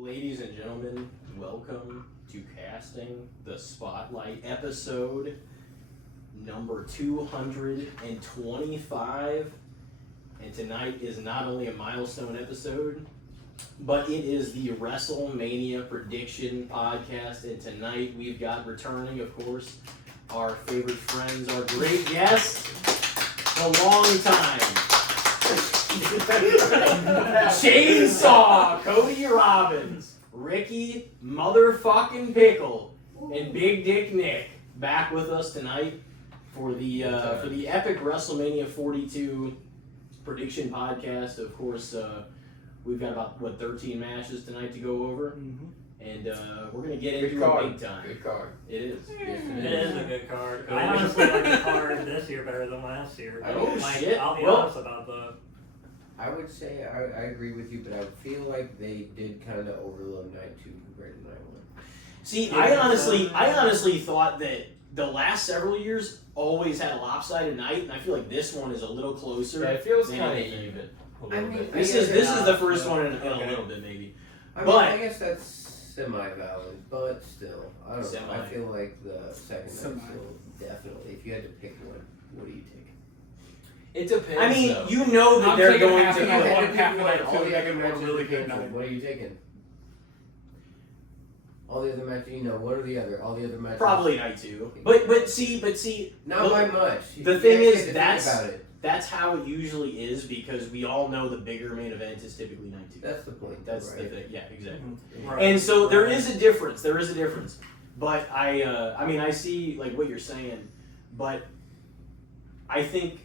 Ladies and gentlemen, welcome to Casting the Spotlight episode number 225. And tonight is not only a milestone episode, but it is the WrestleMania prediction podcast. And tonight we've got returning, of course, our favorite friends, our great guest, the longtime Chainsaw Cody Robbins, Ricky motherfucking Pikul, and Big Dick Nick back with us tonight for the epic WrestleMania 42 prediction podcast. Of course, we've got about 13 matches tonight to go over, and we're gonna get into it big time. Good card. It is. It is a good card. I honestly like the card this year better than last year. Oh, like, shit. I'll be Well, honest about the. I would say I agree with you, but I feel like they did kind of overload night 2 compared to night 1. See, I honestly thought that the last several years always had a lopsided night, and I feel like this one is a little closer. Yeah, it feels than kind of anything. even. A I little mean, bit. This is the first one in a little bit, maybe. I mean, But- I guess that's semi-valid, but still, I don't know. I feel like the second night still definitely. If you had to pick one, what do you take? It depends. I mean, though. you know that I'm they're taking going half to. and I Like, want half and I all the other matches really are good canceled. night. What are you taking? All the other matches, what are the other? All the other matches. Probably night 2, but see, Not look, by much. the You thing guys is, get to think that's- about it. that's how it usually is because we all know the bigger main event is typically night 2. That's the point. That's right? the thing. Yeah, exactly. Right. And so there is a difference. But I mean, I see like what you're saying, but I think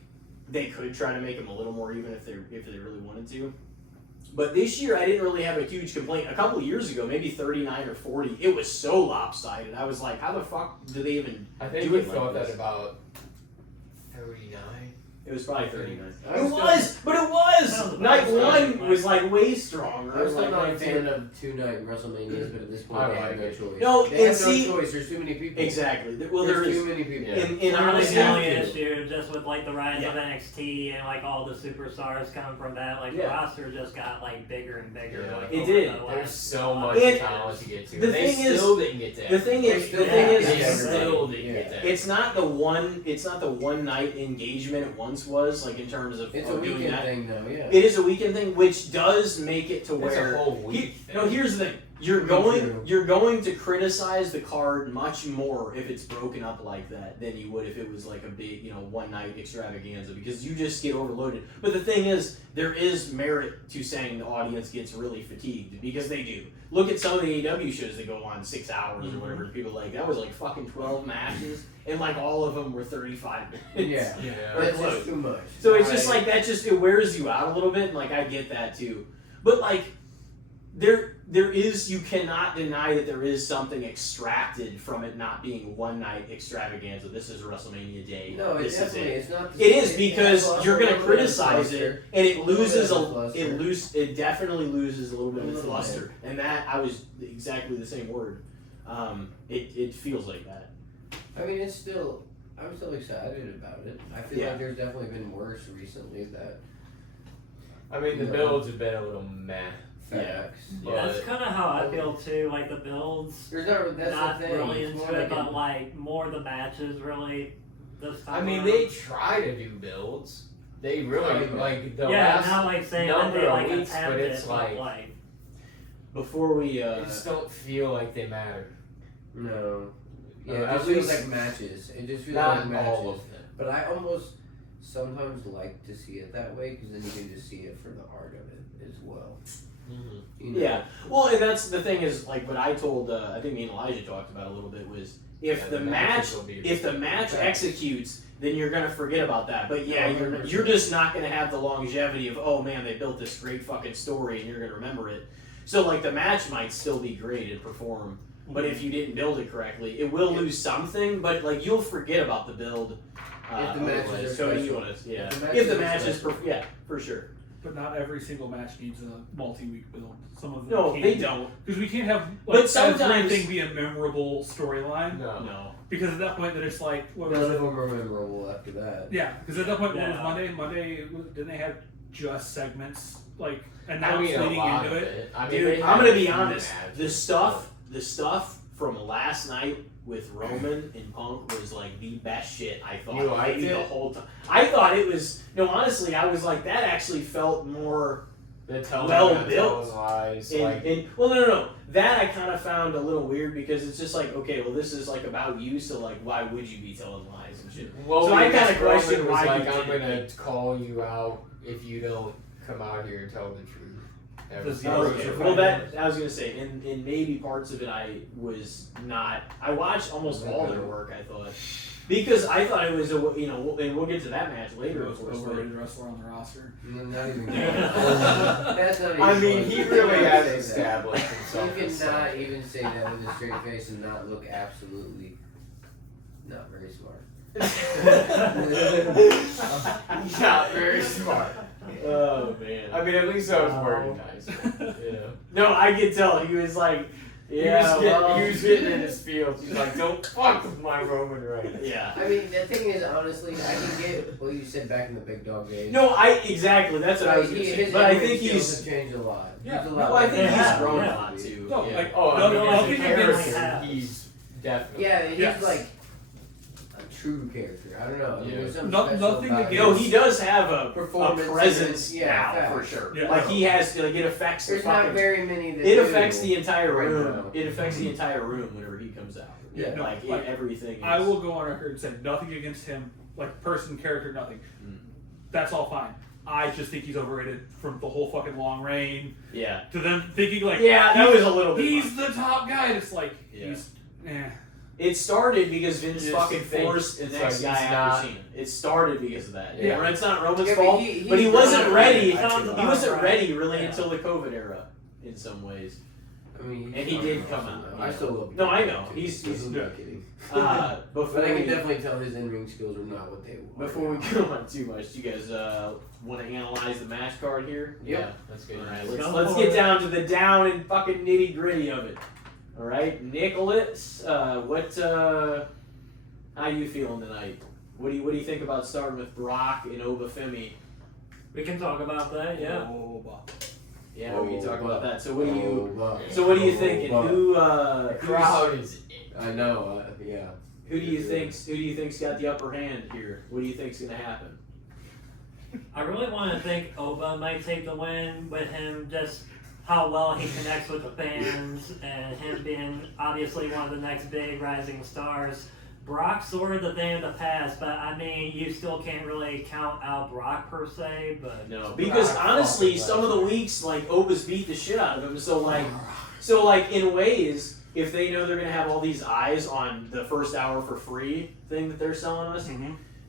they could try to make them a little more even if they really wanted to. But this year, I didn't really have a huge complaint. A couple of years ago, maybe 39 or 40, it was so lopsided. I was like, how the fuck do they even I think do we it like thought this? that about 39. It was probably 39. I It was was, but it was! Night 1 was like way stronger. I'm still Like, not a night fan 2. of 2-night WrestleManias, but at this point I they have like no it. choice. No, they and have see- no choice. There's too many people. Exactly. Well, there There's is. too many people. Yeah. In Really honestly, the only issue, just with like the rise Yeah. of NXT and like all the superstars coming from that, like the Yeah. roster just got like bigger and bigger. Yeah. Like, It over did. the There's last so much And talent to get to. the They thing is- still didn't get to the thing is, They the thing is, They Yeah. still didn't Yeah. get to it's not the one night engagement it once was, like in terms of, It's of a doing weekend that. thing, though. Yeah. It is a weekend thing, which does make it to It's where a whole week. No, here's the thing. You're Me going too. you're going to criticize the card much more if it's broken up like that than you would if it was like a big, one night extravaganza because you just get overloaded. But the thing is, there is merit to saying the audience gets really fatigued because they do. Look at some of the AEW shows that go on 6 hours or whatever. People like that was like fucking 12 matches and like all of them were 35 minutes. Yeah. Or That's close. just too much. So it's just like that. It wears you out a little bit, and like I get that too. But like there is, you cannot deny that there is something extracted from it not being one night extravaganza. This is WrestleMania Day. No, this it's definitely. is it. It's not. It is because you're gonna criticize it, and it loses luster. it definitely loses a little bit of its little luster. And that I was exactly the same word. It feels like that. I mean, it's still. I'm still excited about it. I feel Yeah. like there's definitely been worse recently. That I mean, the No. builds have been a little meh. facts. Yeah. That's kind of how I feel too. Like the builds, There's not. That's not the thing. really It's more into it, like but like more the matches really. This time I mean, around. they try to do builds. They really, like, the yeah, last not like saying that number they of like weeks, attempt but it's it, like, but like Before we they just don't feel like they matter. No. Yeah, At it just feels least like matches. It just feels Not like matches. all of them. But I almost sometimes like to see it that way because then you can just see it for the art of it as well. Mm-hmm. You know? Yeah, well, and that's the thing is like what I told. I think me and Elijah talked about a little bit was if the match executes, then you're gonna forget about that. But yeah, you're just not gonna have the longevity of oh man, they built this great fucking story and you're gonna remember it. So like the match might still be great and perform, but if you didn't build it correctly, it will lose something. But like you'll forget about the build. If the matches otherwise. are So you special. want to, yeah. If the If the matches match are is, yeah, for sure. But not every single match needs a multi-week build. Some of them No, can't. they don't. Because we can't have But like sometimes- everything be a memorable storyline. No. Because at that point, then it's like, what was None it? of them are memorable after that. Yeah, because at that point, what Yeah. was Monday? Didn't they have just segments, like I announced mean, a leading lot into of it. it. I mean, Dude, they I'm had gonna be a few honest. matches, The stuff from last night with Roman and Punk was like the best shit I thought. You liked maybe the it? whole time. I thought it was honestly, I was like that actually felt more The telling, well built. lies, well, no. That I kind of found a little weird because it's just like, okay, well, this is like about you, so like, why would you be telling lies and shit? well, So I because kinda questioned Roman was why like, he I'm did gonna call you out if you don't come out here and tell the truth. Does he- Oh, Zeros okay. are Well, fine. that I was gonna say, in maybe parts of it, I was not. I watched almost all their work. I thought because I thought it was a and we'll get to that match later, of course. Overrated wrestler on the roster. Not even. Yeah. That's not even. I mean, he close. really You has can't say established that. himself. You as cannot such. even say that with a straight face and not look absolutely not very smart. Not very smart. Oh man. I mean, at least I was wording nice. You know. No, I could tell he was like, yeah, he was getting in his feels. He's like, don't fuck with my Roman Reigns. yeah. I mean, the thing is, honestly, I can get what you said back in the big dog days. No, exactly. That's what I was gonna say. His But I in-ring think skills he's. have changed a lot. Yeah. He's a No, lot I like think Yeah, he's grown yeah. a lot too. No, Yeah. like Oh, I no, mean, no, as nothing a against character, he's definitely. Yeah, he's Yes. like a true character. I don't know. Yeah. There's something No- special nothing about against- No, he does have a Performance presence and- yeah, now facts. for sure. Yeah. Like he has, like it affects the There's not fucking. very many that It do. affects the entire right room. now. It affects the entire room whenever he comes out. Yeah, no, like, like, everything. Is, I will go on record and say nothing against him, like person, character, nothing. Mm. That's all fine. I just think he's overrated from the whole fucking long reign Yeah. to them thinking like, Yeah, that was a little bit. he's the top guy. And it's like Yeah. he's, eh. It started because Vince Just fucking think forced the it's next like guy he's after not- Cena. It started because of that. Yeah. It's not Roman's Yeah, fault, but he he's wasn't not ready. right. Sounds He about wasn't right. ready really Yeah. until the COVID era, in some ways. I mean, And he did come out, I yeah. still love him. No, I know. Too, He's- so he's- I'm not kidding. Before But I can we, definitely tell his in-ring skills are not what they were. before we go on too much, do you guys want to analyze the match card here? Yep. Yeah, that's good. All right, Go let's for get it. down to the down and fucking nitty gritty of it. All right, Nicholas, how you feeling tonight? What do you think about starting with Brock and Obafemi? We can talk about that, yeah. Oh, but Yeah, we can talk about that. So what Oh, are you thinking? Who The crowd is. I know. Yeah. who do you think's got the upper hand here? What do you think's gonna happen? I really want to think Oba might take the win with him just how well he connects with the fans and him being obviously one of the next big rising stars. Brock's sort of the thing of the past, but I mean, you still can't really count out Brock per se, but No, because Brock honestly, fucking some of the weeks like Oba's beat the shit out of him. So like in ways, if they know they're gonna have all these eyes on the first hour for free thing that they're selling us,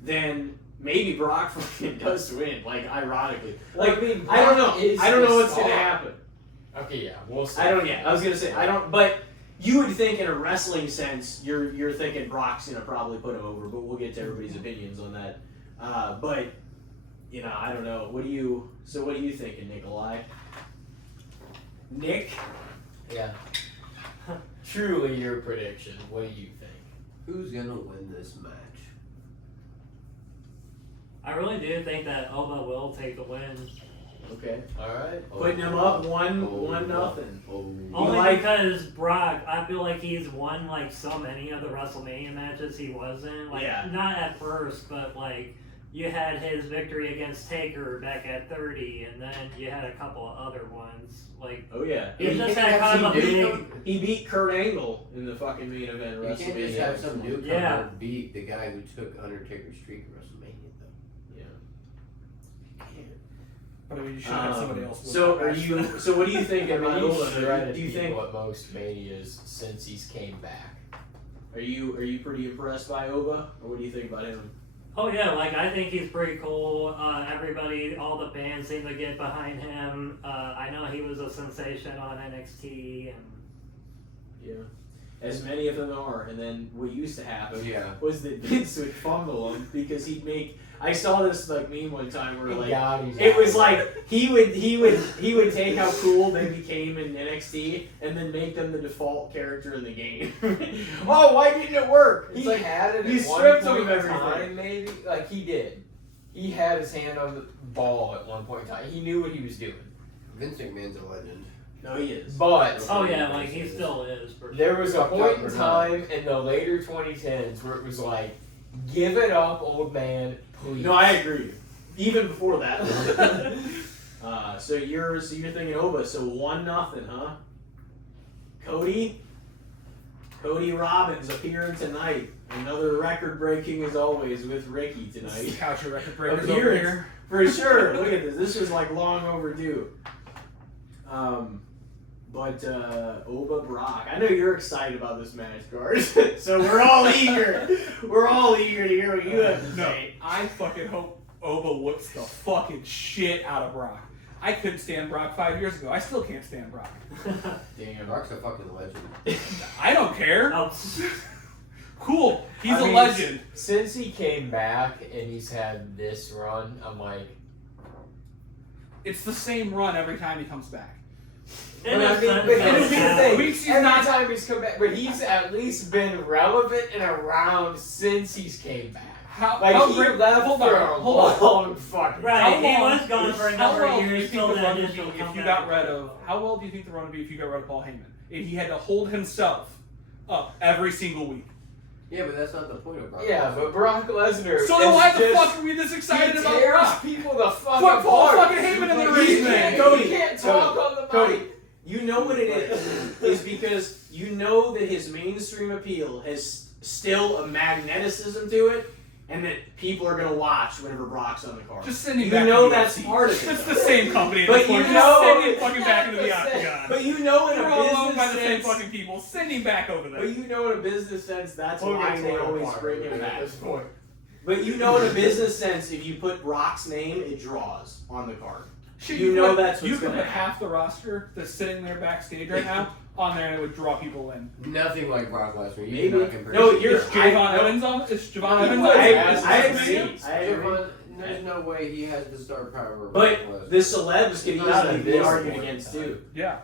then maybe Brock fucking does win. Like ironically, Well, like I mean, I don't know. Brock is I don't know the what's gonna star. happen. Okay, yeah, we'll see. I don't. Yeah, I was gonna say I don't. But you would think in a wrestling sense, you're thinking Brock's gonna probably put him over. But we'll get to everybody's opinions on that. But I don't know. What do you thinking, Nikolai? Nick? Yeah. Truly, your prediction. What do you think? Who's gonna win this match? I really do think that Oba will take the win. Okay. All right. Putting him up 1-0. Only like- because Brock, I feel like he's won like so many of the WrestleMania matches he was in. Like Yeah. not at first, but like you had his victory against Taker back at 30, and then you had a couple of other ones. Like Oh yeah. he You just can't had have kind of a some big. newcomer- He beat Kurt Angle in the fucking main event of You can't just WrestleMania. have some newcomer Yeah. beat the guy who took Undertaker's streak at WrestleMania, though. Yeah. But I mean, you should have somebody else. win So that are match. you? So what do you think I mean, about he's Oba? shredded Do you people think? at most manias since he's came back. Are you pretty impressed by Oba, or what do you think about him? Oh yeah, like I think he's pretty cool. Everybody, all the fans seem to get behind him. I know he was a sensation on NXT, and Yeah. As many of them are, and then what used to happen Yeah. was that Vince would fumble him because he'd make. I saw this like meme one time where like God, he's it out. was like he would take how cool they became in NXT and then make them the default character in the game. Oh, why didn't it work? It's like had it he at one stripped point him of in everything. time, maybe. Like he did. he had his hand on the ball at one point in time. He knew what he was doing. Vince McMahon's a legend. No, he is. But Oh yeah, like he still is. For there was a point in Fucked up time in the later 2010s where it was like, give it up, old man, please. No, I agree. Even before that. So you're thinking Oba. So 1-0, huh? Cody Robbins appearing tonight. Another record breaking as always with Ricky tonight. Couch your record breakers over Appearance here. for sure. Look at this. This was like long overdue. But Oba Brock, I know you're excited about this match, guys. So we're all eager. We're all eager to hear what you have to No, say. I fucking hope Oba whoops the fucking shit out of Brock. I couldn't stand Brock 5 years ago. I still can't stand Brock. Damn. Brock's a fucking legend. I don't care. Oh, Cool. He's I a mean, legend. Since he came back and he's had this run, I'm like, It's the same run every time he comes back. in but a I mean, sense, but here's that's the how- thing. Weeks he's Every not- time he's come back, but he's at least been relevant and around since he's came back. How, Like how he great, left hold for on, a hold on. long fucking Right, How he long- was gone for a How number of well do you years think till the that run would be initial if you comeback? got rid of? How well do you think the run would be if you got rid of Paul Heyman? And he had to hold himself up every single week. Yeah, but that's not the point of Brock. Yeah, but Brock Lesnar. So then is why the just- fuck are we this excited he about tears Brock? people the fuck Put Paul apart. fucking Heyman in the He ring, can't- man. Cody, He can't talk Cody, on the Cody. mic. You know what it is because you know that his mainstream appeal has still a magneticism to it, and that people are gonna watch whenever Brock's on the card. Just send him You back know to the that's UFC. part of it, It's though. the same company at But this point. you Just know send him it's fucking not back into the the same. octagon. But you know in We're a all owned by business the same sense. fucking people. Send him back over there. But you know in a business sense that's We'll why get they torn always apart bring him at back. this point. But you know in a business sense, if you put Brock's name, it draws on the card. Shit, You know could- that's what's you could gonna put half the roster that's sitting there backstage right now on there, and it would draw people in. Nothing like Brock Lesnar. You Maybe. cannot compare. No, it. you're. Is Javon Evans on? Is Javon Evans on? I I agree. agree. I agree. Javon, there's no way he has the star power of Brock But Lesnar. the celebs can Not easily at be this argued point in against time. too Yeah.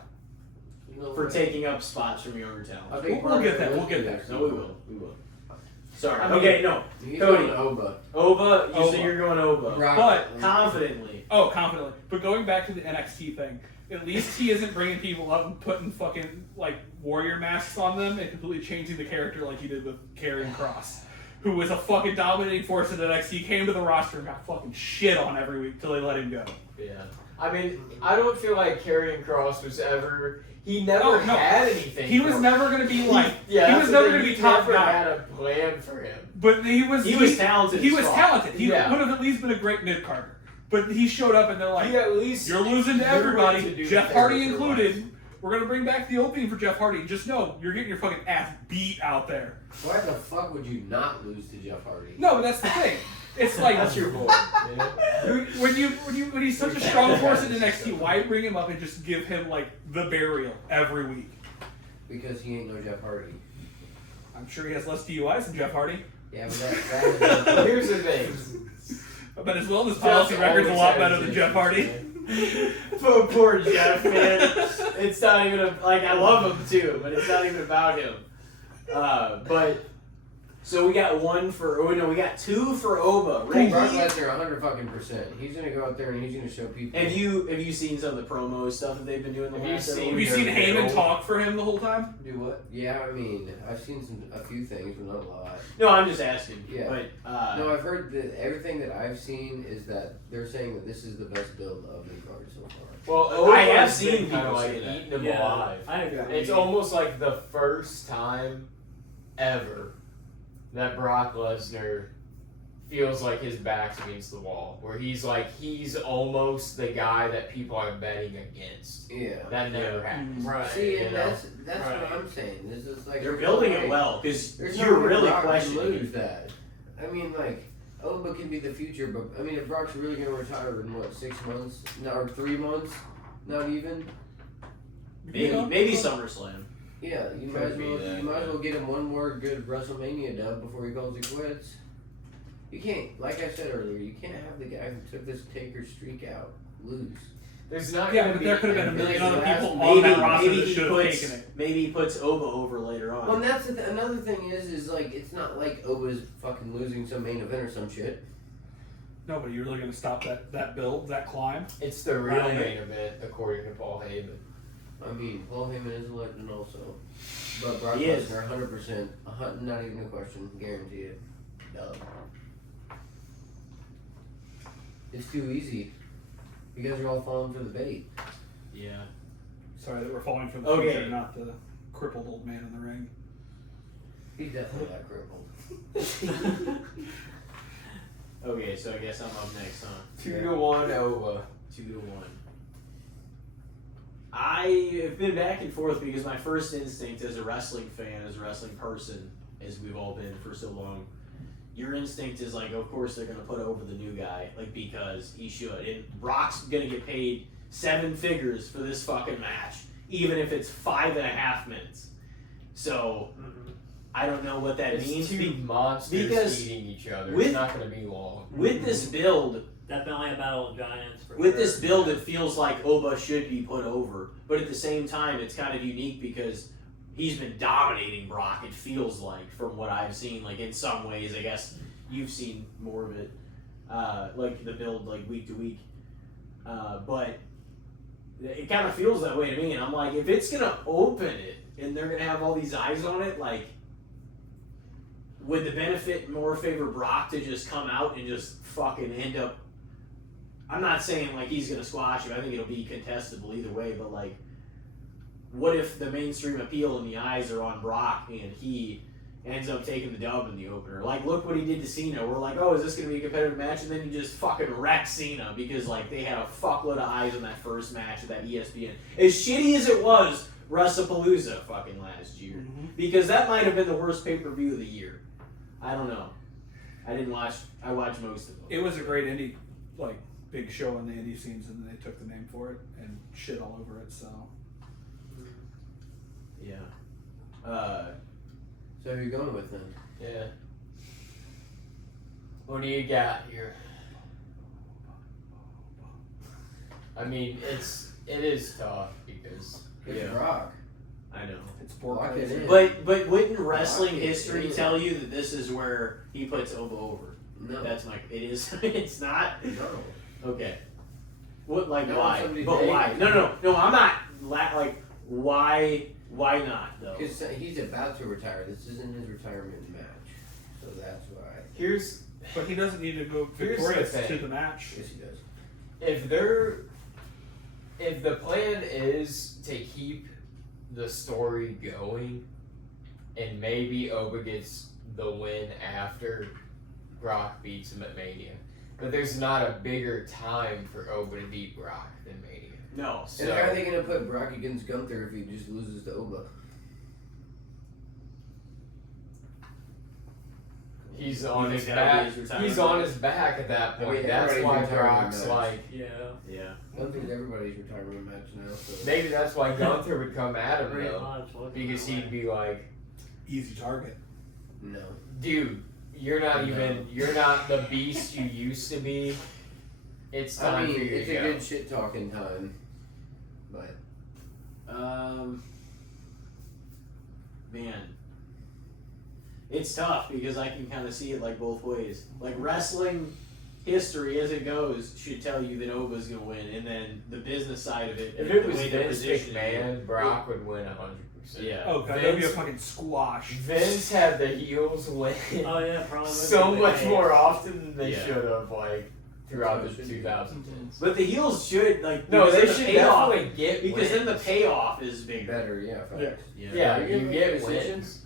No for way. taking up spots from younger I talent. think We'll get there, Brock we'll get Lesnar there. is- No, we will. We will. Sorry. I mean- Okay, no. He's Cody. going Oba. Oba. You Oba. say you're going Oba. Brock, But- Confidently. Oh, confidently. But going back to the NXT thing, at least he isn't bringing people up and putting fucking like warrior masks on them and completely changing the character like he did with Karrion Kross, who was a fucking dominating force in NXT, came to the roster and got fucking shit on every week till they let him go. Yeah. I mean, I don't feel like Karrion Kross was ever. He never No, had anything. He was for never gonna be like Yeah, he that's was the never thing, gonna be he top never guy. had a plan for him. But he was talented. He as was fuck. talented. He Yeah. would have at least been a great mid carder. But he showed up and they're like, He at least you're losing to knew what to everybody, do Jeff with Hardy character included. wise. We're gonna bring back the opening for Jeff Hardy. Just know you're getting your fucking ass beat out there. Why the fuck would you not lose to Jeff Hardy? No, but that's the thing. It's like That's your boy. Yeah. when he's such a strong force in NXT, why bring him up and just give him like the burial every week? Because he ain't no Jeff Hardy. I'm sure he has less DUIs than Jeff Hardy. Yeah, but that is But here's the thing. I bet his wellness policy Jeff record's a always lot has better than issues, Jeff Hardy. man. Poor Jeff, man. It's not even like I love him too, but it's not even about him. But so we got one for. Oh no, we got two for Oba. Ricky, Brock Lesnar 100%. He's gonna go out there and he's gonna show people. have you seen some of the promo stuff that they've been doing the Have you last seen- Have you seen Heyman talk for him the whole time? Do what? Yeah, I mean, I've seen a few things, but not a lot. No, I'm just asking. Yeah. But No, I've heard that everything that I've seen is that they're saying that this is the best build of the card so far. Well, I have Oba's seen been kind people of like say that. eating him Yeah, alive. I agree. It's almost like the first time ever that Brock Lesnar feels like his back's against the wall, where he's almost the guy that people are betting against. Yeah. That never happens. Right. See, and you know? that's Right. what I'm saying. This is like they're building it well because There's you're no way really Brock can questioning lose it. that. I mean, like, Oba can be the future, but I mean, if Brock's really gonna retire in what 6 months, no, or 3 months, not even. Maybe SummerSlam. Yeah, you might as well get him one more good WrestleMania dub before he calls it quits. You can't, like I said earlier, you can't have the guy who took this Taker streak out lose. There's not Yeah, gonna but be there could have been a any- million other people on Maybe that roster maybe that he should have puts taken it. maybe he puts Oba over later on. Well, and that's the, another thing is like it's not like Oba's fucking losing some main event or some shit. No, but you're really going to stop that build, that climb? It's the real main event, according to Paul Heyman. I mean, Paul Heyman is a legend also. But Brock He is. Lesnar, 100%, not even a question, guarantee it. Dub. It's too easy. You guys are all falling for the bait. Yeah. Sorry that we're falling for the Okay. future, not the crippled old man in the ring. He's definitely got crippled. Okay, so I guess I'm up next, huh? 2-1 Ova. 2-1. I have been back and forth because my first instinct as a wrestling fan, as a wrestling person, as we've all been for so long, your instinct is like, of course they're going to put over the new guy, like, because he should. And Brock's going to get paid 7 figures for this fucking match, even if it's 5.5 minutes. So, I don't know what that It's means. two monsters because eating each other. with- It's not going to be long. With this build, Definitely a battle of giants. For With sure. this build, it feels like Oba should be put over, but at the same time, it's kind of unique because he's been dominating Brock. It feels like, from what I've seen, like in some ways, I guess you've seen more of it, like the build, like week to week. But it kind of feels that way to me, and I'm like, if it's gonna open it and they're gonna have all these eyes on it, like, would the benefit more favor Brock to just come out and just fucking end up? I'm not saying like he's gonna squash him. I think it'll be contestable either way. But like, what if the mainstream appeal and the eyes are on Brock and he ends up taking the dub in the opener? Like, look what he did to Cena. We're like, oh, is this gonna be a competitive match? And then he just fucking wrecked Cena because like they had a fuckload of eyes on that first match of that ESPN. As shitty as it was, WrestlePalooza fucking last year, because that might have been the worst pay-per-view of the year. I don't know. I didn't watch. I watched most of them. It was a great indie, like, big show in the indie scenes, and they took the name for it and shit all over it, so. Yeah. So who are you going with then? Yeah. What do you got here? I mean, it is tough because It's Brock. I know. It's Lock it in. But wouldn't wrestling Lock it history in. tell you that this is where he puts Oba over? No. That's my. It is. It's not. No. Okay. What? Like No, why? somebody But paid. why? No. I'm not. Like why? Why not though? Because he's about to retire. This isn't his retirement match. So that's why. here's But he doesn't need to go Here's the victorious thing. to the match. Yes, he does. if the plan is to keep the story going, and maybe Oba gets the win after Brock beats him at Mania, but there's not a bigger time for Oba to beat Brock than Mania. No. And how are they going to put Brock against Gunther if he just loses to Oba? He's on You his think that'll be back. his retirement He's on match? his back at that point. I mean, That's why everybody's retirement Brock's match. like. Yeah. Yeah. Gunther's everybody's retirement match now. So. Maybe that's why Gunther would come at him Pretty though, much. looking because that he'd way. be like, Easy target. No. "Dude, you're not the beast you used to be. It's time I mean, for you it's to a go." good shit talking time. But Man. It's tough because I can kind of see it like both ways. Like wrestling history as it goes should tell you that Oba's gonna win, and then the business side of it. If the it was way they're Vince positioning McMahon, Brock would win 100%. Yeah. Oh, God, that'd be a Vince- fucking squash. Vince had the heels win Oh yeah, probably. would so be the much case. more often than they Yeah. should have, like throughout the That's what it should be. 2010s. But the heels should like No, because they then the should payoff, definitely get because then the wins. payoff is bigger. better, yeah. Facts. Yeah, Are you you gonna get make a decision? wins.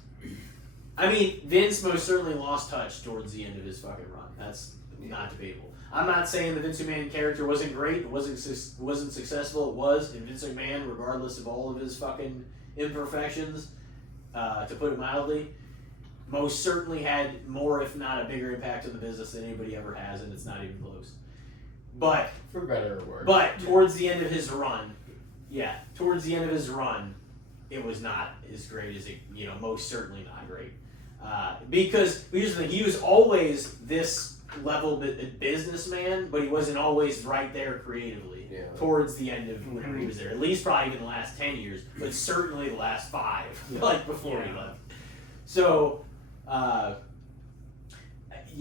I mean, Vince most certainly lost touch towards the end of his fucking run. That's not debatable. I'm not saying the Vince McMahon character wasn't great, it wasn't successful. It was, and Vince McMahon, regardless of all of his fucking imperfections, to put it mildly, most certainly had more, if not a bigger impact on the business than anybody ever has, and it's not even close. But For better or worse. But towards the end of his run, it was not as great as it, most certainly not great. Because here's the thing, he was always this level businessman, but he wasn't always right there creatively. Yeah. Towards the end of whenever he was there, at least probably even the last 10 years, but certainly the last 5, like before he left. So,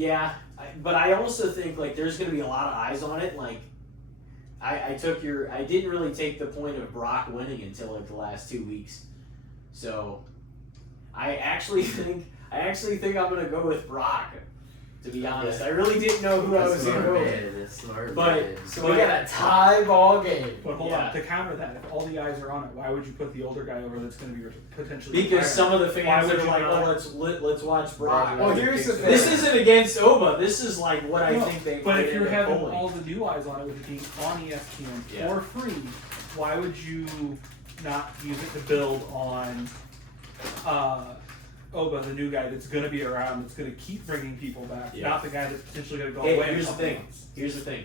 Yeah, but I also think like there's going to be a lot of eyes on it. Like, I didn't really take the point of Brock winning until like the last 2 weeks. So, I actually think I'm going to go with Brock. To be honest, I really didn't know who I was going to go with. Smart But man. So we got a tie ball game. But hold Yeah. on, to counter that, if all the eyes are on it, why would you put the older guy over that's going to be potentially Because some of the Why fans would are you like, not? oh, let's watch Brock. Well, here's the thing. This isn't against Oba. This is like what I No, think they. But if might you're end up having pulling. all the new eyes on it, with it being on ESPN Yeah. for free, why would you not use it to build on Oba, the new guy that's going to be around, that's going to keep bringing people back, Yeah. not the guy that's potentially going to go Hey, away in a here's the couple thing. months. Here's the thing,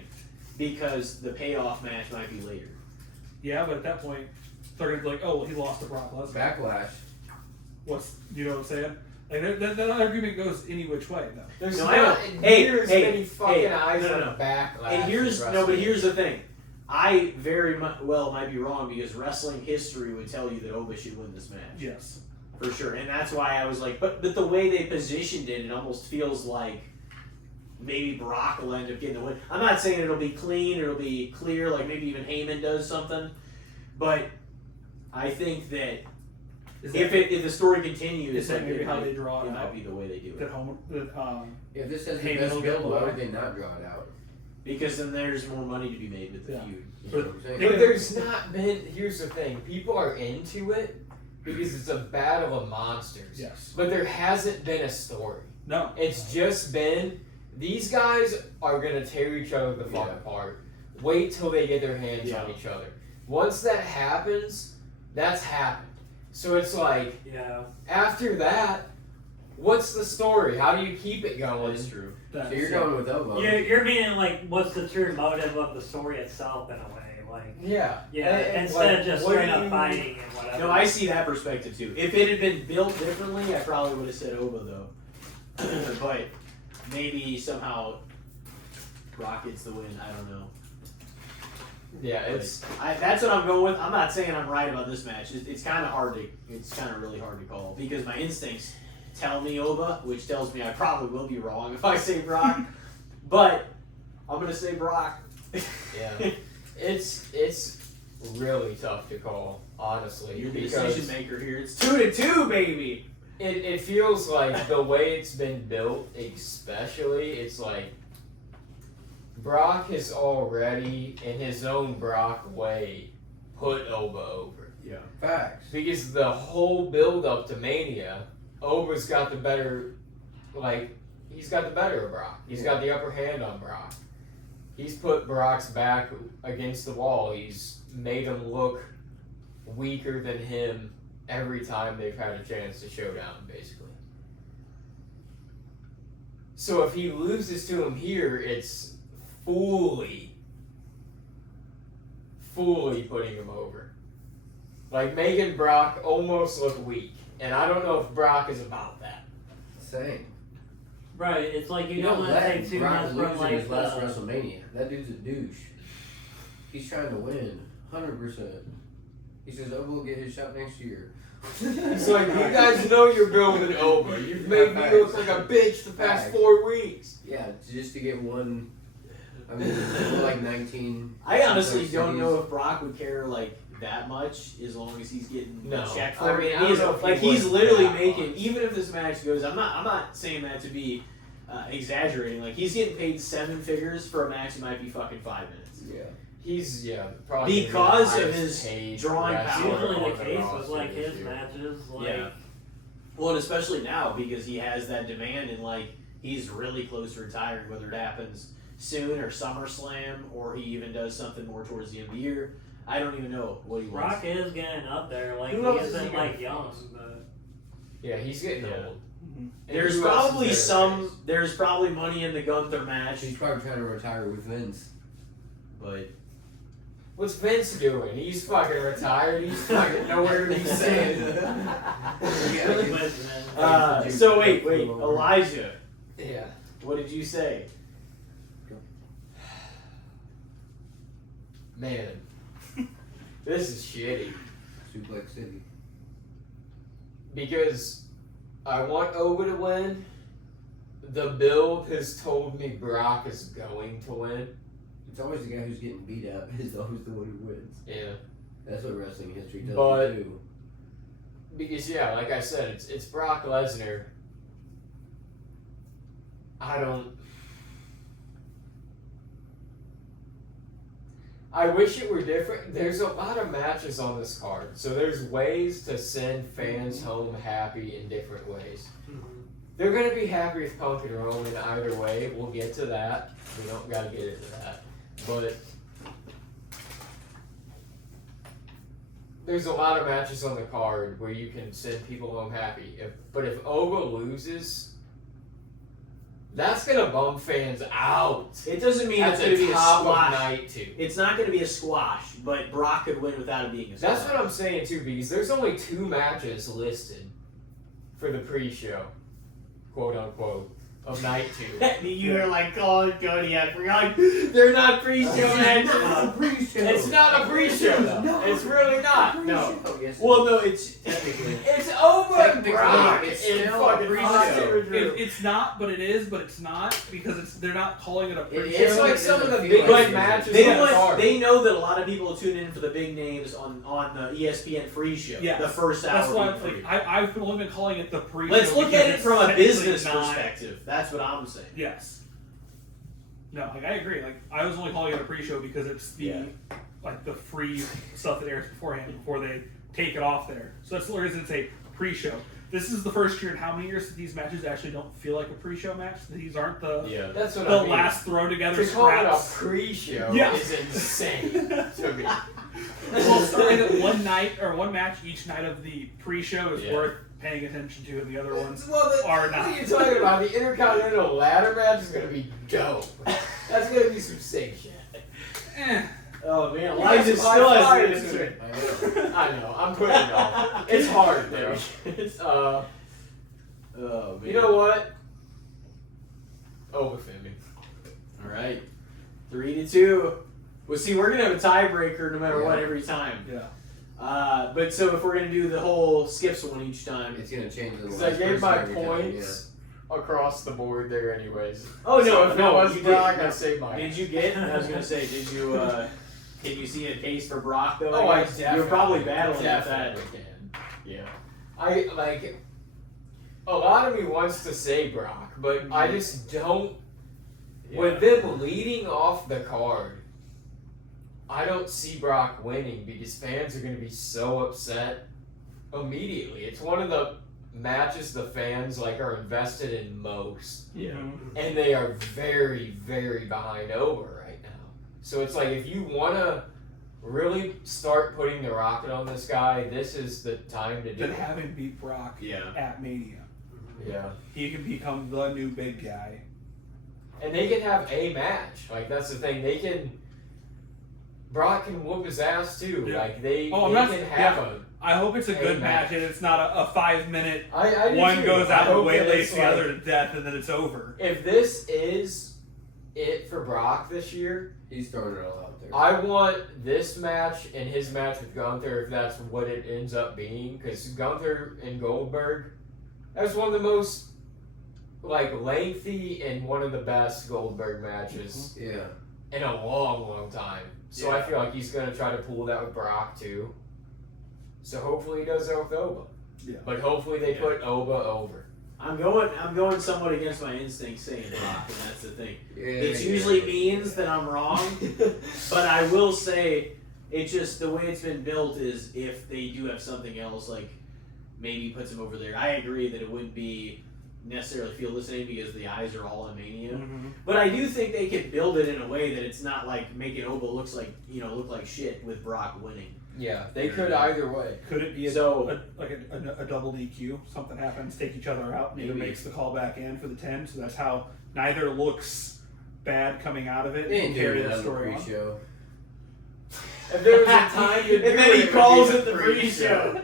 because the payoff match might be later. Yeah, but at that point, they're going to be like, oh, well, he lost to Brock Lesnar. Backlash. You know what I'm saying? Like that argument goes any which way, though. There's No, not I know. in Hey, years hey, many fucking hey, eyes no, on no. backlash. And here's in no, but wrestling. here's the thing. I very well might be wrong because wrestling history would tell you that Oba should win this match. Yes. For sure, and that's why I was like, but the way they positioned it, it almost feels like maybe Brock will end up getting the win. I'm not saying it'll be clean, it'll be clear, like maybe even Heyman does something, but I think that Is if the story continues, is that like, maybe it how might- they draw it it might out? be the way they do That it. home, If this has the Heyman best will build, go why away. would they not draw it out? Because then there's more money to be made with the Yeah. feud. You know what I'm saying? But there's not been. Here's the thing: people are into it because it's a battle of monsters. yes. But there hasn't been a story. No. It's just been these guys are gonna tear each other the fuck Yeah. apart. Wait till they get their hands Yeah. on each other. Once that happens, that's happened. So it's like Yeah. after that, what's the story? How do you keep it going? That's true. So you're going with Oba. You're meaning like, what's the true motive of the story itself in a way? Like, Yeah. yeah, And, instead like, of just what straight do up you- fighting and whatever. No, I see that perspective too. If it had been built differently, I probably would have said Oba though. But maybe somehow Brock gets the win. I don't know. Yeah, it's That's what I'm going with. I'm not saying I'm right about this match. It's kind of hard to. It's kind of really hard to call because my instincts tell me Oba, which tells me I probably will be wrong if I say Brock. But I'm gonna say Brock. yeah. It's really tough to call, honestly. You're the because decision maker here. It's 2-2, baby. it feels like the way it's been built, especially, it's like Brock has already, in his own Brock way, put Oba over. Yeah. Facts. Because the whole build up to Mania, Oba's got the better, he's got the better of Brock. He's got the upper hand on Brock. He's put Brock's back against the wall. He's made him look weaker than him every time they've had a chance to show down, basically. So if he loses to him here, it's fully putting him over. Like, making Brock almost look weak. And I don't know if Brock is about that. Same. Right, it's like you You don't don't want to let take too Brock much lose from in like his last the, WrestleMania. That dude's a douche. He's trying to win, 100%. He says Oba will get his shot next year. It's like, you guys know you're building Oba. You've made me look like a bitch the past Facts. 4 weeks. Yeah, just to get one. I mean, like 19. I honestly like, don't cities. know if Brock would care like that much as long as he's getting No. a check I for mean, it. I don't He's, know if he like he's would literally that making much. even if this match goes. I'm not saying that to be exaggerating. Like he's getting paid 7 figures for a match that might be fucking 5 minutes. Yeah. He's, probably Because the of highest his paid drawing wrestler power. usually on the case with roster like this his year. matches. Like, Yeah. Well, and especially now because he has that demand and like he's really close to retiring, whether it happens soon or SummerSlam or he even does something more towards the end of the year. I don't even know what he wants. Rock is getting up there. Like Who he else is isn't he like gonna young, face? but Yeah, he's getting Yeah. old. Mhm. And There's who else is probably there to some. face? There's probably money in the Gunther match, He's probably trying to retire with Vince. but What's Vince doing? He's fucking retired. He's fucking nowhere to be seen. really with man. so wait, Elijah, Yeah. what did you say? Man, this is shitty. Suplex City. Because I want Oba to win, the build has told me Brock is going to win. It's always the guy who's getting beat up is always the one who wins. Yeah. That's what wrestling history tells But- you too. Because yeah, like I said, it's Brock Lesnar. I wish it were different. There's a lot of matches on this card, so there's ways to send fans home happy in different ways. They're gonna be happy with Punk and Roman either way. We'll get to that. We don't gotta get into that, but there's a lot of matches on the card where you can send people home happy. But if Oba loses, that's gonna bum fans out. It doesn't mean At it's going to the be a top of squash. night two. It's not going to be a squash, but Brock could win without it being a squash. That's what I'm saying too, because there's only 2 matches listed for the pre-show, quote unquote, of night 2. You were like calling Cody out. We're like, they're not pre-show matches. It's not a pre-show though. It's really not. No. Oh, yes. Well, no, it's technically. It's Oba and Technically, Brock. it's in still a fucking pre-show. Austin. It's not, but it is, but it's not because they're not calling it a pre-show. It's like some of the It biggest doesn't feel matches They on the card. they know that a lot of people tune in for the big names on the ESPN free show. Yes. The first hour. That's why being free. I've only been calling it the pre-show. Let's look because at it it's from a technically business not- perspective. That's what I'm saying. Yes. No, like I agree. Like I was only calling it a pre-show because it's the like the free stuff that airs beforehand before they take it off there. So that's the reason it's a pre-show. This is the first year in how many years that these matches actually don't feel like a pre-show match? These aren't the That's what the I mean. last throw together To call it a scraps. pre-show Yeah. is insane to me. Well, starting at one night or one match each night of the pre-show is Yeah. worth paying attention to, and the other ones Well, are what not. are you talking about? The Intercontinental Ladder match is going to be dope. That's going to be some sick shit. Eh. Oh man, You Elijah guys still are has fired to answer to it. I know, I'm putting it off. It's hard, though. Oh man. You know what? Overfit me. All right, 3-2. Well, see, we're gonna have a tiebreaker no matter what every time. Yeah. But so if we're gonna do the whole skips one each time. It's gonna change the Because I last gave person my every time, points across the board there, anyways. Oh no, So if no, it was you Brock, did. I'd say mine. Did you get? I was gonna say, did you? Can you see a case for Brock though? Oh, I guess? definitely. You're probably battling with that. definitely can. Yeah. I like. A lot of me wants to say Brock, but I just don't. With them leading off the card, I don't see Brock winning because fans are going to be so upset immediately. It's one of the matches the fans are invested in most, Yeah. and they are very, very behind over right now. So it's like if you want to really start putting the rocket on this guy, this is the time to do Then it. have him beat Brock Yeah. at Mania. Yeah. He can become the new big guy. And they can have a match. That's the thing. They can. Brock can whoop his ass too. Yeah. They I'm they not- can have yeah. a. I hope it's a A good match. match and it's not a 5-minute I do one too. goes I out and hope that waylays it's the other to death and then it's over. If this is it for Brock this year, He's throwing it all out there. I want this match and his match with Gunther, if that's what it ends up being, because Gunther and Goldberg, that's one of the most lengthy and one of the best Goldberg matches Yeah. in a long, long time. So I feel like he's gonna try to pull that with Brock too. So hopefully he does that with Oba. Yeah. But hopefully they put Oba over. I'm going somewhat against my instincts saying Brock, and that's the thing. Yeah, It usually means that I'm wrong, but I will say it's just the way it's been built is if they do have something else maybe puts him over there. I agree that it wouldn't be necessarily feel the same because the eyes are all on Mania. But I do think they could build it in a way that it's not making Oba look like shit with Brock winning. Yeah, they could either way. Could it be a double DQ? Something happens, take each other out, neither Maybe. makes the call back in for the 10, so that's how neither looks bad coming out of it They and didn't carry do the that story on. pre-show. If there was a time to do And then he it, calls would it be the pre-show.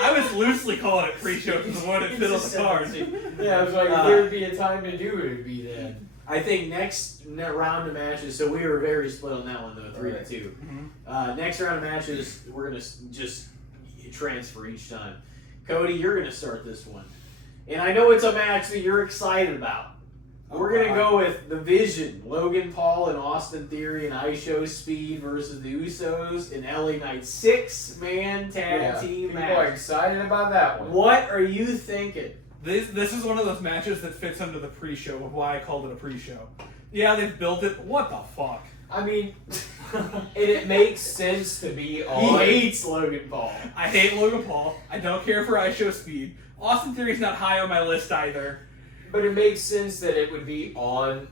I was loosely calling it pre-show because the one that fit on the card. Yeah, I was like, if there would be a time to do it, it'd be then. I think next round of matches, so we were very split on that one though, 3-2. Next round of matches, we're gonna just transfer each time. Cody, you're gonna start this one. and I know it's a match that you're excited about. We're going to go with The Vision, Logan Paul and Austin Theory and ISHO Speed versus the Usos in LA Knight 6-man tag team people match. are excited about that one. What are you thinking? This is one of those matches that fits under the pre-show, of why I called it a pre-show. Yeah, they've built it, but what the fuck? I mean, it makes sense to be He on. hates Logan Paul. I hate Logan Paul. I don't care for ISHO Speed. Austin Theory's not high on my list either. But it makes sense that it would be on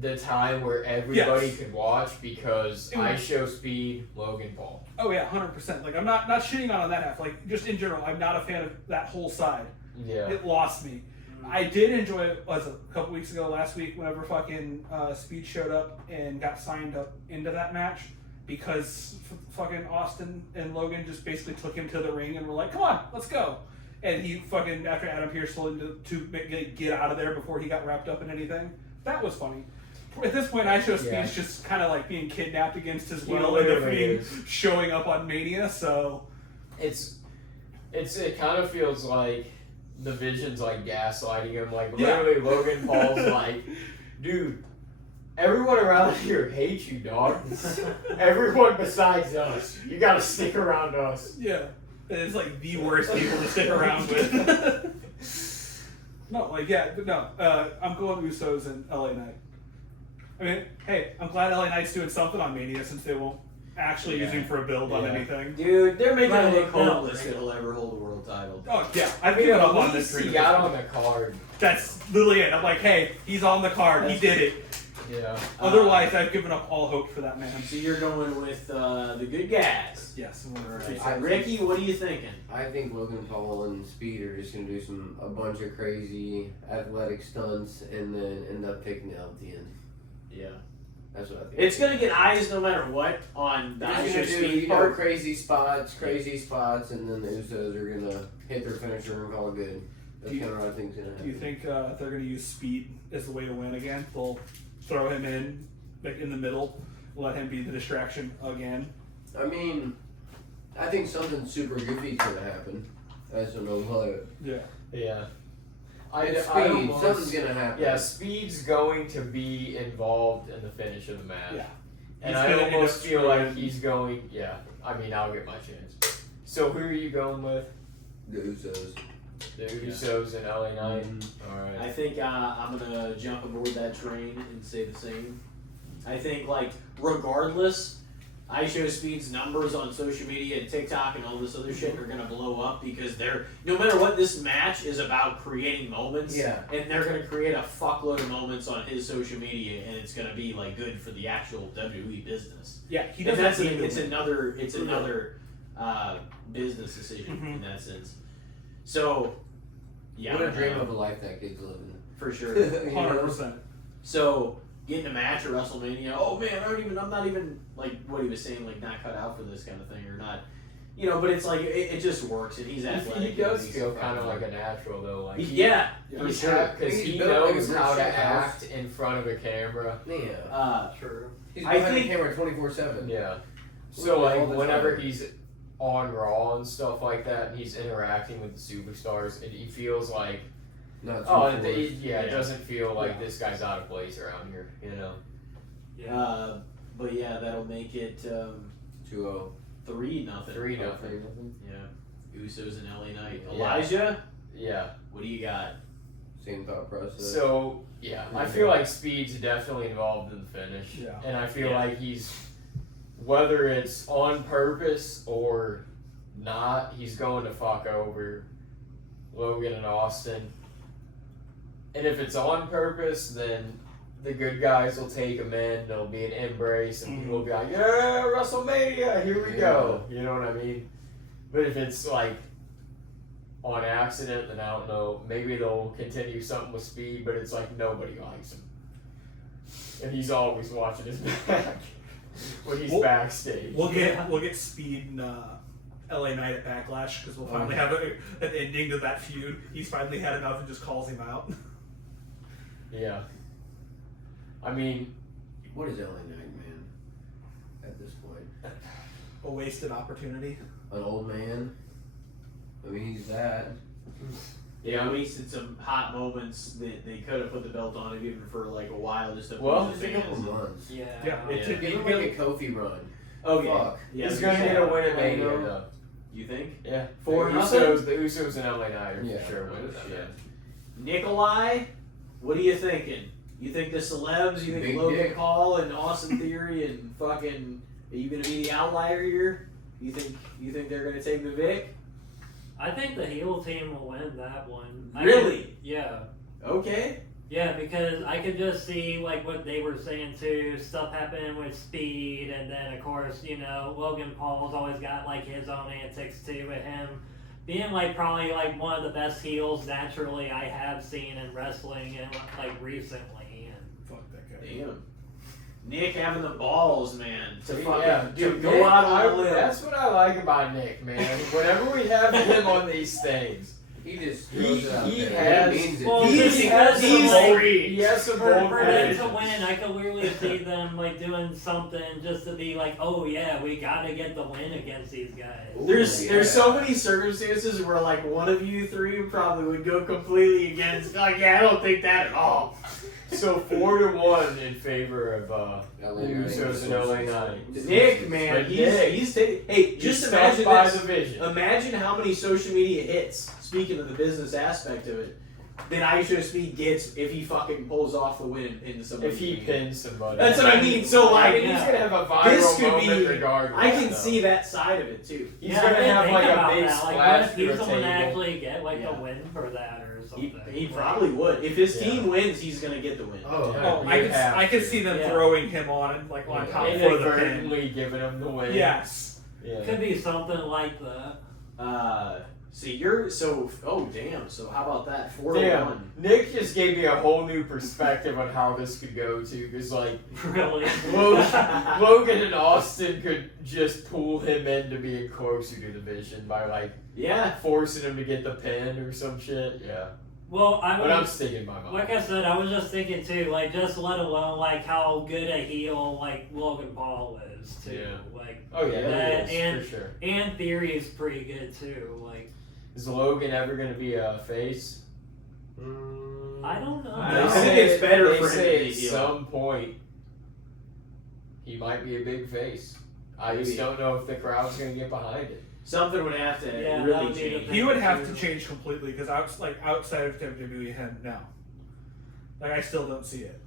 the time where everybody Yes. could watch because It would- I show Speed, Logan Paul. Oh yeah, 100%. Like I'm not shitting on that half. Like just in general, I'm not a fan of that whole side. Yeah. It lost me. I did enjoy it. Was a couple weeks ago, last week, whenever fucking Speed showed up and got signed up into that match because fucking Austin and Logan just basically took him to the ring and were like, "Come on, let's go." And he fucking, after Adam Pearce told him to get out of there before he got wrapped up in anything. That was funny. At this point, ISHO Speed's just kind of like being kidnapped against his He will and literally defeating, is. showing up on Mania, so... It kind of feels like the Vision's like gaslighting him. Like Yeah. literally, Logan Paul's like, dude, everyone around here hates you, dog. Everyone besides us. You gotta stick around us. Yeah. It's like the worst people to stick around with. No, like, yeah, but no. I'm going Usos and LA Knight. I mean, hey, I'm glad LA Knight's doing something on Mania since they won't actually use him for a build on Yeah. anything. Dude, they're making Right, it look no. hopeless that he'll ever hold a world title. Oh, yeah. I've I mean, given up at on least this he dream. got on the card. That's literally it. I'm like, hey, he's on the card. He did it. Yeah. Otherwise, I've given up all hope for that man. So you're going with the good guys. Yes. All right. Ricky, what are you thinking? I think Logan Paul and Speed are just gonna do a bunch of crazy athletic stunts and then end up taking the L at the end. Yeah. That's what I think. It's going to get eyes no matter what on the They're just ISHO gonna do, Speed you know, part. crazy spots, and then the Usos are gonna hit their finisher and call it good. That's Do you- kind of what I think's gonna happen. Do you think if they're going to use Speed as the way to win again? They'll throw him in, like in the middle, let him be the distraction again. I mean, I think something super goofy's gonna happen. I just don't know what. Yeah. Yeah. It's I Speed. almost- Something's gonna happen. Yeah, Speed's going to be involved in the finish of the match. Yeah. And He's I gonna end almost up feel like screwing- he's going. Yeah, I mean, I'll get my chance. So who are you going with? The Usos. The Usos and LA Knight. All right. I think I'm going to jump aboard that train and say the same. I think, like, regardless, ISHO Speed's numbers on social media and TikTok and all this other shit are gonna blow up because no matter what, this match is about creating moments. Yeah. And they're gonna create a fuckload of moments on his social media, and it's gonna be like good for the actual WWE business. Yeah, he And doesn't. it's another business decision in that sense. So, yeah, What a dream of a life that kid's living. for sure. You know? 100%. So getting a match at WrestleMania, oh man, I'm not even like what he was saying, like not cut out for this kind of thing or not, you know. But it's like it just works, and he's athletic. He does and he's feel kind of like a natural though. Like yeah, for sure. because He's he built like a knows brick how to shit house. act in front of a camera. Yeah. True. He's I behind think- the camera 24/7. Yeah. All So like the whenever time. he's on Raw and stuff like that, and he's interacting with the superstars, and he feels like Not it doesn't feel like this guy's out of place around here, you know. Yeah. But yeah, that'll make it 2-0. 3-0. 3-0. Yeah, Usos and LA Knight. Yeah. Elijah, Yeah. what do you got? Same thought process. So yeah, I feel like Speed's definitely involved in the finish, Yeah. and I feel Yeah. like he's, whether it's on purpose or not, he's going to fuck over Logan and Austin. And if it's on purpose, then the good guys will take him in. There'll be an embrace, and people will be like, "Yeah, WrestleMania, here we go." You know what I mean? But if it's like on accident, then I don't know. Maybe they'll continue something with Speed, but it's like nobody likes him, and he's always watching his back when he's Well, backstage. We'll get Speed and LA Knight at Backlash because we'll finally have an ending to that feud. He's finally had enough and just calls him out. Yeah. I mean, What is LA Knight, man? At this point, A wasted opportunity. an old man. I mean, he's that. They wasted some hot moments that they could have put the belt on him even for like a while just to Well, please the Just a couple fans. months. Yeah. It took Give him like a Kofi run. Oh yeah. Fuck. Yeah, He's gonna get a win at Mania, know. though. You think? Yeah. 4-0? The Usos and LA Knight are Yeah. for sure winning Oh, that. shit. Nikolai, what are you thinking? You think the celebs? You think Big Logan dick. Paul and Austin Theory and fucking? Are you gonna be the outlier here? You think they're gonna take the Vic? I think the heel team will win that one. Really? Yeah. Okay. Yeah, because I could just see like what they were saying too, stuff happening with Speed, and then of course, you know, Logan Paul's always got like his own antics too, with him being like probably like one of the best heels naturally I have seen in wrestling and like recently. And Fuck that guy. Damn. Nick having the balls, man, to fucking Yeah, to dude, go Nick, out on a limb. that's what I like about Nick, man. Whenever we have him on these things, He just throws it out he there. has- He means it. Well, he just has because some of, bold, like, he has some bold for them to predictions. win, I could literally see them like doing something just to be like, oh yeah, we gotta get the win against these guys. There's so many circumstances where like one of you three probably would go completely against. Like, yeah, I don't think that at all. So 4-1 in favor of the LA Usos and LA Knight. Nick, man, But Nick, he's taking. Hey, He's just stuck imagine by this. the vision. Imagine how many social media hits. Speaking of the business aspect of it, that Aisha Speed gets if he fucking pulls off the win and pins somebody. If he pins somebody. That's what I mean. So I like, mean, he's gonna have a viral this could moment be. regardless. I can though. see that side of it too. He's Yeah, I gonna didn't have think like a about big that. Like, what splash if through he's a the one to table. actually get like Yeah. the win for that or He something? probably would. If his Yeah. team wins, he's gonna get the win. Oh, Yeah. Oh, You have I could to. see them Yeah. throwing him on like on top for the pin. Inadvertently giving him the win. Yes. Yeah. Could be something like that. Oh damn. So how about that? 4-1. Damn, Nick just gave me a whole new perspective on how this could go too. Because like Really. Logan and Austin could just pull him into being closer to the vision by like Yeah. forcing him to get the pin or some shit. Yeah, Well, I but I'm mean, sticking by mine. like I said, I was just thinking too, like just let alone like how good a heel like Logan Paul is too. Yeah. Like, Oh yeah, that he is, and- for sure. and Theory is pretty good too. Like, Is Logan ever gonna be a face? I don't know. I think it's better they for him say to be at heel. some point he might be a big face. I just Maybe. don't know if the crowd's gonna get behind it. Something would have to Yeah, that really would be the change. thing. He would have to change completely because outside of WWE, him no. Like I still don't see it.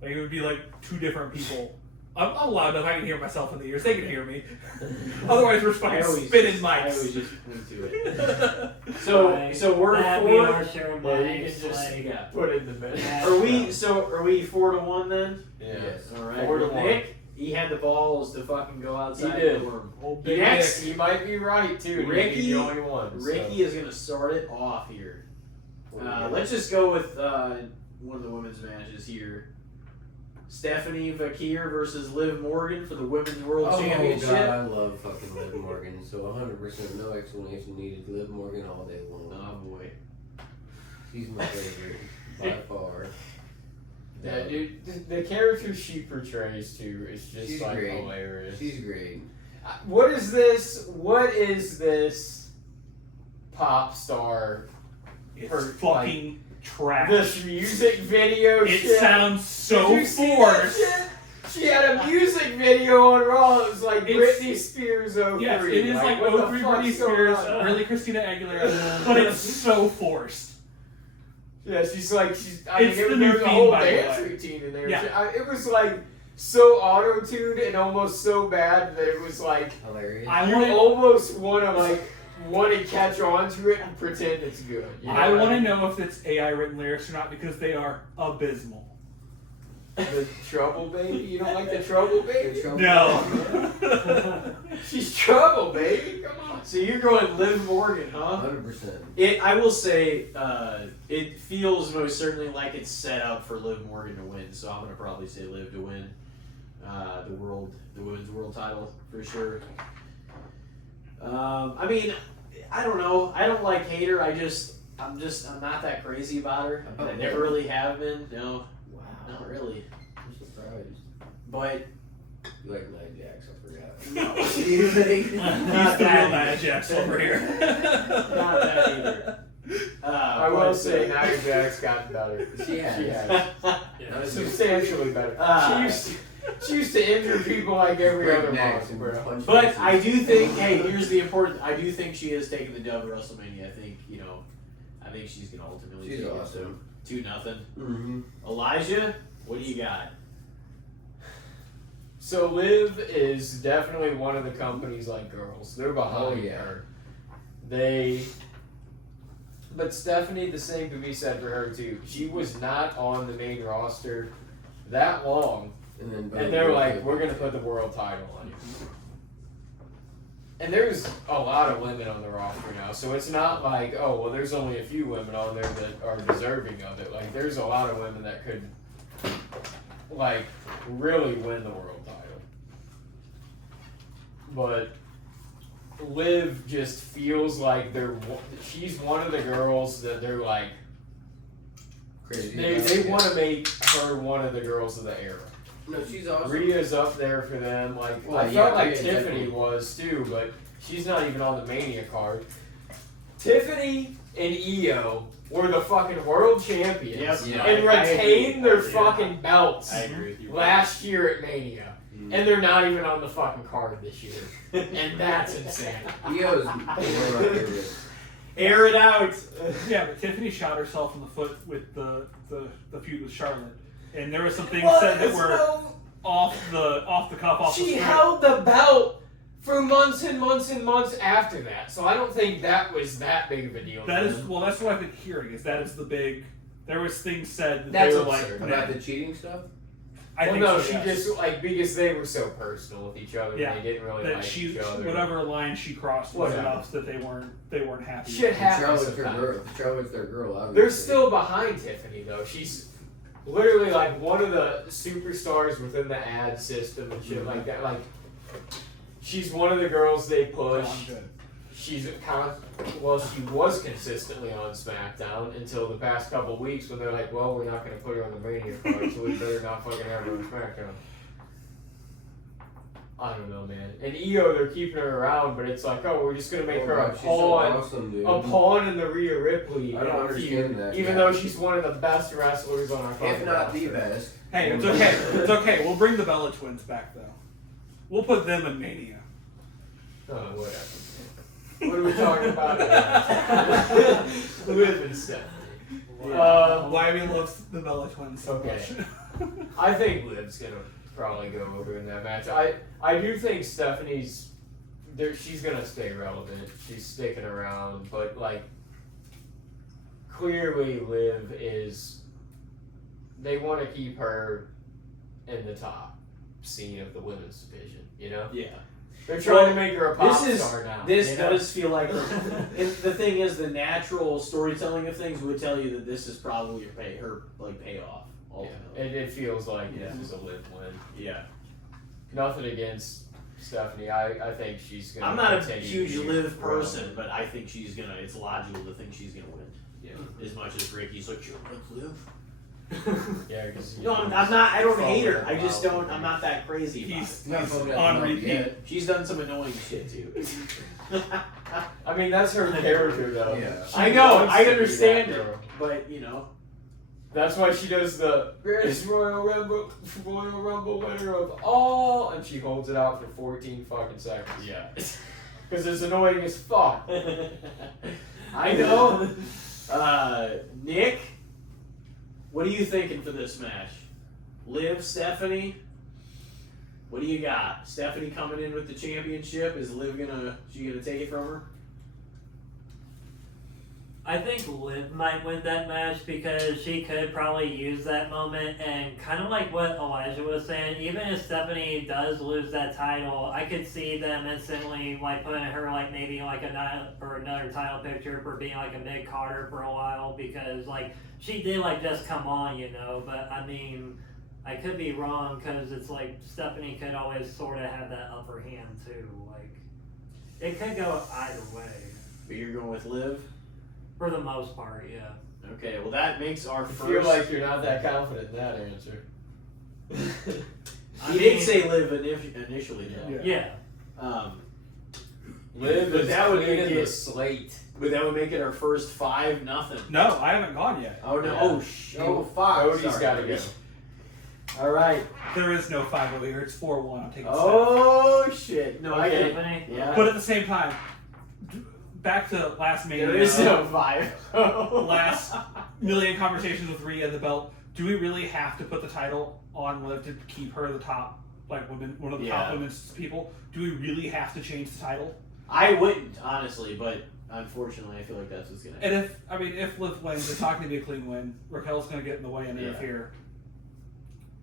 Like it would be like two different people. I'm loud enough. I can hear myself in the ears. They can hear me. Otherwise, we're fucking spinning I mics. always just point to it. So we're that we 4. are sharing Yeah, you can mics, just like, Yeah. put it in the middle. Yeah. Are we 4-1 then? Yeah. Yes. All right. 4-1. Nick, he had the balls to fucking go outside He did. the norm. Old big Next, He might be right too. Ricky- He's the only one. Ricky is gonna start it off here. Let's just go with one of the women's matches here. Stephanie Vakir versus Liv Morgan for the Women's World Oh Championship. god, I love fucking Liv Morgan. So 100% no explanation needed. Liv Morgan all day long. Oh boy. She's my favorite by far. Yeah, dude, the character she portrays too is just She's like great. hilarious. She's great. What is this? What is this pop star? It's Her, fucking trash. This music video it shit. sounds so Did you see that forced. shit? She had a music video on Raw. It was like It's- Britney Spears 03. Yes, it is like what the 03 fuck's Britney going Spears, on? really Christina Aguilera, but it's so forced. Yeah, she's like she's. I It's mean, the there new was a theme, whole by the dance way. routine in there. Yeah. It was like so auto-tuned and almost so bad that it was like Hilarious. I you want to. almost want to catch on to it and pretend it's good. You know I what want to mean? know if it's AI written lyrics or not because they are abysmal. The Trouble Baby. You don't like the Trouble Baby? Trouble. No. She's Trouble Baby. Come on. So you're going Liv Morgan, huh? 100%. I will say, it feels most certainly like it's set up for Liv Morgan to win. So I'm gonna probably say Liv to win the women's world title for sure. I mean, I don't know. I don't like hate her. I'm not that crazy about her. How about I never Liv? really have been. No, Wow. not really. I'm surprised. But You like Nia Jax, I forgot. no, You think? He's not the real that. Nia Jax over here. Not that either. will say now your back's gotten better. She has. She has. Yeah. Substantially better. She used to injure people like every Break other necks month, and bro. punch But faces. I do think, hey, here's the important. I do think she has taken the dub at WrestleMania. I think I think she's gonna ultimately. She's take it. awesome. 2-0. Mm-hmm. Elijah, what do you got? So Liv is definitely one of the companies like girls. They're behind Oh, yeah. her. But Stephanie, the same could be said for her too. She was not on the main roster that long, And they're like, we're gonna put the world title on you. And there's a lot of women on the roster now, so it's not like, oh well, there's only a few women on there that are deserving of it. Like there's a lot of women that could like really win the world title. But Liv just feels like she's one of the girls that they're like Crazy. they want to make her one of the girls of the era. No, she's awesome. Rhea's up there for them. Like Well, I yeah, felt like Rhea Tiffany definitely. was too, but she's not even on the Mania card. Tiffany and Io were the fucking world champions Yep. Yeah. and I retained agree. their Yeah. fucking belts I agree with you. last year at Mania. Mm. And they're not even on the fucking card this year. And that's insane. Io's one of my favorites. Air it out. Yeah, but Tiffany shot herself in the foot with the feud with Charlotte, and there were some things What? said that It's were no- off the cuff, off the She script. held the belt for months and months and months after that. So I don't think that was that big of a deal. That to is them. well, that's what I've been hearing. Is that is the big. There was things said that That's they were absurd. like, About the cheating stuff? I well, think no, so, she yes. just like because they were so personal with each other, Yeah, and they didn't really that like she each other. whatever line she crossed was Whatever. enough that they weren't happy. Shit with. happens Charlotte's her sometimes. girl. Charlotte's their girl, obviously. They're still behind Tiffany though. She's literally like one of the superstars within the ad system and shit like that. Like she's one of the girls they push. Oh, I'm good. She was consistently on SmackDown until the past couple weeks when they're like, well, we're not going to put her on the Mania card, so we better not fucking have her on SmackDown. I don't know, man. And Io, they're keeping her around, but it's like, oh, we're just going to make her a she's so pawn. awesome, dude. A pawn in the Rhea Ripley. I don't understand feud, that. even though she's one of the best wrestlers on our fucking If not the roster. best. Hey, it's okay. It's okay. We'll bring the Bella Twins back though. We'll put them in Mania. Oh, whatever. What are we talking about? Liv and Stephanie. Why loves the Bella Twins so Okay. much. I think Liv's gonna probably go over in that match. I do think Stephanie's she's gonna stay relevant. She's sticking around, but like clearly Liv is. They want to keep her in the top scene of the women's division. You know, Yeah. they're trying to make her a pop This is star now. this you know? does feel like the thing is the natural storytelling of things would tell you that this is probably her payoff Yeah. ultimately. And it feels like Yeah. this is a Liv win. Yeah. Nothing against Stephanie. I think she's gonna. I'm not a continue huge to be Liv person, relevant. but I think she's gonna. It's logical to think she's gonna win. Yeah. As much as Ricky's like, you're like Liv. Yeah, because No, I'm not. I don't hate her. I Follow just her don't. out. I'm not that crazy about He's it. Not voted at on the repeat. yet. She's done some annoying shit too. I mean, that's her character, though. Yeah. She I know. wants I to be understand that it, girl. but That's why she does the greatest Royal Rumble winner of all, and she holds it out for 14 fucking seconds. yeah. Because it's annoying as fuck. I know. Nick, what are you thinking for this match? Liv, Stephanie? What do you got? Stephanie coming in with the championship? Is Liv gonna take it from her? I think Liv might win that match because she could probably use that moment, and kind of like what Elijah was saying, even if Stephanie does lose that title, I could see them instantly like putting her like maybe like another title picture for being like a mid Carter for a while, because like she did like just come on, but I mean I could be wrong because it's like Stephanie could always sort of have that upper hand too, like it could go either way But you're going with Liv? for the most part, yeah. Okay, well that makes our I first. feel like you're not that confident in that answer. He did say Liv initially though. Yeah. Yeah. Um, Liv But is that would cleaning make the it- slate. But that would make it our first 5-0. No, I haven't gone yet. Oh no! Yeah. Oh shit! Oh, 5. Cody's got to go. All right. There is no 5-0 here. It's 4-1. I'm taking Oh shit! No, I get it. Stephanie? Yeah. Steph. But at the same time, back to last Mania. there is no 5. Last million conversations with Rhea and the belt. Do we really have to put the title on Liv to keep her the top, like women, one of the top women's people? Do we really have to change the title? I wouldn't honestly, but unfortunately, I feel like that's what's gonna happen. And if Liv wins, it's not going to be a clean win. Raquel's going to get in the way and interfere.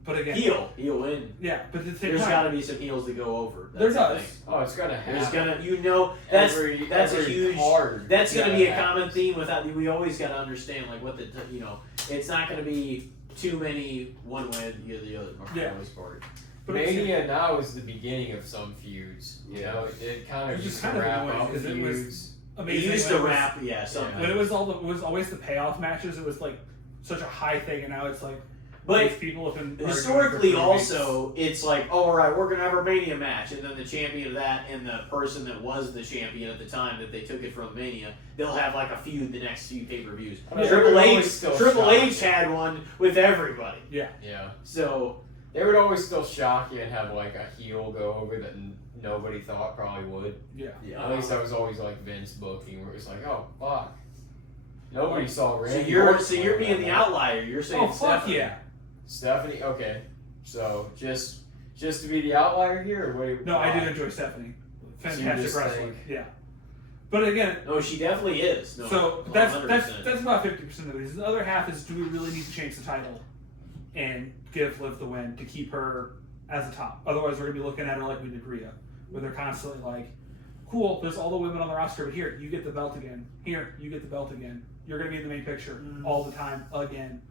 But again, Heel win. Yeah, but at the same There's time, got to be some heels to go over. There That's the does. thing. Oh, it's gonna happen. There's gonna, that's a every huge. card That's gonna gotta be a happen. common theme. We always gotta understand like what it's not gonna be too many one win, the other. Yeah. Always part. but at the same- Mania now is the beginning of some feuds. You know, it kind It of was used just to kind of wrap annoying up because it was feuds. It amazing. used when to it was- wrap, something. When it was was always the payoff matches. It was like such a high thing, and now it's like. But these people have been historically, arguing for 3 weeks. also, it's like, oh, all right, we're gonna have our Mania match, and then the champion of that and the person that was the champion at the time that they took it from Mania, they'll have like a feud the next few pay-per-views. I mean, Triple they would H, always still Triple shock H you. had one with everybody, Yeah. so They would always still shock you and have like a heel go over that nobody thought probably would. Yeah. At least that was always like Vince booking, where it was like, oh fuck, nobody saw So Randy. you're Orton so you're win being that the match. outlier. You're saying Oh fuck Stephanie. yeah! Stephanie. Okay, so just to be the outlier here. Or what, No, I do enjoy Stephanie. So you Fantastic just wrestler. think- Yeah. But again, No, she definitely is. No, so that's 100%. about 50% of it. The other half is, do we really need to change the title and give Liv the win to keep her as a top? Otherwise, we're gonna be looking at her like we did Rhea, where they're constantly like, "Cool, there's all the women on the roster, but here you get the belt again. Here you get the belt again. You're gonna be in the main picture all the time again."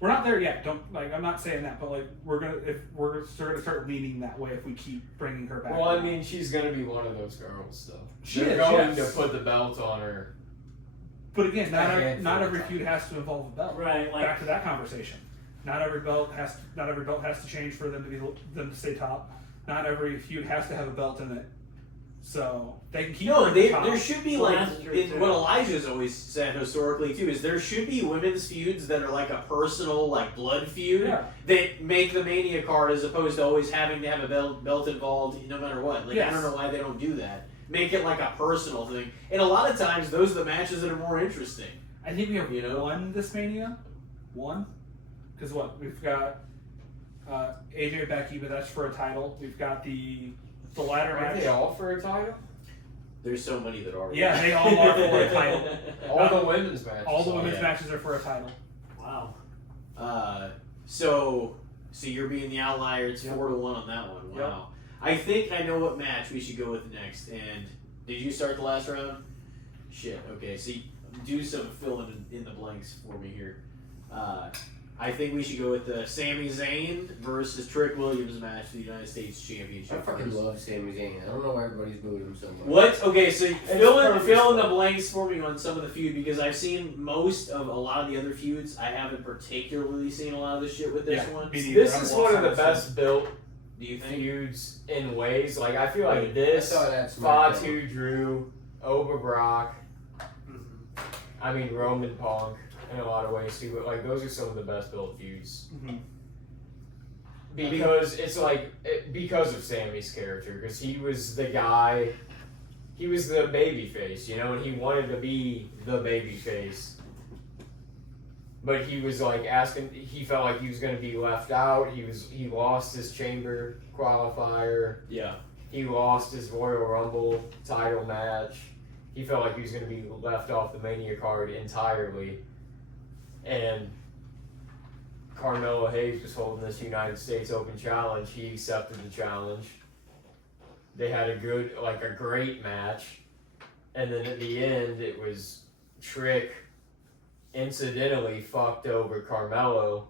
We're not there yet. I'm not saying that, but like we're gonna start leaning that way if we keep bringing her back. Well, I around. mean, she's gonna be one of those girls, though. She They're is, going yes. to put the belt on her. But again, handful not of every times. feud has to involve a belt. Right, like Back to that conversation. Not every belt has to change for them to stay top. Not every feud has to have a belt in it. So they can keep her No, at the top. there should be Well, like that's true, in too. what Elijah's always said historically too is there should be women's feuds that are like a personal like blood feud Yeah. that make the Mania card as opposed to always having to have a belt involved no matter what. Like Yes. I don't know why they don't do that. Make it like a personal thing. And a lot of times those are the matches that are more interesting. I think we have You know? one this Mania. One? Because what? We've got AJ Becky, but that's for a title. We've got the ladder Are match. they all for a title? There's so many that are. Yeah, they all are for a title. All the women's matches. All the women's yeah. matches are for a title. wow. So you're being the outlier. It's Yep. 4-1 on that one. Wow. Yep. I think I know what match we should go with next. And did you start the last round? Shit. Okay. So do some filling in the blanks for me here. I think we should go with the Sami Zayn versus Trick Williams match for the United States Championship. I fucking first. love Sami Zayn. I don't know why everybody's booing him so much. What? Okay, so fill in perfect. the blanks for me on some of the feud because I've seen most of a lot of the other feuds. I haven't particularly seen a lot of the shit with this Yeah, one. me neither. This is one of the best built Do you think? feuds in ways. Like I feel like I this, saw that SmackDown. Fatu Drew, Oba Brock. I mean Roman Punk in a lot of ways too. But like those are some of the best built feuds Mhm. because it's like because of Sammy's character because he was the guy. He was the baby face, you know, and he wanted to be the baby face. But he was like asking. He felt like he was going to be left out. He lost his chamber qualifier. Yeah. He lost his Royal Rumble title match. He felt like he was going to be left off the Mania card entirely. And Carmelo Hayes was holding this United States Open Challenge. He accepted the challenge. They had a great match. And then at the end, it was Trick incidentally fucked over Carmelo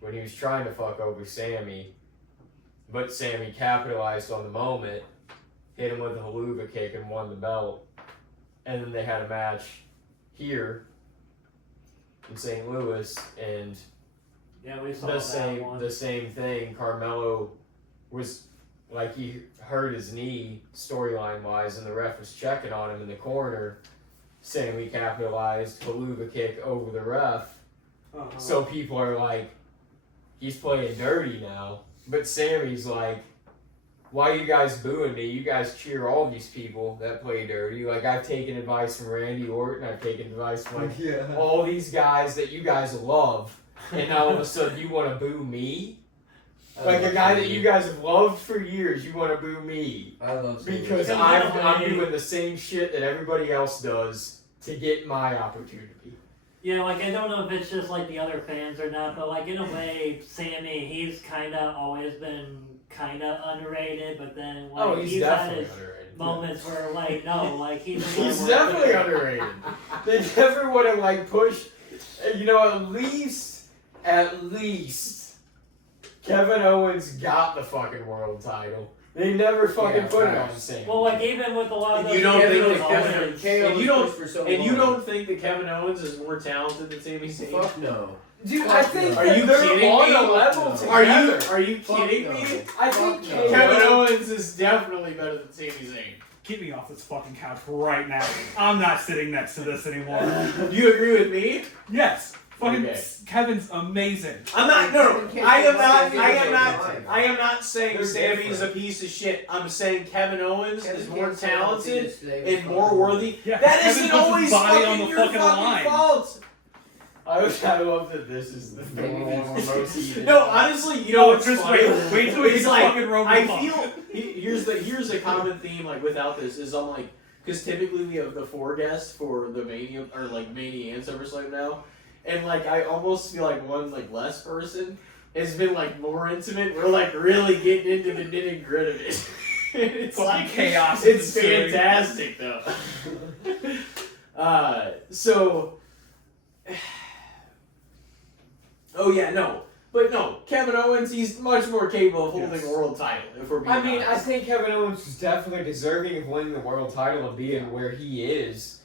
when he was trying to fuck over Sammy. But Sammy capitalized on the moment, hit him with a haluva kick, and won the belt. And then they had a match here in St. Louis, and Yeah, we saw the that one. same thing. Carmelo was like he hurt his knee storyline wise, and the ref was checking on him in the corner, Sammy capitalized haluva kick over the ref. So people are like, he's playing dirty now. But Sammy's like, why are you guys booing me? You guys cheer all these people that play dirty. Like, I've taken advice from Randy Orton. I've taken advice from like all these guys that you guys love. And now all of a sudden you want to boo me? Like a guy that you guys have loved for years, you want to boo me. I love because I'm doing the same shit that everybody else does to get my opportunity. Yeah, like I don't know if it's just like the other fans or not, but like in a way, Sammy, he's kind of always been kind of underrated, but then like he's he's had definitely his underrated. moments where like no, like he's He's definitely underrated. They never would have like pushed, you know, at least Kevin Owens got the fucking world title. They never fucking put it on Sammy. Well, like even with a lot of those, you don't think that you don't think that Kevin Owens is more talented than Sami Zayn? Fuck no. Dude, I think Are you they're kidding on me? a level No. together. Are you Fuck kidding no. me? I Fuck think no. Kevin Owens is definitely better than Sami Zayn. Get me off this fucking couch right now. I'm not sitting next to this anymore. Do you agree with me? Yes. Fucking Okay. Kevin's amazing. I'm not. No, I am not saying They're Sammy's a different. piece of shit. I'm saying Kevin Owens is more can't say all talented this today. and more worthy. Yeah, That Kevin isn't puts his always body on fucking the your fucking fucking line. fault. I love that this is the thing we're most heated. No, honestly, you know what's just funny? wait till we It's get like, fucking Roman I Punk. feel here's the common theme like without this is I'm like because typically we have the 4 guests for the Mania or like Mania and SummerSlam now, and like I almost feel like one like less person has been like more intimate. We're like really getting into the nitty gritty of it. It's like chaos. It's ensuing. fantastic though. So. Oh yeah, no. But no, Kevin Owens, he's much more capable of holding a world title, if we're being I mean, I honest. think Kevin Owens is definitely deserving of winning the world title and being where he is.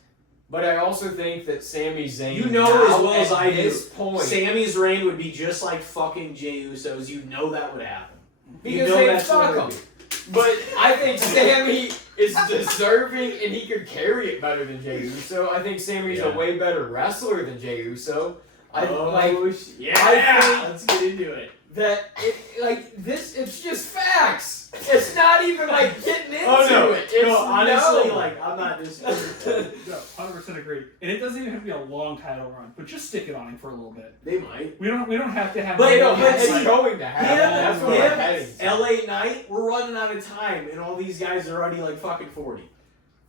But I also think that Sami Zayn, You know now, as well as at I do, this point, Sammy's reign would be just like fucking Jey Uso's. You know that would happen. because you know they that's what fuck it him. would be. But I think Sammy is deserving and he could carry it better than Jey Uso. I think Sammy's Yeah. a way better wrestler than Jey Uso. Yeah, I think- let's get into it. That it's just facts. It's not even like getting into Oh no, it. It's honestly, no. like I'm not disagreeing. No, 100% agree. And it doesn't even have to be a long title run, but just stick it on him for a little bit. They might. We don't have to have. But They no, don't but it's see, going to happen. That's what I'm heading to. LA Knight, we're running out of time, and all these guys are already like fucking 40.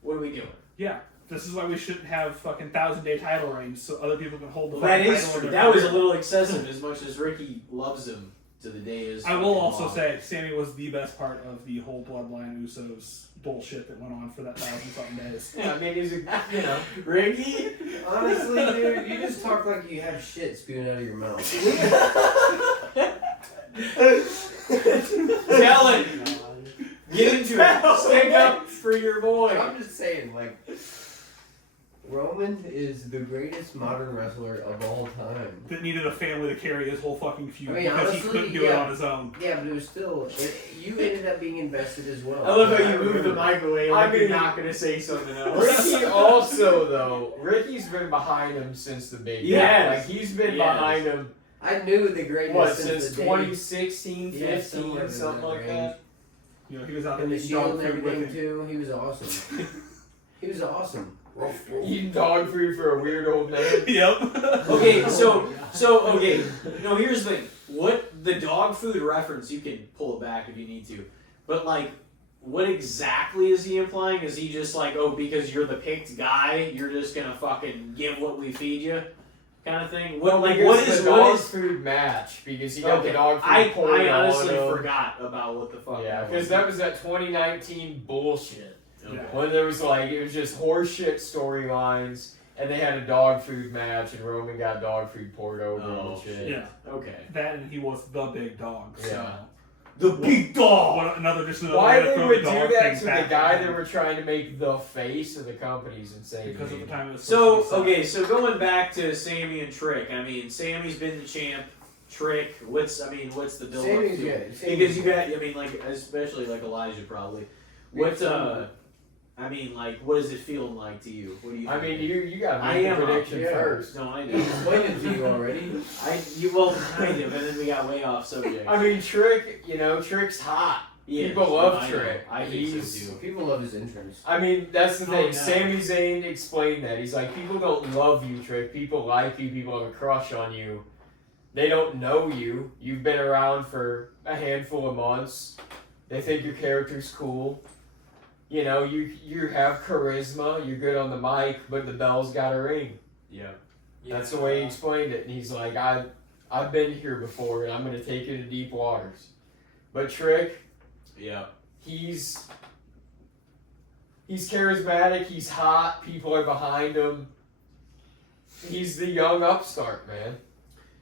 What are we doing? Yeah, this is why we shouldn't have fucking 1,000-day title reigns so other people can hold the. That fucking is title in true. their That was a career. little excessive, as much as Ricky loves him to the day is. I will fucking also long. say, Sammy was the best part of the whole Bloodline Usos bullshit that went on for that 1,000-something days. Yeah, I mean, he's a, Ricky. Honestly, dude, you just talk like you have shit spewing out of your mouth. Tell it. Get into it. Stick up for your boy. I'm just saying, like, Roman is the greatest modern wrestler of all time. That needed a family to carry his whole fucking feud I mean, because he honestly, couldn't do it yeah. on his own. Yeah, but it was still, you ended up being invested as well. I love how you I move the remember. mic away I like you're mean- not going to say something else. Ricky also, though, Ricky's been behind him since the beginning. Yes. Like, he's been Yes. behind him, I knew the greatness what, since since the day 2016, Yeah, 15, somewhere in something that like range. that. You know, he was out there And the eating shield dog and food with everything, him. too. He was awesome. He was awesome. Eating dog food for a weird old man. Yep. Okay, so okay. No, here's the thing. What the dog food reference? You can pull it back if you need to, but like, what exactly is he implying? Is he just like, oh, because you're the picked guy, you're just gonna fucking give what we feed you, kind of thing? What like what Because is the what dog is? food match because he got Okay, the dog food I poured honestly on him. forgot about what the fuck. Yeah, that because that was that 2019 bullshit. Okay. Yeah. When there was like, it was just horseshit storylines, and they had a dog food match, and Roman got dog food poured over him Oh, and shit. Yeah. Okay. That and he was the big dog. So. Yeah. The big dog. Another Why way to they throw would the do dog that thing to the back guy at they him. were trying to make the face of the company's insane. Because of the time it was So supposed to be okay, so going back to Sammy and Trick, I mean, Sammy's been the champ. Trick, what's the build up Sammy's to? good. Because you got, I mean, like especially like Elijah probably. What I mean, like, what is it feeling like to you? What do you? I mean, you got to I make the am prediction yeah. first. No, I He know. explained it to you already. Well, kind of, and then we got way off subject. I mean, Trick, Trick's hot. Yes, People love I know. Trick. I think He's- so too. People love his entrance. I mean, that's the Oh, thing. yeah. Sami Zayn explained that. He's like, people don't love you, Trick. People like you. People have a crush on you. They don't know you. You've been around for a handful of months. They think your character's cool. You have charisma. You're good on the mic, but the bell's got to ring. Yeah. That's the way he explained it. And he's like, I've been here before, and I'm going to take you to deep waters. But Trick, Yeah. he's charismatic. He's hot. People are behind him. He's the young upstart, man.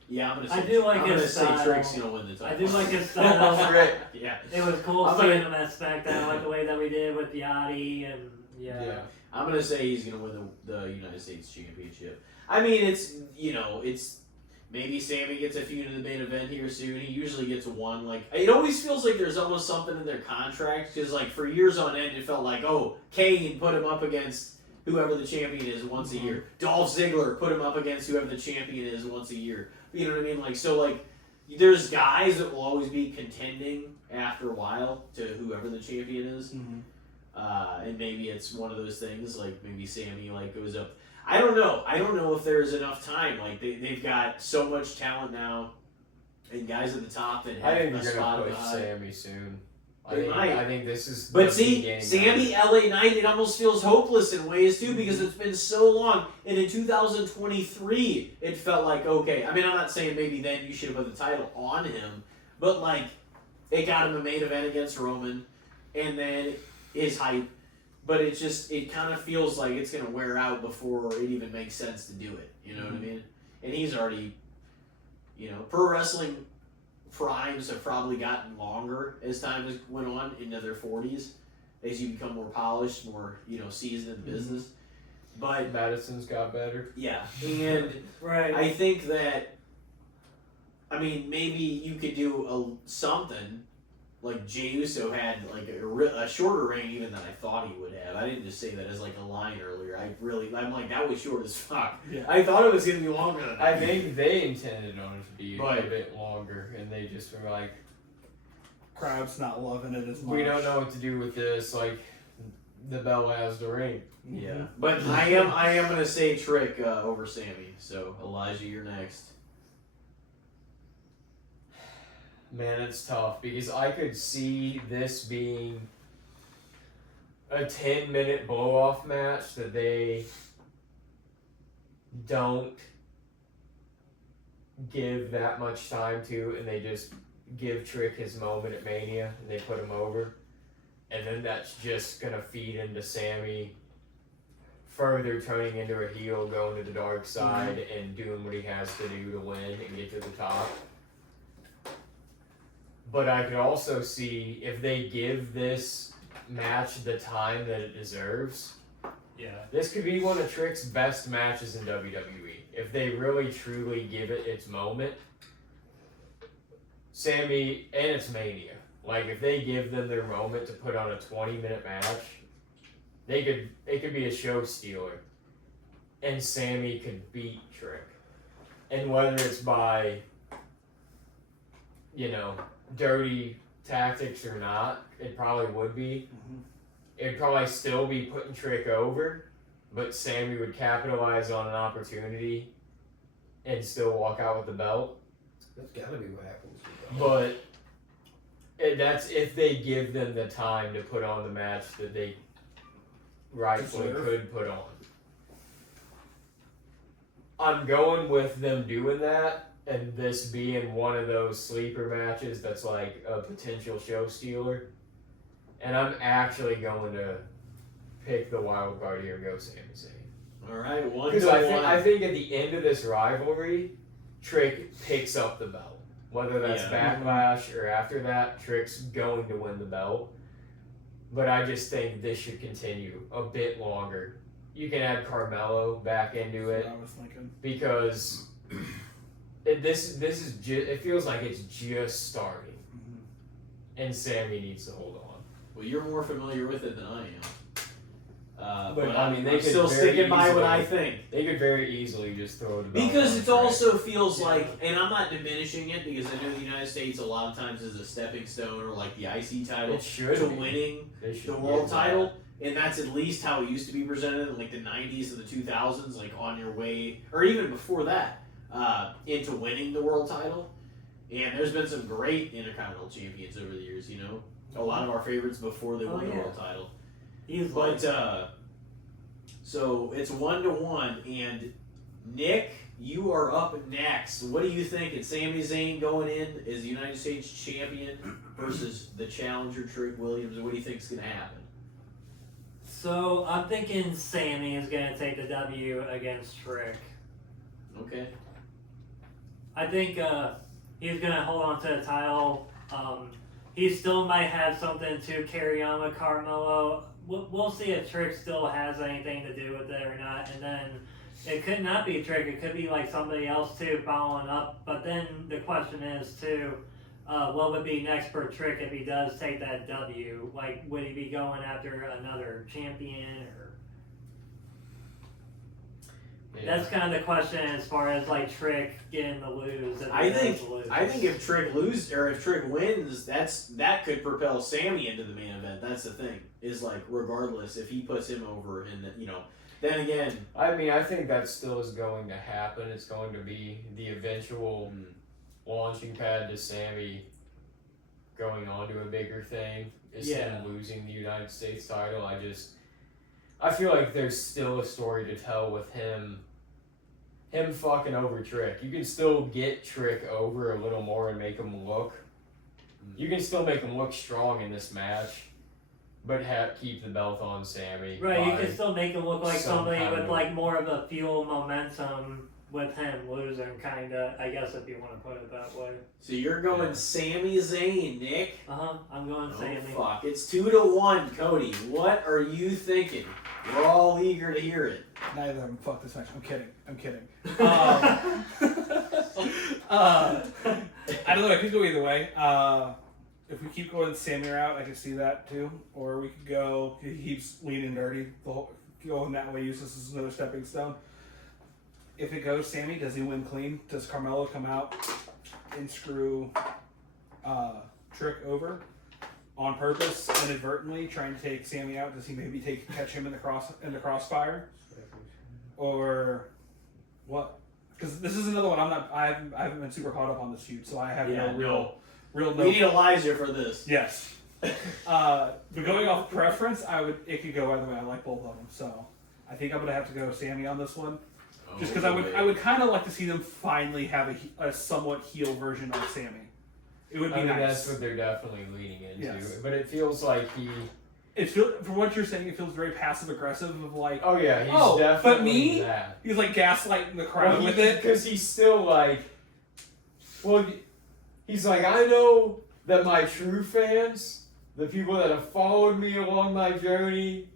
Yeah, I'm gonna I say. do like I'm gonna his say style. Trick's gonna win the title. I do like his style. Trick. Yeah. It was cool I'm seeing gonna- him at SmackDown. I like the way that we did with Yachty and Yeah. I'm gonna say he's gonna win the United States Championship. I mean, it's maybe Sammy gets a feud in the main event here soon. He usually gets one. Like, it always feels like there's almost something in their contract because like for years on end it felt like, oh, Kane put him up against whoever the champion is once a year. Dolph Ziggler put him up against whoever the champion is once a year. You know what I mean? Like, so like there's guys that will always be contending after a while to whoever the champion is. And maybe it's one of those things, like maybe Sammy like goes up. I don't know. I don't know if there's enough time. Like they've got so much talent now, and guys at the top that have I think a they're spot going to push behind. Sammy soon. They might. I think this is But the see, beginning Sammy LA Knight, it almost feels hopeless in ways too because it's been so long. And in 2023, it felt like okay. I mean, I'm not saying maybe then you should have put the title on him, but like it got him a main event against Roman, and then his hype. But it kind of feels like it's gonna wear out before it even makes sense to do it. You know what I mean? And he's already, pro wrestling primes have probably gotten longer as time has went on into their 40s, as you become more polished, more seasoned in the business. But Madison's got better. yeah, and right. I think that, I mean, maybe you could do something like Jey Uso had like a shorter reign even than I thought he would have. I didn't just say that as like a line earlier. I'm like, that was short as fuck. Yeah. I thought it was gonna be longer than that. I think they intended on it to be But- a bit longer, and they just were like, Crowd's not loving it as much. we don't know what to do with this. Like, the bell has the ring. Yeah, but I am gonna say Trick over Sammy. So Elijah, you're next. Man, it's tough because I could see this being a 10-minute blow-off match that they don't give that much time to, and they just give Trick his moment at Mania and they put him over. And then that's just going to feed into Sammy further turning into a heel, going to the dark side, and doing what he has to do to win and get to the top. But I could also see if they give this match the time that it deserves, Yeah. this could be one of Trick's best matches in WWE. If they really truly give it its moment, Sammy, and it's Mania. Like, if they give them their moment to put on a 20-minute match, it could be a show stealer. And Sammy could beat Trick. And whether it's by, dirty tactics or not, it probably would be. It'd probably still be putting Trick over, but Sammy would capitalize on an opportunity and still walk out with the belt. That's gotta be what happens. But that's if they give them the time to put on the match that they rightfully Deserve. could put on. I'm going with them doing that, and this being one of those sleeper matches that's like a potential show stealer. And I'm actually going to pick the wild card here and go Sami Zayn. All right, 1 Because to 1. I think at the end of this rivalry, Trick picks up the belt. Whether that's Yeah. Backlash or after that, Trick's going to win the belt. But I just think this should continue a bit longer. You can add Carmelo back into That's it what I was thinking. because it feels like it's just starting, and Sammy needs to hold on. Well, you're more familiar with it than I am. But I mean, I'm still sticking by what I think. They could very easily just throw it. Because it also feels like, and I'm not diminishing it because I know the United States a lot of times is a stepping stone or like the IC title to winning the world title. And that's at least how it used to be presented in like the 90s and the 2000s, like on your way, or even before that, into winning the world title. And there's been some great Intercontinental champions over the years, you know? A lot of our favorites before they won the world title. But, so it's 1-1, and Nick, you are up next. What do you think? It's Sami Zayn going in as the United States champion versus the challenger Trick Williams. What do you think is going to happen? So I'm thinking Sammy is going to take the W against Trick. Okay. I think he's going to hold on to the title. He still might have something to carry on with Carmelo. We'll see if Trick still has anything to do with it or not. And then it could not be Trick. It could be like somebody else too following up. But then the question is too, what would be next for Trick if he does take that W? Like, would he be going after another champion or? Yeah. That's kind of the question as far as like Trick getting the lose. I think if Trick wins, that could propel Sammy into the main event. That's the thing. Is like regardless if he puts him over, and then again. I mean, I think that still is going to happen. It's going to be the eventual launching pad to Sammy going on to a bigger thing. Is him losing the United States title. I feel like there's still a story to tell with him fucking over Trick. You can still get Trick over a little more and make him look. You can still make him look strong in this match, but keep the belt on Sammy. Right, you can still make him look like somebody with like more of a fuel momentum with him losing, kind of, I guess, if you want to put it that way. So you're going Sami Zayn, Nick? I'm going Sammy. Fuck, it's 2-1, Cody. What are you thinking? We're all eager to hear it. Neither of them fuck this match. I'm kidding. I don't know. I could go either way. If we keep going the Sammy route, I could see that too. Or we could go. He keeps leaning dirty. Going that way, use this as another stepping stone. If it goes Sammy, does he win clean? Does Carmelo come out and screw Trick over on purpose, inadvertently, trying to take Sammy out? Does he maybe catch him in the crossfire? Or what? Because this is another one. I haven't been super caught up on this feud, so I have no real. We need Elijah for this. Yes. But going off preference, it could go either way. I like both of them, so I think I'm gonna have to go Sammy on this one. Just because I would kind of like to see them finally have a somewhat heel version of Sammy. It would be nice. That's what they're definitely leaning into. Yes. But it feels like from what you're saying, it feels very passive aggressive of like. Oh yeah, he's definitely but me? that. He's like gaslighting the crowd with it because he's still like. Well, he's like, I know that my true fans, the people that have followed me along my journey,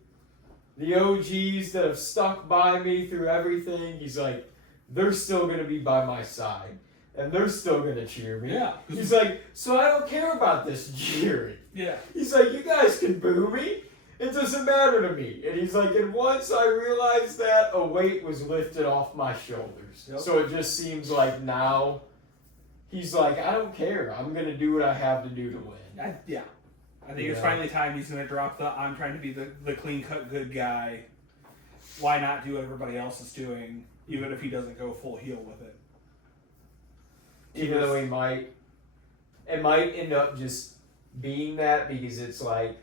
the OGs that have stuck by me through everything, he's like, they're still going to be by my side. And they're still going to cheer me. Yeah. He's like, so I don't care about this cheering. Yeah. He's like, you guys can boo me. It doesn't matter to me. And he's like, and once I realized that, a weight was lifted off my shoulders. Yep. So it just seems like now, he's like, I don't care. I'm going to do what I have to do to win. I think it's finally time he's going to drop I'm trying to be the clean-cut good guy. Why not do what everybody else is doing, even if he doesn't go full heel with it? Even though it might end up just being that because it's like,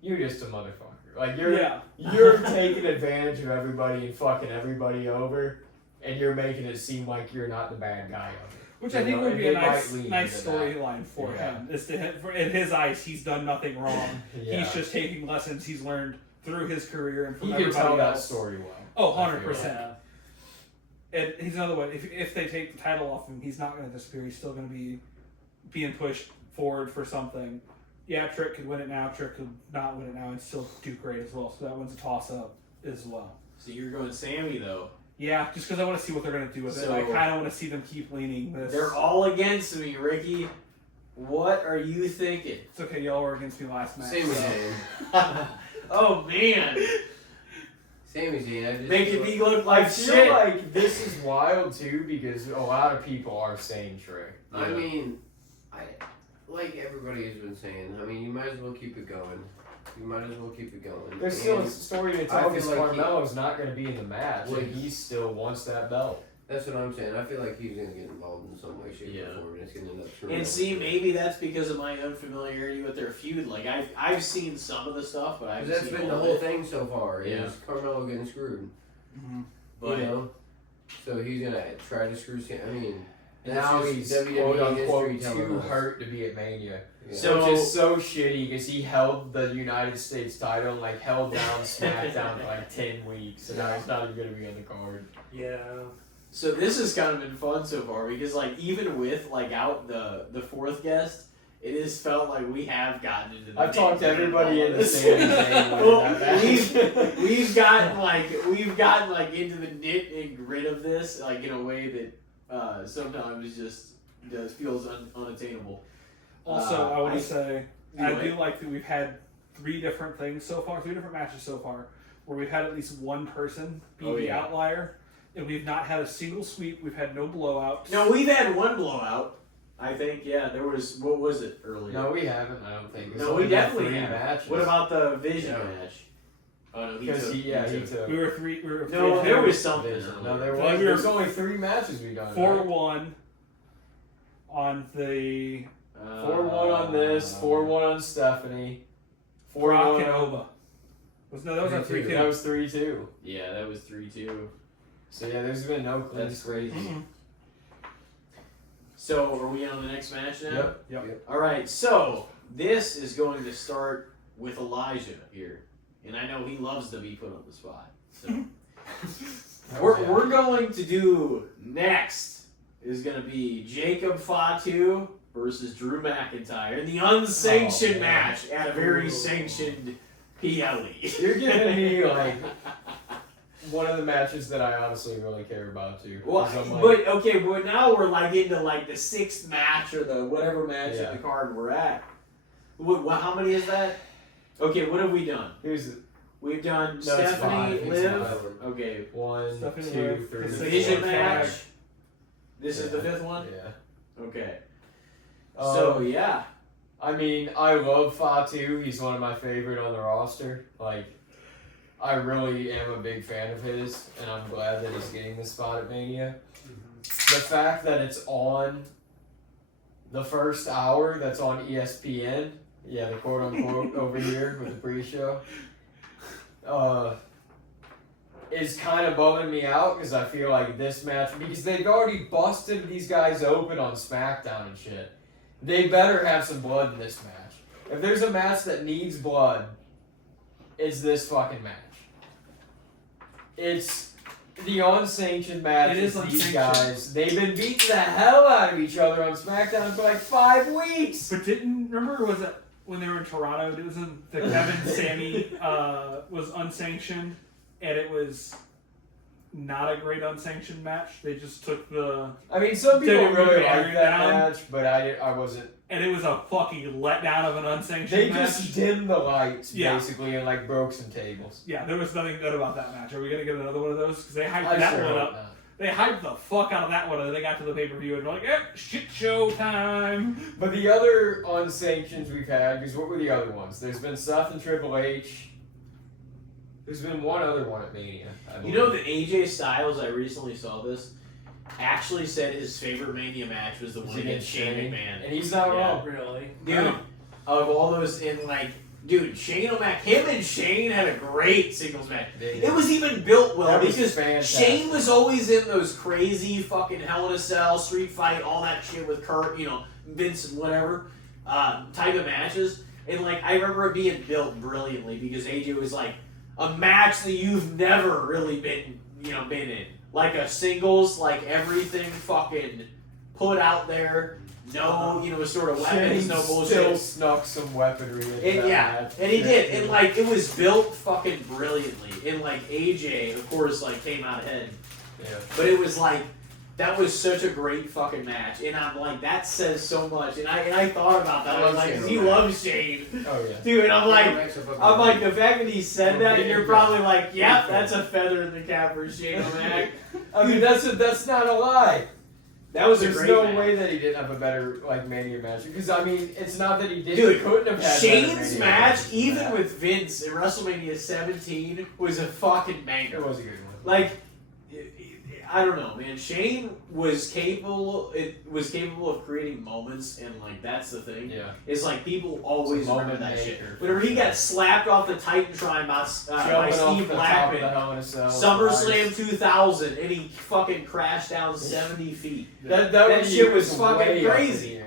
you're just a motherfucker. Like, you're taking advantage of everybody and fucking everybody over, and you're making it seem like you're not the bad guy of it. Which I think would be a nice storyline for him. In his eyes, he's done nothing wrong. He's just taking lessons he's learned through his career and from everybody else. He can tell that story well. Oh, 100%. And he's another one. If they take the title off him, he's not going to disappear. He's still going to be being pushed forward for something. Yeah, Trick could win it now. Trick could not win it now and still do great as well. So that one's a toss-up as well. So you're going Sammy, though. Yeah, just because I want to see what they're going to do with it. I kind of want to see them keep leaning this. They're all against me, Ricky. What are you thinking? It's okay, y'all were against me last match. Same so. Oh man, Sami Zayn, I just making me look I like feel shit. like this is wild too because a lot of people are saying Trey. I mean, like everybody has been saying. I mean, you might as well keep it going. You might as well keep it going. There's still a And story to I tell feel because like Carmelo's not going to be in the match, Well, and he still wants that belt. that's what I'm saying. I feel like he's gonna get involved in some way, shape, Yeah. or form, and it's gonna end up screwing And up. see, maybe that's because of my unfamiliarity with their feud. Like I've seen some of the stuff, but I've That's seen been the all whole of it. thing so far. Yeah. Is Carmelo getting screwed? But You know, so he's gonna try to screw. I mean, that's Now just he's WWE quote unquote history telling too us. hurt to be at Mania. Yeah. So- Which is so shitty because he held the United States title and like held down SmackDown for like 10 weeks, and now he's not even going to be on the card. Yeah. So this has kind of been fun so far because like even with like out the fourth guest, it has felt like we have gotten into the I've talked to nitty-gritty everybody of in the this. Sami Zayn Well, with that match. we've gotten like into the nit and grit of this like in a way that sometimes just feels unattainable. Also, I want to say, I anyway. do like that we've had 3 different things so far, 3 different matches so far, where we've had at least one person be Oh, the yeah. outlier, and we've not had a single sweep, we've had no blowouts. No, we've had one blowout. I think there was what was it earlier? No, we haven't, I don't think. It's No, only we been definitely 3 have. matches. What about the Vision Yeah. match? Oh no, he Because took. he took. We were 3. We were No, three- there was something. Vision. No, earlier. there I think was. we were There's only 3 matches we done. 4-1 on the 4-1 on this, 4-1 on Stephanie, 4-1 Brock and on Oba. That was on 3-2. That was 3-2. Yeah, that was 3-2. So yeah, there's been no clean That's sweep. crazy. Mhm. So are we on the next match now? Yep. All right. So this is going to start with Elijah here, and I know he loves to be put on the spot. So we're going to do next is going to be Jacob Fatu versus Drew McIntyre in the unsanctioned Oh, man. match at a very sanctioned PLE. You're giving me like one of the matches that I honestly really care about too. Well, 'Cause I'm like, but now we're like into like the 6th match or the whatever match Yeah. at the card we're at. How many is that? Okay, what have we done? here's We've done No, it's Stephanie, 5. It's Liv. 5. Okay, 1, Stephanie 2, Liv, 3, the the sixth Vision one, match. five. This is the 5th one. Yeah. Okay. So Um, yeah, I mean, I love Fatu. He's one of my favorite on the roster. Like, I really am a big fan of his, and I'm glad that he's getting this spot at Mania. The fact that it's on the first hour, that's on ESPN, yeah, the quote unquote over here with the pre-show, is kind of bumming me out because I feel like this match, because they've already busted these guys open on SmackDown and shit. They better have some blood in this match. If there's a match that needs blood, it's this fucking match. It's the unsanctioned match. It is It's these unsanctioned. guys. They've been beating the hell out of each other on SmackDown for like 5 weeks. But remember, was it when they were in Toronto? It was in the Kevin Sammy was unsanctioned, and it was not a great unsanctioned match. They just took I mean, some people WWE really like bearing that down. match, but I wasn't. and it was a fucking letdown of an unsanctioned They match. just dimmed the lights Yeah. basically and like broke some tables. Yeah, there was nothing good about that match. Are we gonna get another one of those? Because they hyped I that sure one hope up. not. They hyped the fuck out of that one, and then they got to the pay per view and were like, shit show time. But the other unsanctions we've had, because what were the other ones? There's been Seth and Triple H. There's been one other one at Mania. I you know believe. that AJ Styles, I recently saw this, actually said his favorite Mania match was the Was one against Shane McMahon. And he's not Yeah. wrong. Really? Dude, of all those Shane O'Mac, him and Shane had a great singles match. It was even built well That was because fantastic. Shane was always in those crazy fucking Hell in a Cell, Street Fight, all that shit with Kurt, Vince and whatever, type of matches. And like, I remember it being built brilliantly because AJ was like a match that you've never really been in. Like a singles, like everything fucking put out there. No, sort of weapons, Shane no still bullshit. snuck some weaponry into And that yeah, match. and he did, and like it was built fucking brilliantly, and like AJ, of course, like came out ahead, Yeah. but it was like That was such a great fucking match, and I'm like, that says so much. And I thought about that. I was like, he loves Shane, Oh yeah. dude. And I'm like, I'm the fact that he said that, and you're probably like, yep, that's a feather in the cap for Shane O'Mac. I mean, that's not a lie. That was There's a great no match. way that he didn't have a better like Mania match. Because I mean, it's not that he didn't. Dude, couldn't have had Shane's better Mania match, matches than even that. with Vince in WrestleMania 17, was a fucking banger. It was a good one. Like, I don't know, man. Shane was capable. It was capable of creating moments, and like that's the thing. Yeah. Is like people always It's a remember moment that shit. maker. Whenever he got slapped off the Titantron by Steve Blackman, SummerSlam 2000, and he fucking crashed down 70 feet. That shit was fucking crazy.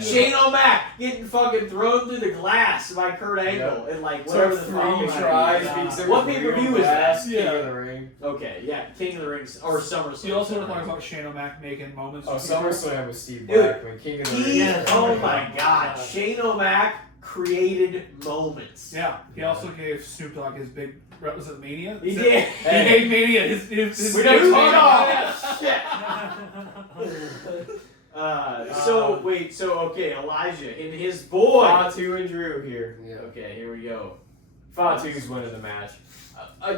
Shane O'Mac getting fucking thrown through the glass by Kurt Angle, and like whatever the fuck. What pay-per-view is that? King of the Ring. Okay, yeah, King of the Ring or SummerSlam. You also want to talk about Shane O'Mac making moments. Oh, SummerSlam with Steve Dude, Blackman. King of the Ring. Oh my God, Shane O'Mac created moments. Yeah, he also gave Snoop Dogg his big. Was it Mania? He did. He gave Mania his We don't big talk Mania. about that shit. So okay, Elijah and his boy. Fatu and Drew here. Yeah. Okay, here we go. Fatu's winning the match.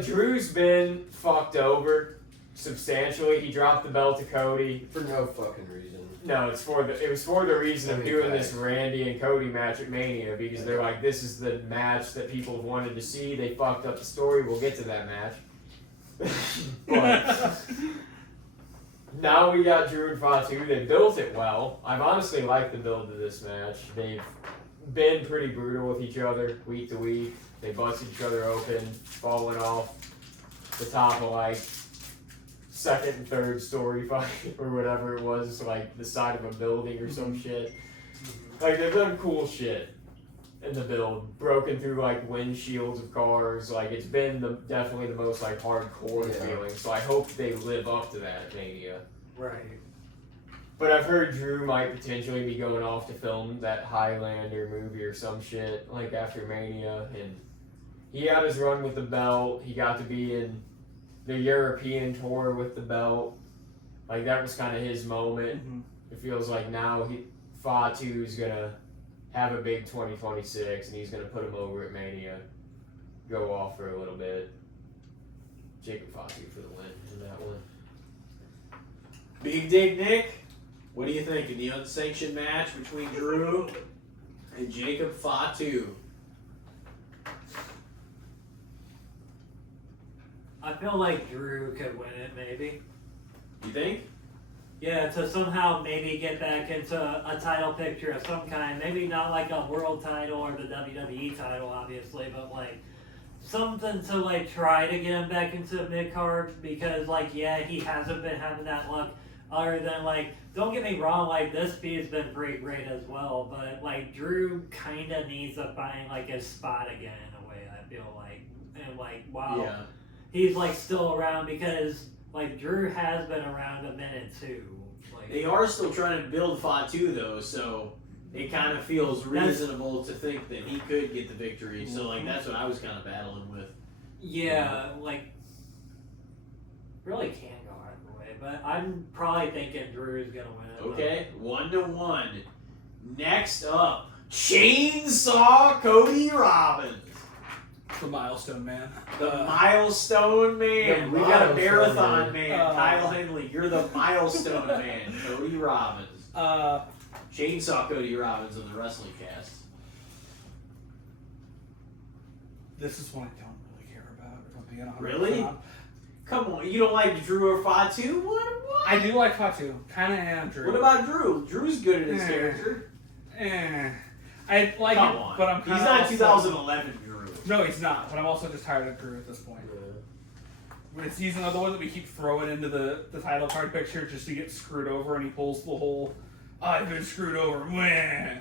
Drew's been fucked over substantially. He dropped the belt to Cody. For no fucking reason. No, it was for the reason of I mean, doing facts. this Randy and Cody match at Mania because they're like, this is the match that people have wanted to see. They fucked up the story. We'll get to that match. But now we got Drew and Fatu. They built it well. I've honestly liked the build of this match. They've been pretty brutal with each other week to week. They busted each other open, falling off the top of like second and third story fight or whatever it was, like the side of a building or some shit. Like they've done cool shit in the build, broken through like windshields of cars. Like it's been definitely the most like hardcore feeling. So I hope they live up to that at Mania. Right. But I've heard Drew might potentially be going off to film that Highlander movie or some shit like after Mania, and he had his run with the belt. He got to be in the European tour with the belt. Like that was kind of his moment. Mhm. It feels like now Fatu's gonna have a big 2026, and he's gonna put him over at Mania. Go off for a little bit. Jacob Fatu for the win in that one. Big Dick Nick, what do you think of the unsanctioned match between Drew and Jacob Fatu? I feel like Drew could win it, maybe. You think? Yeah, to somehow maybe get back into a title picture of some kind. Maybe not like a world title or the WWE title, obviously, but like something to like try to get him back into mid card because like yeah, he hasn't been having that luck. Other than like, don't get me wrong, like this feud's been pretty great as well, but like Drew kind of needs to find like his spot again in a way. I feel like, and like wow. Yeah. He's like still around because like Drew has been around a minute too. Like, They are still trying to build Fatu though, so it kind of feels reasonable to think that he could get the victory. So like that's what I was kind of battling with. yeah, like really can't go either way, but I'm probably thinking Drew is gonna win it. Okay, 1-1. Next up, Chainsaw Cody Robbins. The milestone man. The milestone man. the We got a milestone marathon man. man. Kyle Henley, you're the milestone man. Cody Robbins. Chainsaw Cody Robbins on the Wrestling Cast. This is one I don't really care about. If I'm being 100% Really? honest. Come on, you don't like Drew or Fatu? What? I do like Fatu. Kind of am Drew. What about Drew? Drew's good at his character. I like Come it, on. but I'm He's kind not of 2011 Drew. No, he's not. But I'm also just tired of Drew at this point. He's another one that we keep throwing into the title card picture just to get screwed over, and he pulls the whole I've been screwed over, meh,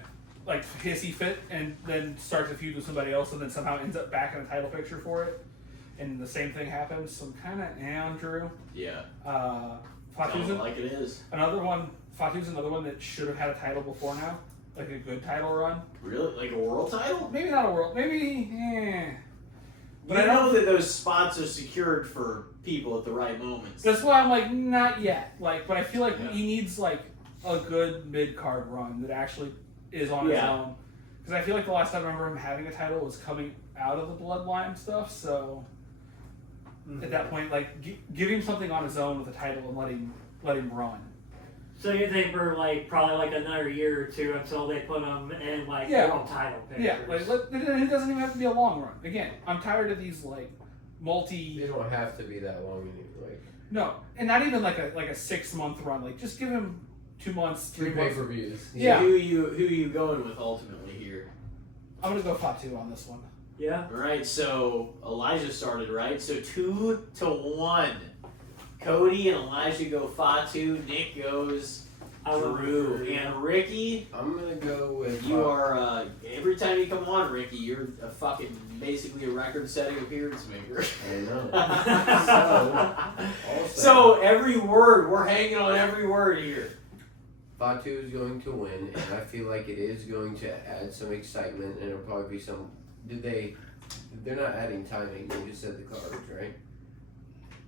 like hissy fit, and then starts a feud with somebody else, and then somehow ends up back in the title picture for it. And the same thing happens. So I'm kind of Drew. Yeah. Fatu's Sounds like it is. another one. Fatu's another one that should have had a title before now, like a good title run. Really? Like a world title? Maybe not a world. Maybe. You know that those spots are secured for people at the right moments. That's why I'm like, not yet. Like, but I feel like he needs like a good mid card run that actually is on his own. Because I feel like the last time I remember him having a title was coming out of the Bloodline stuff. So at that point, like, give him something on his own with a title and let him run. So you think we're like probably like another year or two until they put him in like world title pictures? Yeah, like it doesn't even have to be a long run. Again, I'm tired of these like They don't have to be that long. Like no, and not even like a 6-month run. Like just give him 2 months, 3 months. pay-per-views. Yeah. Who you going with ultimately here? I'm gonna go Fatu on this one. Yeah. All right, so Elijah started, right? So 2-1. Cody and Elijah go Fatu. Nick goes Drew. And Ricky, I'm gonna go with. you are every time you come on, Ricky, you're a fucking basically a record-setting appearance maker. I know. So every word, we're hanging on every word here. Fatu is going to win, and I feel like it is going to add some excitement, and it'll probably be some. They're not adding timing. They just said the cards, right?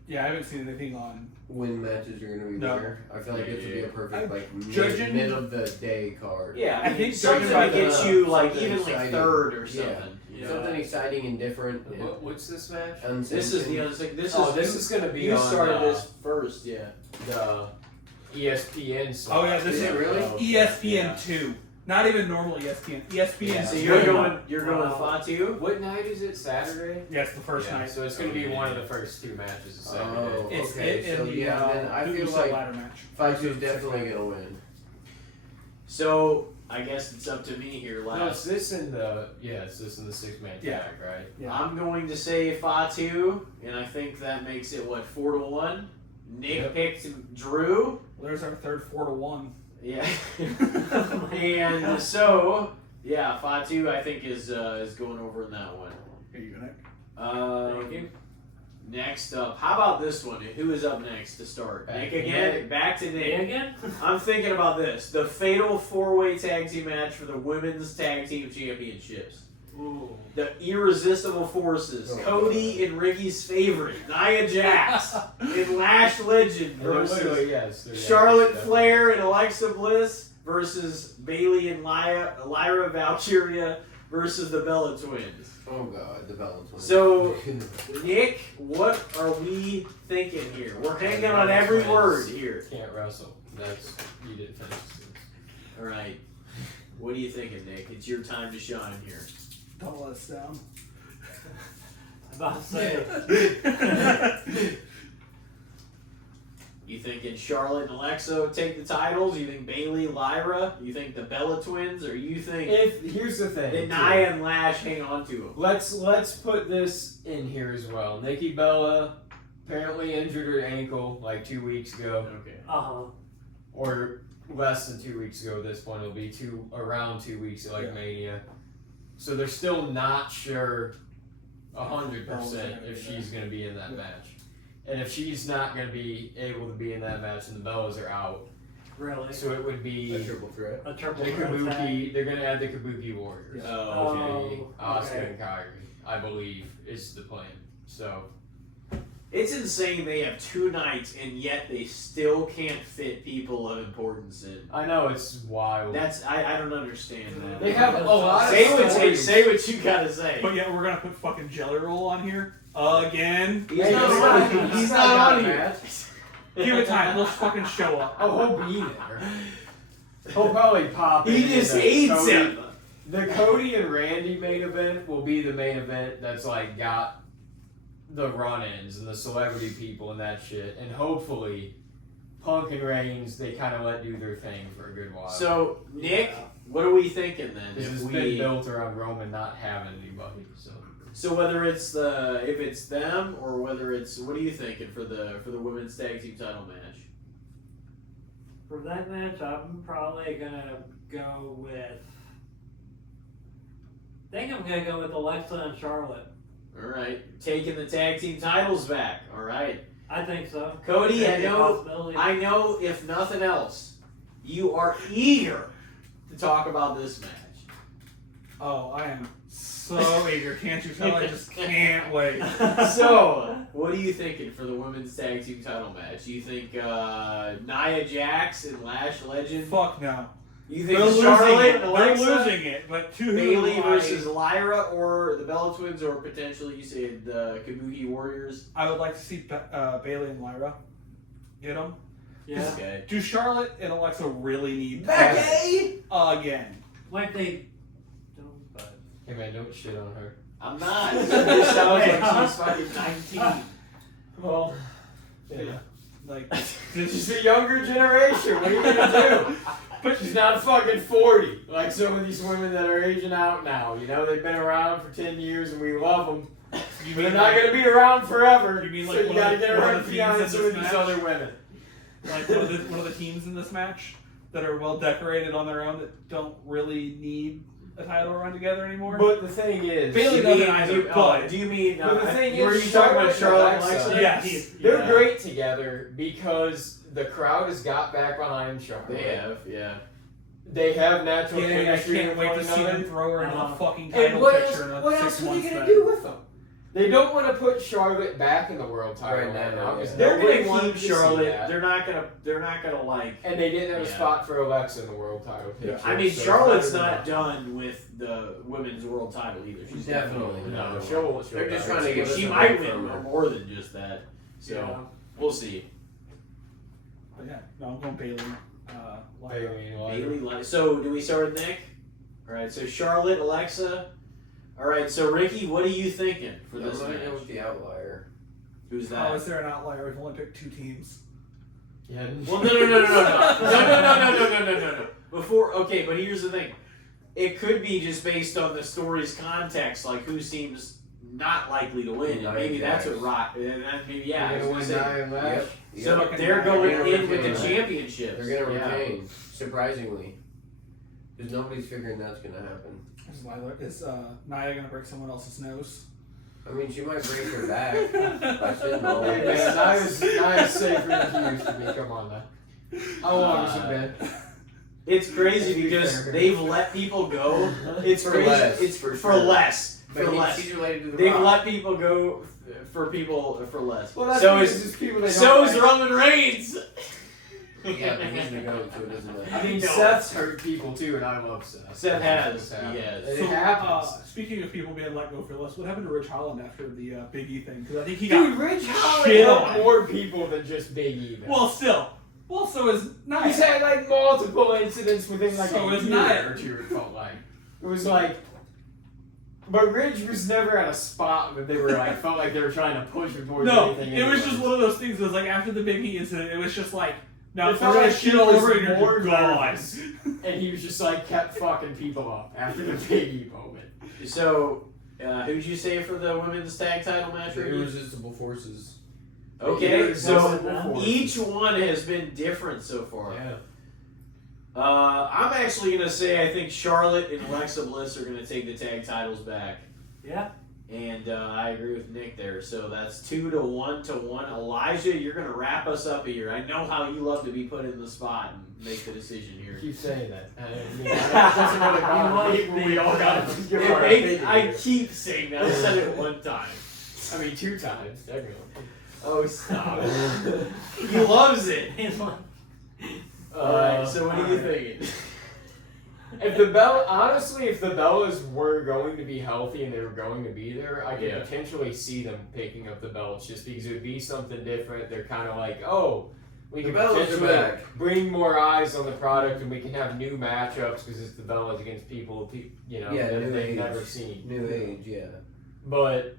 Yeah, I haven't seen anything on. When matches are going to be No. there. I feel like this would be a perfect Judging- mid of the day card. Yeah, I think something judging by that gets the- you like something even like exciting. third or Yeah. something. You know? Something exciting and different. What's this match? This is the other thing. This is gonna be you on started this first, yeah. the ESPN slot. Oh yeah, this Is is it really? ESPN 2. Not even normal ESPN. ESPN. Yeah. So 2. you're going Fatu. What night is it? Saturday? Yeah, it's the first Yeah, night. so it's gonna be one of the first 2 matches of Saturday. Oh, It's okay. it So and the yeah, then I who feel said like ladder match. Fatu's definitely going to win. So I guess it's up to me here. No, it's this in the 6-man tag, Yeah. right? Yeah. I'm going to say Fatu, and I think that makes it 4-1. Nick picked Drew. Well, there's our third 4-1. Yeah. And so yeah, Fatu I think is going over in that one. Here you go, Nick. Thank you. Next up, how about this one? Who is up next to start? Back Nick to again. Nick. Back to Me Nick. again? I'm thinking about this: the fatal 4-way tag team match for the women's tag team championships. Ooh. The irresistible forces: Oh, Cody and Ricky's favorite, Nia Jax and Lash Legend versus Yes. Charlotte Flair and Alexa Bliss versus Bailey and Lyra Valkyria versus the Bella Twins. Oh god, the Bella Twins. So, Nick, what are we thinking here? We're hanging on every word here. Can't wrestle. You didn't finish this. All right. What are you thinking, Nick? It's your time to shine here. Don't let us down. I'm about to say. You thinking Charlotte and Alexa take the titles? You think Bailey, Lyra? You think the Bella Twins? Or you think Here's the thing. that Nia and Lash hang on to them? Let's put this in here as well. Nikki Bella apparently injured her ankle like 2 weeks ago, Okay. Uh-huh. or less than 2 weeks ago. At this point, it'll be around 2 weeks at Yeah. Mania. So they're still not sure 100% if she's going to be in that match. And if she's not going to be able to be in that match, and the Bellas are out, Really? so it would be a triple threat. A triple the threat tag? Kabuki. They're going to add the Kabuki Warriors. Oh, okay. Asuka okay. and Kairi, I believe, is the plan. So It's insane they have 2 nights and yet they still can't fit people of importance in. I know it's wild. I don't understand that. They have a lot of Say what you gotta say. But yeah, we're gonna put fucking Jelly Roll on here again. He's not on here. Give it time. Let's fucking show up. Oh, he'll be there. He'll probably pop in. He just the hates Cody- him. The Cody and Randy main event will be the main event that's like got the run-ins and the celebrity people and that shit, and hopefully Punk and Reigns, they kind of let do their thing for a good while. So, Nick, what are we thinking then? This has If been we, built around Roman not having anybody. so whether it's if it's them or whether it's, what are you thinking for the women's tag team title match? For that match, I'm probably gonna go with. I think I'm gonna go with Alexa and Charlotte. All right, taking the tag team titles back. All right, I think so. Cody, Maybe a possibility. I know if nothing else, you are eager to talk about this match. Oh, I am so so eager. Can't you tell? I just can't wait. So, what are you thinking for the women's tag team title match? You think Nia Jax and Lash Legend? Fuck no. You think They're Charlotte and They're Alexa? losing it, but to Bailey who versus Lyra, or the Bella Twins, or potentially you said the Kabuki Warriors? I would like to see Bailey and Lyra get them. Yeah. Okay. Do Charlotte and Alexa really need Becky! again? Like they don't, but Hey man, don't shit on her. I'm not. She just sounds like she's fucking 19. Well, yeah. Like, She's a younger generation. What are you gonna do? But she's not fucking 40, like some of these women that are aging out now. You know, they've been around for 10 years and we love them. you They're mean not gonna be around forever. You mean so like you one gotta of the- get one her of the fiance teams in with this these match? other women. like one of the teams in this match that are well decorated on their own that don't really need a title run together anymore? But the thing is, Bailey You doesn't mean- either, oh, but do you mean? But the thing were is, you talking about Charlotte and Alexa, Alexa? yes, they're Yeah. great together because the crowd has got back behind Charlotte. They have, yeah. They have natural yeah, I chemistry can't with wait one to see them another. throw her in a fucking And title what picture else? in a What 6 else are they months gonna then. do with them? They don't want to put Charlotte back in the world title Right right now, now because yeah. they're Nobody going to wants keep Charlotte. Charlotte. They're not gonna like. And they didn't have a Yeah. spot for Alexa in the world title Yeah. picture. I mean, so Charlotte's it's better not done with the women's world title either. She's Definitely than not. that. No, she'll They're just trying to give us She a might break win from her. more than just that. So Yeah. we'll see. But yeah, no, I'm going Bailey. Lyra. Bailey. So do we start with Nick? All right. So Charlotte, Alexa. All right. So Ricky, what are you thinking for I'm this gonna match? go with the outlier. Who's How that? is there an outlier? We've only picked 2 teams. Yeah. Well, no. Before, okay, but here's the thing. It could be just based on the story's context, like who seems not likely to win, and maybe that's what Rock. And that maybe yeah. I was gonna say, Nia and Lash. Yep. so Yep. they're going They're in with gonna the retain. championships. They're gonna Yeah. retain, surprisingly, because nobody's figuring that's gonna happen. Is Nia gonna break someone else's nose? I mean, she might break her back by sitting all Hey over. man, Nia's safer than she used to be. Come on now. How long has she been? It's crazy Let's be because fair. they've let people go. It's For crazy. less, It's for for sure. less. But For less. she's related to the They've Rock. let people go for people for less. Well, that's so because is it's people they don't so is like. Roman Reigns. Yeah, but he's the goat, so it doesn't matter. I mean, No. Seth's hurt people too, and I love Seth. Seth has, It's happened. he has. It So, happens. speaking of people being let go for less, what happened to Rich Holland after the Big E thing? Because I think he Dude, got Rich Holland shit helped on. more people than just Big E. though. well, still. Well, so is Nia. He's had like multiple incidents within like So a is year Nia. or two. It felt like it was like, but Ridge was never at a spot that they were like felt like they were trying to push him towards No, anything. it was anyways. just one of those things. It was like after the Big E incident, it was just like, now It if felt we're gonna like shit he all was over it, you're more gone. nervous. And he was just like kept fucking people up after the Big E moment. So who'd you say for the women's tag title match? Ricky? Irresistible forces. Okay, so Irresistible forces. each one has been different so far. Yeah. I'm actually gonna say I think Charlotte and Alexa Bliss are gonna take the tag titles back. Yeah. And I agree with Nick there. So that's 2-1 to 1. Elijah, you're going to wrap us up here. I know how you love to be put in the spot and make the decision here. Keep saying that. I mean, it doesn't really bother me when we all got to give our opinion I here. keep saying that. I said it one time. I mean, 2 times, technically. Oh, stop. He loves it. He's like, Alright, so what are you thinking? If the Bellas were going to be healthy and they were going to be there, I could Yeah. potentially see them picking up the belts just because it would be something different. They're kind of like, oh, we The can Bellas are potentially back. bring more eyes on the product and we can have new matchups because it's the Bellas against people, Yeah, that new they've age. never seen. New age, yeah. But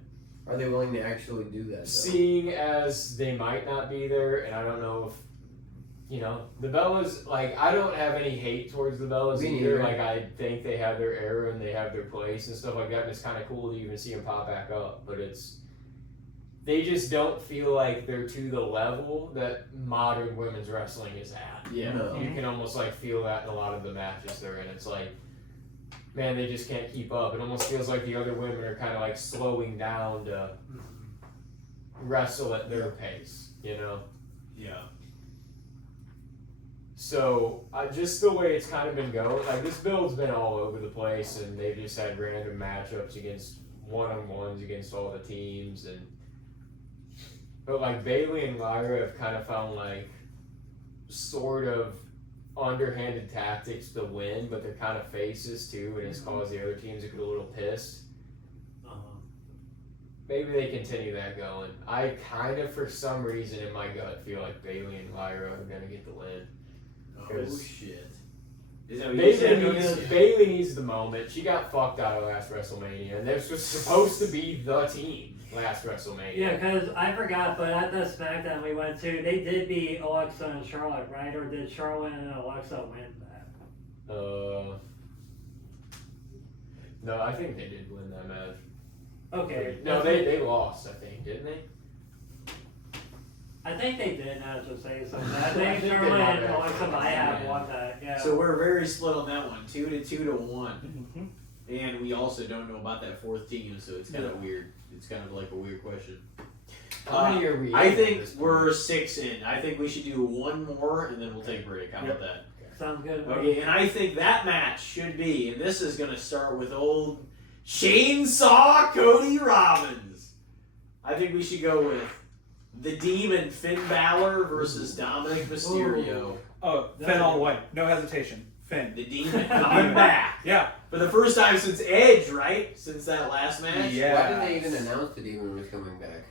Are they willing to actually do that, though? seeing as they might not be there, and I don't know if, the Bellas, like, I don't have any hate towards the Bellas Me either. neither. Like, I think they have their era and they have their place and stuff like that, and it's kind of cool to even see them pop back up. But they just don't feel like they're to the level that modern women's wrestling is at. Yeah. No. You can almost, like, feel that in a lot of the matches they're in. It's like, man, they just can't keep up. It almost feels like the other women are kind of, like, slowing down to wrestle at their pace, Yeah. So, just the way it's kind of been going, like, this build's been all over the place, and they've just had random matchups against one-on-ones against all the teams, but, like, Bailey and Lyra have kind of found, like, sort of underhanded tactics to win, but they're kind of faces, too, and it's caused the other teams to get a little pissed. Maybe they continue that going. I kind of, for some reason, in my gut, feel like Bailey and Lyra are going to get the win. Oh shit! Is that what you said? Bailey needs the moment. She got fucked out of last WrestleMania, and this was supposed to be the team last WrestleMania. Yeah, because I forgot, but at the SmackDown we went to, they did beat Alexa and Charlotte, right? Or did Charlotte and Alexa win that? No, I think they did win that match. Okay. No, they lost, I think, didn't they? I think they did, now to say something. I I think think Charlotte they and might have. Alexa might have won that, yeah. So we're very split on that one, 2-1, Mm-hmm. and we also don't know about that fourth team, so it's kind of weird. It's kind of like a weird question. How many are we? I in think at this we're point? 6 in. I think we should do one more, and then we'll take a break. How about that? Sounds good. Okay, and I think that match should be, and this is going to start with old Chainsaw Cody Robbins. I think we should go with the Demon Finn Balor versus Dominic Mysterio. Oh, Finn all the way. No hesitation. Finn. The Demon coming back. Yeah. For the first time since Edge, right? Since that last match? Yeah. Why did they even announce the Demon was coming back?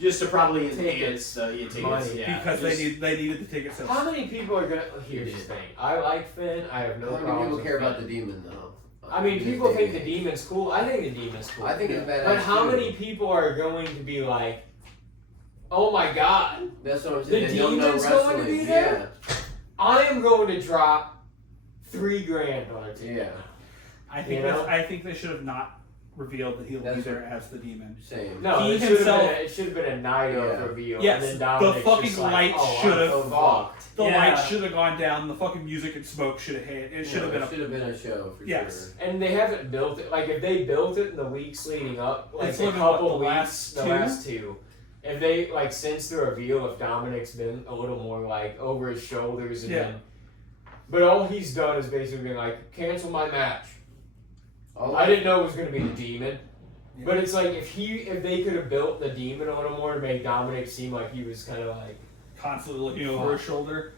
Just to probably Tickets. enhance tickets. Money. Yeah. Because Just- they needed the ticket sales. How many people are gonna? Here's the thing. I like Finn. I have no How many problem. people with care Finn. about the Demon though? I mean, These people think the days. Demon's cool. I think the Demon's cool. I think it's badass. But how too. many people are going to be like, "Oh my God, That's what I'm The saying. They don't know Demon's going to wrestling. be there? I am going to drop $3,000 on a Yeah. ticket." Yeah. I think they should have not revealed that he'll be That's there as the demon. Same. No, He it should himself- have been a night of Yeah. reveal. Yes, and then the Dominic's fucking just like, lights "Oh, should I'm have- fucked." The Yeah. lights should have gone down. The fucking music and smoke should have hit. It should have been It should have been a show for Yes. sure. And they haven't built it. Like, if they built it in the weeks leading up, like It's a literally, what, couple the weeks, last the two? last two. If they, like, since the reveal, if Dominic's been a little more, like, over his shoulders and Yeah. then. But all he's done is basically been like, cancel my match. I didn't know it was going to be the Demon. Yeah. But it's like, if they could have built the Demon a little more to make Dominic seem like he was kind of like, constantly looking over his shoulder.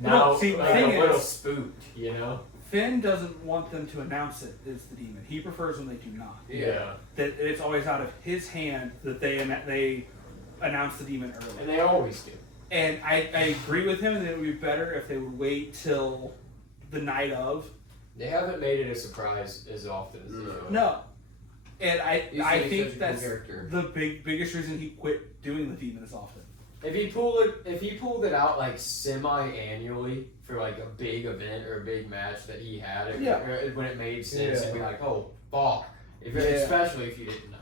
now, No, see, the like thing a little is- spooked, you know? Finn doesn't want them to announce it as the demon. He prefers when they do not. Yeah. That it's always out of his hand that they announce the demon early. And they always do. And I agree with him that it would be better if they would wait till the night of. They haven't made it a surprise as often as they should. No. And I He's such a think cool that's character. the biggest reason he quit doing the demon as often. If he pulled it out like semi-annually for like a big event or a big match that he had, when it made sense, Yeah. and be like, oh fuck, Yeah. especially if you didn't know.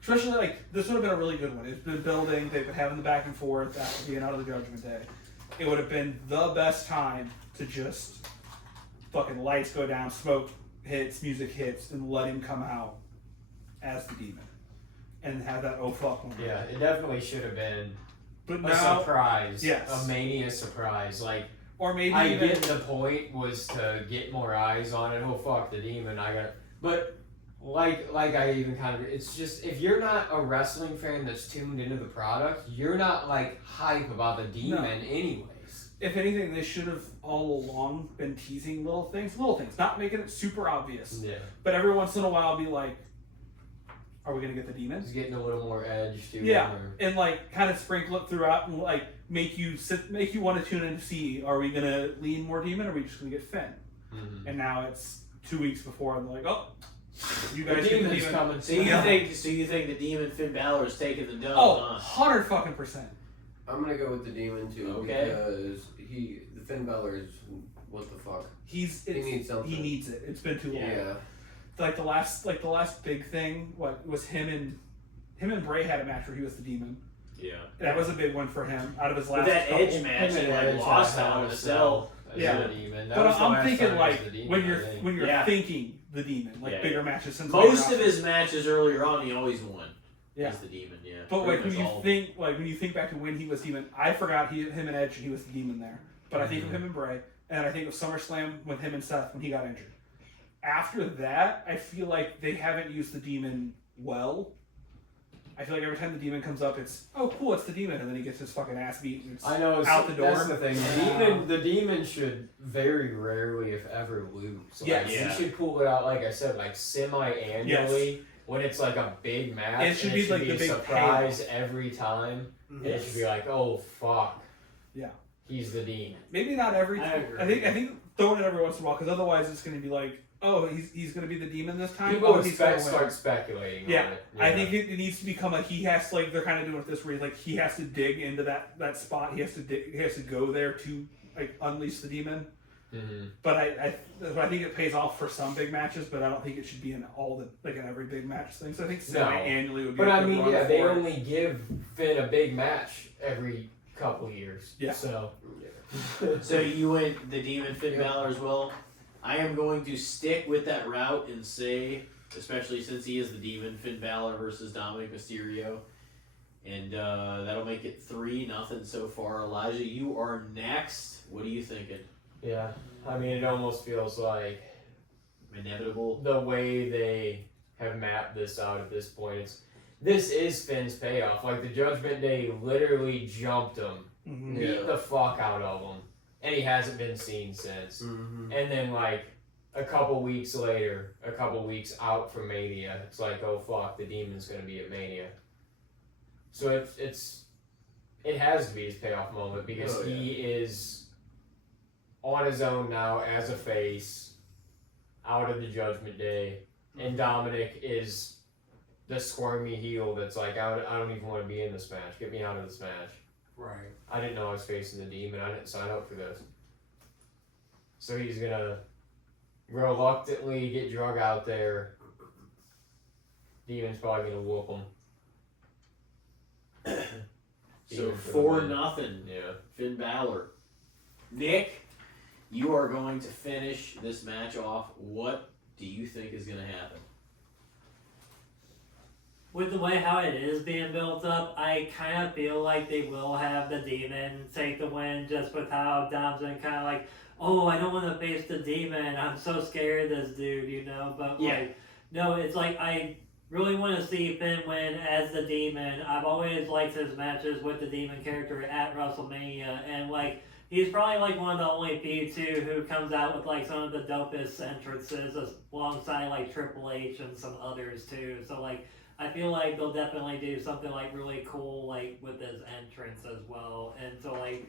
Especially like this would have been a really good one. It's been building. They've been having the back and forth after being out of the Judgment Day. It would have been the best time to just fucking lights go down, smoke hits, music hits, and let him come out as the demon and have that oh fuck moment. Yeah, it definitely should have been But a now, surprise, yes. a Mania surprise. Like or maybe I even get the point was to get more eyes on it. Oh fuck, the Demon! But like I even kind of, it's just if you're not a wrestling fan that's tuned into the product, you're not like hype about the Demon anyways. if anything, they should have all along been teasing little things, not making it super obvious, Yeah, but every once in a while be like, "Are we gonna get the demon?" it's getting a little more edge to Yeah. it. or- And like kind of sprinkle it throughout and like make you want to tune in to see, are we gonna lean more demon or are we just gonna get Finn? Mhm. And now it's 2 weeks before and they're like, oh, you The guys get the Demon's demon. coming. So you Yeah. think the Demon Finn Balor is taking the dub? Oh, Huh? 100%. I'm gonna go with the Demon too Okay. because the Finn Balor is what the fuck. He needs something. He needs it. It's been too long. Yeah. Like the last big thing, what was him and Bray had a match where he was the demon. Yeah. That was a big one for him out of his But last that couple. Edge match, Him he and like Edge lost had out Hell on in the a cell. as Yeah. the Demon. That But was the I'm last thinking time he like was the Demon, when I think. you're Yeah. thinking the demon, like Yeah, bigger yeah. matches since Most later of his matches earlier on, he always won. Yeah. As the Demon, yeah. But Pretty like much when you think back to when he was demon, I forgot him and Edge he was the demon there. But I think of him and Bray, and I think of SummerSlam with him and Seth when he got injured. After that, I feel like they haven't used the Demon well. I feel like every time the Demon comes up, it's, oh, cool, it's the Demon, and then he gets his fucking ass beat and it's I know, out the door. That's the thing. The demon should very rarely, if ever, lose. Like, Yes. He should pull it out, like I said, like semi-annually. Yes. When it's like a big match, It should be like a the big surprise every time. And it should be like, oh fuck, Yeah. he's the demon. Maybe not every I time. agree. I think throwing it every once in a while, because otherwise it's going to be like, oh, he's going to be the Demon this time. People oh, he's gonna win. start speculating Yeah, on it. I think it needs to become he has to, like, they're kind of doing it this way, like he has to dig into that spot. He has to go there to like unleash the Demon. Mm-hmm. But I think it pays off for some big matches, but I don't think it should be in in every big match thing. So I think semi-annually would be. But a I good mean, run yeah, for they it. only give Finn a big match every couple years. Yeah. So. So you went the Demon Finn Balor as well. I am going to stick with that route and say, especially since he is the Demon, Finn Balor versus Dominic Mysterio. And that'll make it 3-0 so far. Elijah, you are next. What are you thinking? Yeah, I mean, it almost feels like Inevitable. the way they have mapped this out at this point. This is Finn's payoff. Like, the Judgment Day literally jumped him, Mhm. beat the fuck out of him, and he hasn't been seen since. Mm-hmm. And then, like, a couple weeks later, a couple weeks out from Mania, it's like, oh fuck, the Demon's gonna be at Mania. So it has to be his payoff moment because he is on his own now as a face, out of the Judgment Day, and Dominic is the squirmy heel that's like, I don't even want to be in this match. Get me out of this match. Right. I didn't know I was facing the Demon. I didn't sign up for this. So he's gonna reluctantly get drug out there. Demon's probably gonna whoop him. So Demon for the 4-0. win. Yeah. Finn Balor. Nick, you are going to finish this match off. What do you think is going to happen? With the way how it is being built up, I kind of feel like they will have the Demon take the win just with how Dom's been kind of like, oh, I don't want to face the Demon. I'm so scared of this dude, you know? But, like, no, it's like I really want to see Finn win as the Demon. I've always liked his matches with the Demon character at WrestleMania. And, like, he's probably, like, one of the only few, too, who comes out with, like, some of the dopest entrances alongside, like, Triple H and some others, too. So, like, I feel like they'll definitely do something like really cool like with his entrance as well, and to like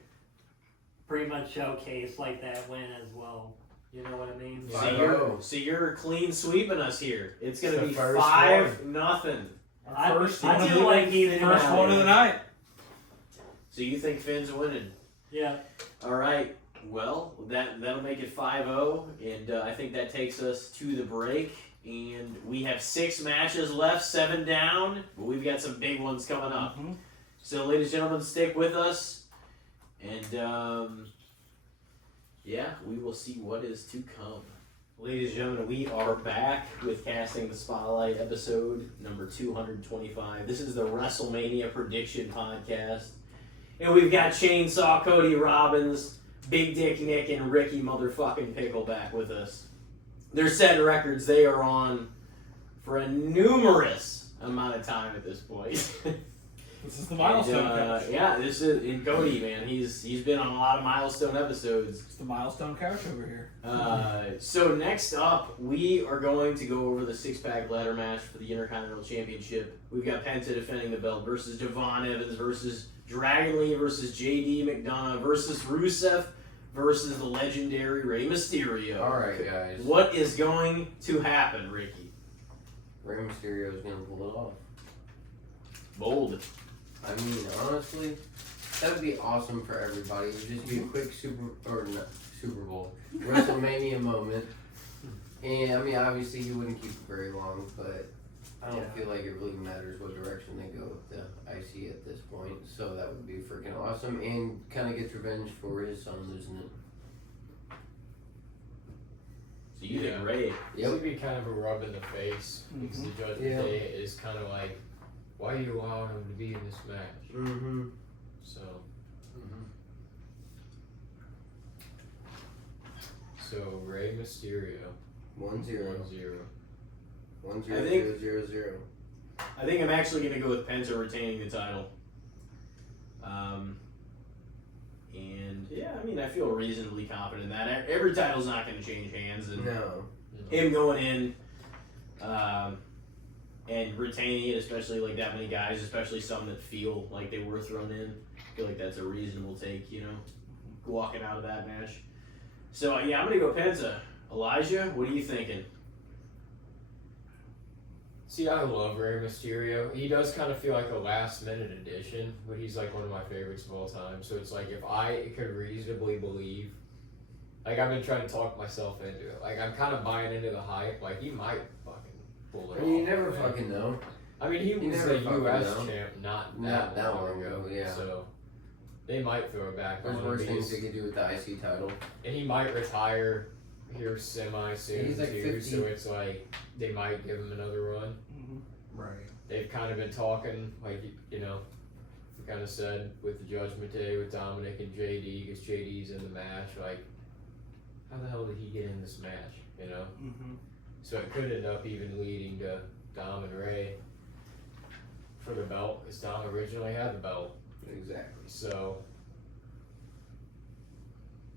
pretty much showcase like that win as well. You know what I mean? So you're clean sweeping us here. It's gonna The be first 5-0. I First feel like he's First one of the night. So you think Finn's winning? Yeah. All right. Well, that'll make it 5-0, and I think that takes us to the break. And we have 6 matches left, 7 down, but we've got some big ones coming up. Mhm. So, ladies and gentlemen, stick with us, and we will see what is to come. Ladies and gentlemen, we are back with Casting the Spotlight, episode number 225. This is the WrestleMania Prediction Podcast, and we've got Chainsaw Cody Robbins, Big Dick Nick, and Ricky motherfucking Pikul back with us. They're setting records. They are on for a numerous amount of time at this point. This is the milestone couch. Yeah, this is and Cody, man. He's been on a lot of milestone episodes. It's the milestone couch over here. So next up, we are going to go over the 6-pack ladder match for the Intercontinental Championship. We've got Penta defending the belt versus Devon Evans versus Dragon Lee versus JD McDonough versus Rusev versus the legendary Rey Mysterio. Alright, guys. What is going to happen, Ricky? Rey Mysterio is going to pull it off. Bold. I mean, honestly, that would be awesome for everybody. It would just be a quick Super Bowl, WrestleMania moment. And, I mean, obviously he wouldn't keep it very long, but I don't feel like it really matters what direction they go with the IC at this point. So that would be freaking awesome and kind of gets revenge for his son losing it. So you think Ray? This would be kind of a rub in the face because the Judgment Day is kind of like, why are you allowing him to be in this match? Mm-hmm. So. So Rey Mysterio. 1-0. 1-0. 1-0. I think I'm actually going to go with Penta retaining the title. And yeah, I mean, I feel reasonably confident in that. Every title's not going to change hands, and No. him going in and retaining it, especially like that many guys, especially some that feel like they were thrown in, I feel like that's a reasonable take, you know, walking out of that match. So yeah, I'm going to go Penta. Elijah, what are you thinking? See, I love Rey Mysterio. He does kind of feel like a last-minute addition, but he's like one of my favorites of all time. So it's like if I could reasonably believe, like I've been trying to talk myself into it. Like I'm kind of buying into the hype. Like he might fucking pull it I mean, you off. never man. fucking know. I mean, he you was never the fucking U.S. know. champ not Not that long ago. Yeah. So they might throw it back There's on worse him. things they could do with the IC title. And he might retire here semi soon He's like too. 50. So it's like they might give him another run. Right. They've kind of been talking, like, you know, we kind of said with the Judgment Day with Dominic and JD, because JD's in the match, like, how the hell did he get in this match, you know? So it could end up even leading to Dom and Ray for the belt, because Dom originally had the belt. Exactly. So,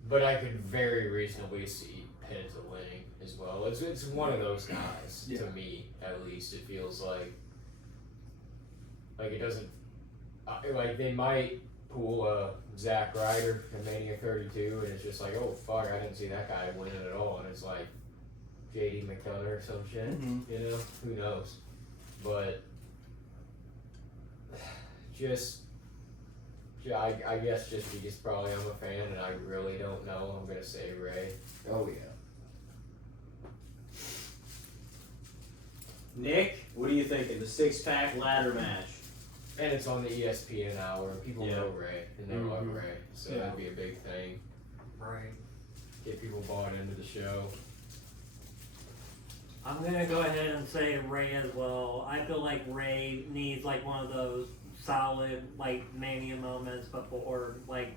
but I could very reasonably see Penta winning as well. It's one of those guys, Yeah. to me, at least, it feels like. Like it doesn't, like they might pull a Zack Ryder in Mania 32 and it's just like, oh fuck, I didn't see that guy winning at all. And it's like JD McDonough or some shit, you know? Who knows? But just, I guess just because probably I'm a fan and I really don't know, I'm going to say Ray. Oh, yeah. Nick, what are you thinking? The 6-pack ladder match. And it's on the ESPN hour, and people know Ray, and they love Ray, so Yeah. that'd be a big thing. Right. Get people bought into the show. I'm gonna go ahead and say Ray as well. I feel like Ray needs like one of those solid like Mania moments before, like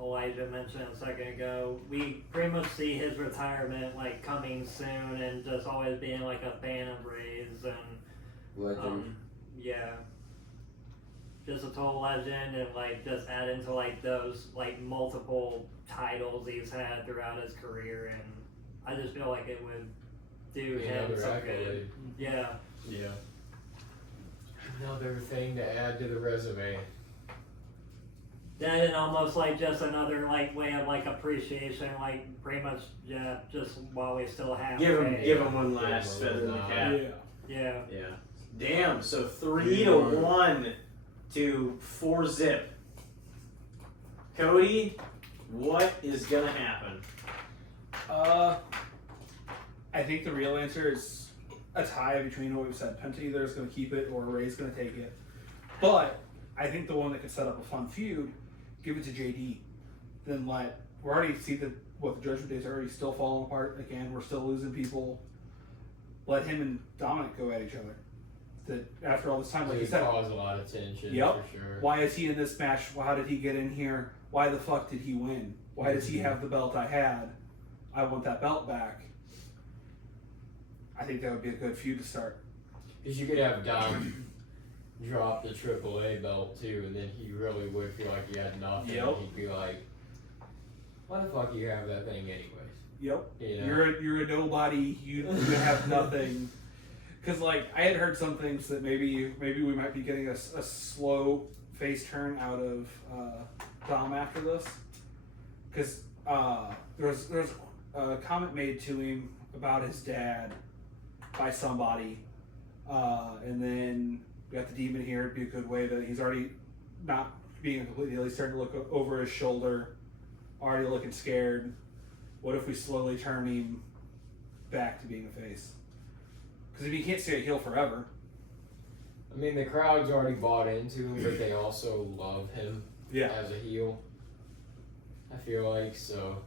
Elijah mentioned a second ago. We pretty much see his retirement like coming soon, and just always being like a fan of Ray's and Legend. yeah. Just a total legend, and like just add into like those like multiple titles he's had throughout his career, and I just feel like it would do him Another so accolade. good. Yeah. Yeah. Another thing to add to the resume. That and almost like just another like way of like appreciation, like pretty much just while we still have Give him Ray. one last feather in the cap. Yeah. Yeah. Damn. So 3-1 to 4-zip. Cody, what is gonna happen? I think the real answer is a tie between what we've said. Penta either is going to keep it or Ray's going to take it. But I think the one that could set up a fun feud, give it to JD. Then we're already see that what the Judgment Days are already still falling apart. Again, we're still losing people. Let him and Dominic go at each other. That after all this time, like you said, cause a lot of tension. Yep. For sure. why is he in this match? How did he get in here? Why the fuck did he win? Why does he have the belt I had? I want that belt back. I think that would be a good feud to start. Because you could have Dom drop the AAA belt too, and then he really would feel like he had nothing. Yep. And he'd be like, "Why the fuck do you have that thing anyways?" Yep. You know? You're a nobody. You have nothing. Because I had heard some things that maybe we might be getting a slow face turn out of Dom after this. Because there's a comment made to him about his dad by somebody, and then we got the demon here. It'd be a good way to. He's already not being a complete deal. He's starting to look over his shoulder, already looking scared. What if we slowly turn him back to being a face? Because if he can't stay a heel forever. I mean, the crowd's already bought into him, but they also love him as a heel. I feel like so.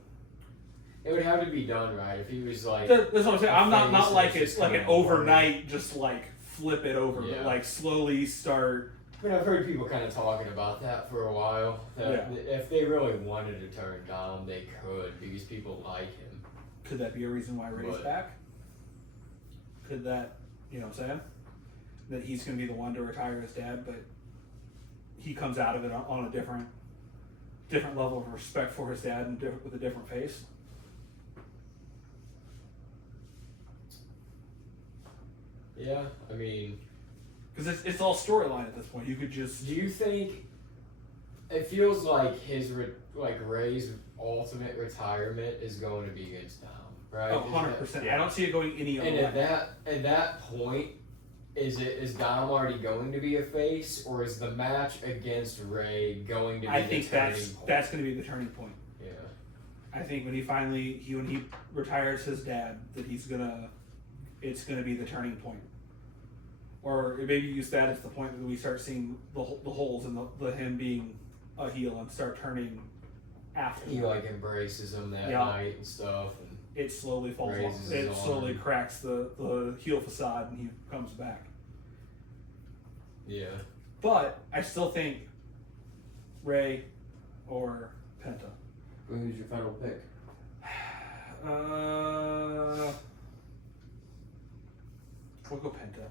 It would have to be done right. If he was like, That's what I'm saying. I'm not like it's like an kinda boring. overnight, just flip it over, Yeah. but slowly start. I mean, I've heard people kind of talking about that for a while. That if they really wanted to turn Dom, they could because people like him. Could that be a reason why Ray's But- back? Could that, you know what I'm saying? That he's going to be the one to retire his dad, but he comes out of it on a different level of respect for his dad and with a different face. Yeah, I mean, Because it's all storyline at this point. You could just... do you think it feels like Ray's ultimate retirement is going to be against Dom, right? Oh, 100%. I don't see it going any other And way. at that point, is Dom already going to be a face, or is the match against Ray going to be I the think turning that's point? going to be the turning point. Yeah. I think when he retires his dad, that it's gonna be the turning point. Or maybe use that as the point that we start seeing the holes in the him being a heel and start turning after. He like embraces him that Yeah. night and stuff, and It slowly falls off. Raises It his slowly arm. cracks the heel facade and he comes back. yeah. But I still think Ray or Penta. Who's your final pick? We'll go Penta.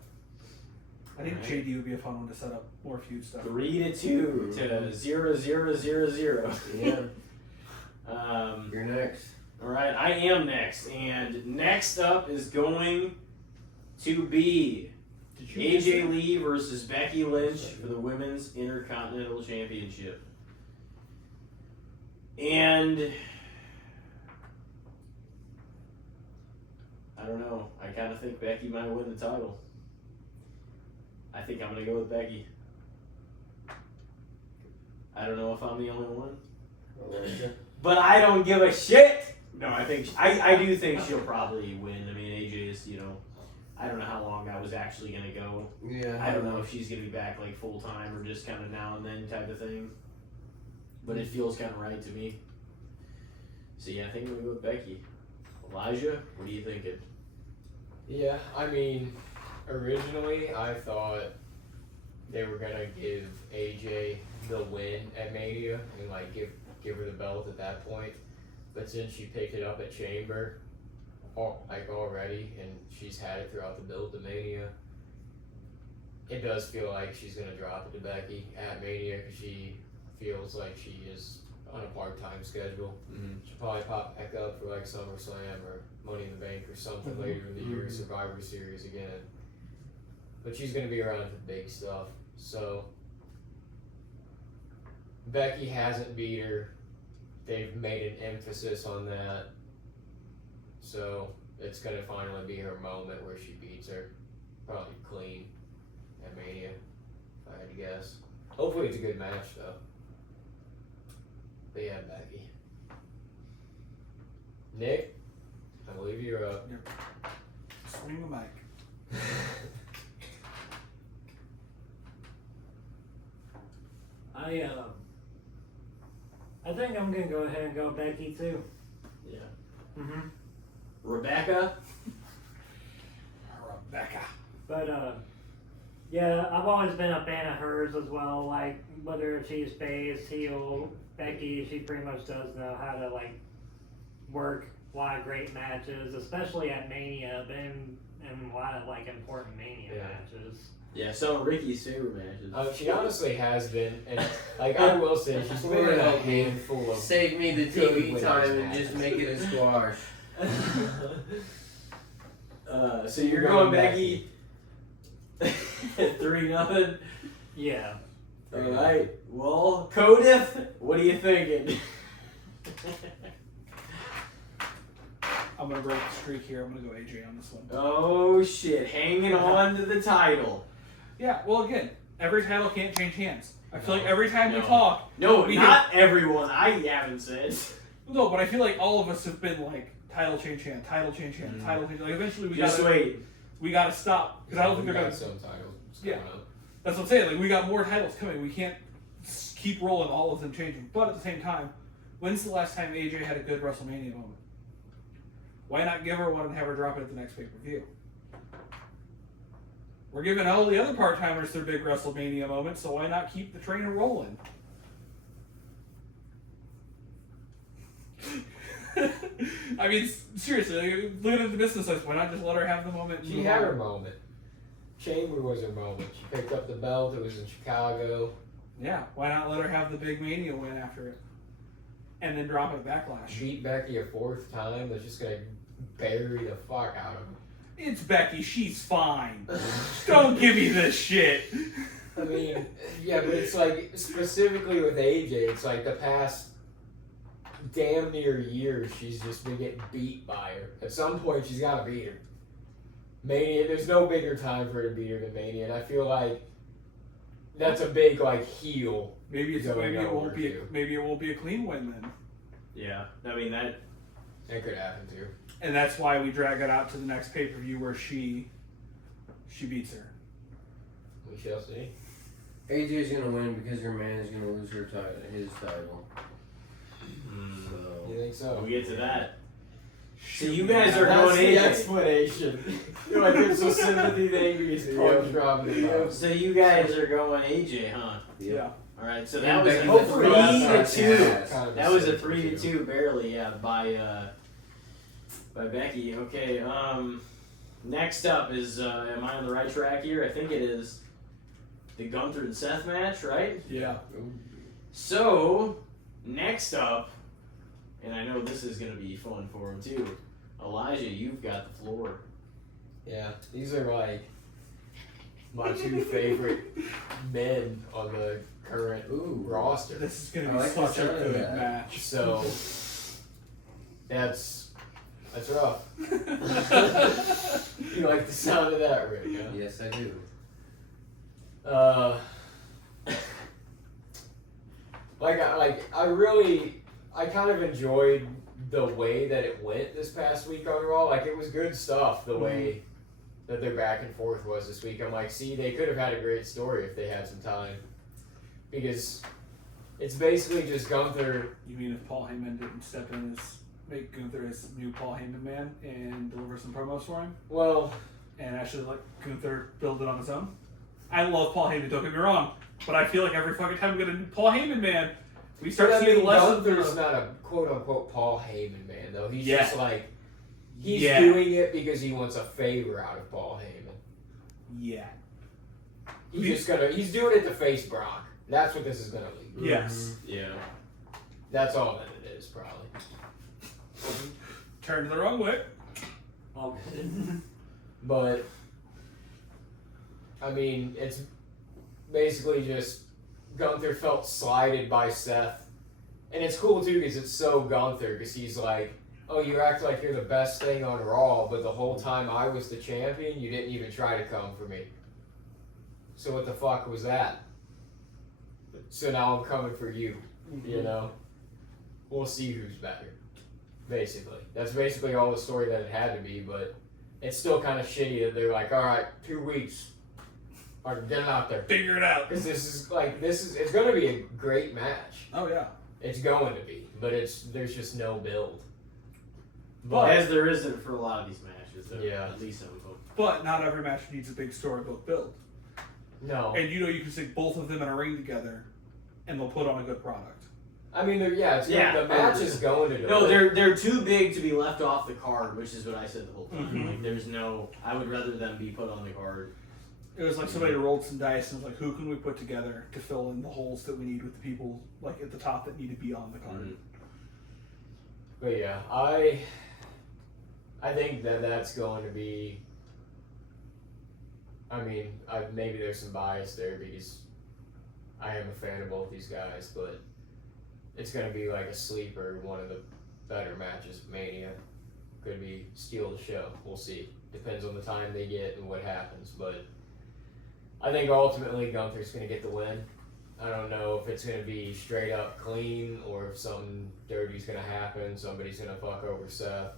I think Alright. JD would be a fun one to set up more feud stuff. 3-2 to 0-0-0-0. Yeah. Um, You're next. all right, I am next, and next up is going to be Did you miss AJ that? Lee versus Becky Lynch for the Women's Intercontinental Championship. And I don't know. I kind of think Becky might win the title. I think I'm going to go with Becky. I don't know if I'm the only one. But I don't give a shit. No, I do think she'll probably win. I mean, AJ is, I don't know how long that was actually going to go. Yeah. I don't know if she's going to be back like full time or just kind of now and then type of thing. But it feels kind of right to me. So yeah, I think I'm going to go with Becky. Elijah, what are you thinking? Yeah, I mean, originally I thought they were gonna give AJ the win at Mania and like give her the belt at that point, but since she picked it up at Chamber, already, and she's had it throughout the build to Mania, it does feel like she's gonna drop it to Becky at Mania because she feels like she is on a part-time schedule. Mm-hmm. She'll probably pop back up for like SummerSlam or Money in the Bank or something Mhm. later in the year, Survivor Series again. But she's gonna be around for the big stuff. So Becky hasn't beat her. They've made an emphasis on that. So it's gonna finally be her moment where she beats her. Probably clean at Mania, if I had to guess. Hopefully it's a good match though. But yeah, Becky. Nick, I believe you're up. Swing the mic. I think I'm gonna go ahead and go Becky too. Yeah. Mm-hmm. Rebecca? Rebecca. But yeah, I've always been a fan of hers as well. Like whether she's face, heel, Becky, she pretty much does know how to like work a lot of great matches, especially at Mania, and a lot of like important Mania Yeah. matches. Yeah, some of Ricky's favorite matches. She honestly has been, and like I will say, she's been in a handful of. Save me the good TV women's time and matches. just make it a squash. So you're going Becky 3-0. Yeah. All right. Well, Codith, what are you thinking? I'm gonna break the streak here. I'm gonna go AJ on this one. Oh shit! Hanging on to the title. Yeah. Well, again, every title can't change hands. I feel like No. every time we No. talk, No, We not everyone. I haven't said. no, but I feel like all of us have been like title change hand, title change hand, title change. Like eventually Just wait. we gotta stop because I don't think we they're got gonna. some titles Yeah. coming up. That's what I'm saying. Like we got more titles coming. We can't keep rolling all of them changing. But at the same time, when's the last time AJ had a good WrestleMania moment? Why not give her one and have her drop it at the next pay-per-view? We're giving all the other part-timers their big WrestleMania moment, so why not keep the train rolling? I mean, seriously, look at the business side. Why not just let her have the moment? She had her moment. Chamber was her moment. She picked up the belt. It was in Chicago. Yeah, why not let her have the big Mania win after it? And then drop it at Backlash. Beat Becky a 4th time. That's just going to bury the fuck out of her. It's Becky, she's fine. Don't give me this shit. I mean, yeah, but it's like, specifically with AJ, it's like the past damn near years, she's just been getting beat by her. At some point, she's got to beat her. Mania, there's no bigger time for her to beat her than Mania, and I feel like that's a big, like, heel. Maybe it won't be a clean win then. Yeah, I mean that could happen too. And that's why we drag it out to the next pay-per-view where she beats her. We shall see. AJ's gonna win because her man is gonna lose his title. So. You think so? we'll get to that. So Shoot, you guys man. are That's going the AJ. explanation. You're like, it's a sympathy thing because punch dropping the mouth. So you guys are going AJ, huh? Yeah. All right. So And that was Becky's a the 3-2. first time. That was a 3-2, barely. Yeah, by Becky. Okay. Next up is am I on the right track here? I think it is the Gunther and Seth match, right? Yeah. So next up, and I know this is gonna be fun for him too. Elijah, you've got the floor. Yeah, these are like my 2 favorite men on the current roster. This is going to I be like the such a sound of good that. match. So that's rough. You like the sound of that, Rick? Huh? Yes, I do. I kind of enjoyed the way that it went this past week on Raw. Like, it was good stuff, the way that their back and forth was this week. I'm like, see, they could have had a great story if they had some time. Because it's basically just Gunther. You mean if Paul Heyman didn't step in make Gunther his new Paul Heyman man and deliver some promos for him? Well, And actually let Gunther build it on his own? I love Paul Heyman, don't get me wrong. But I feel like every fucking time we get a new Paul Heyman man, we start seeing less of Gunther's the... not a quote-unquote Paul Heyman man, though. He's Yeah. just like, he's Yeah. doing it because he wants a favor out of Paul Heyman. Yeah. He's doing it to face Brock. That's what this is gonna be. Yes. Yeah. That's all that it is, probably. Turned the wrong way. All good. But I mean, it's basically just Gunther felt slighted by Seth, and it's cool too because it's so Gunther because he's like, "Oh, you act like you're the best thing on Raw, but the whole time I was the champion, you didn't even try to come for me. So what the fuck was that? So now I'm coming for you, you know? We'll see who's better." Basically. That's basically all the story that it had to be, but it's still kind of shitty that they're like, alright, 2 weeks. Or get it out there. Figure it out. Because it's going to be a great match. Oh, yeah. It's going to be, but there's just no build. But as there isn't for a lot of these matches, though. Yeah. At least some of them. But not every match needs a big storybook build. No. And you can stick both of them in a ring together, and they'll put on a good product. I mean, the match is going to do No, it. they're too big to be left off the card, which is what I said the whole time. Mhm. Like, there's no. I would rather them be put on the card. It was like somebody rolled some dice and was like, who can we put together to fill in the holes that we need with the people like at the top that need to be on the card? Mhm. But yeah, I think that's going to be. I mean, maybe there's some bias there because I am a fan of both these guys, but it's going to be like a sleeper, one of the better matches of Mania. Could be steal the show. We'll see. Depends on the time they get and what happens, but I think ultimately Gunther's going to get the win. I don't know if it's going to be straight up clean or if something dirty's going to happen. Somebody's going to fuck over Seth.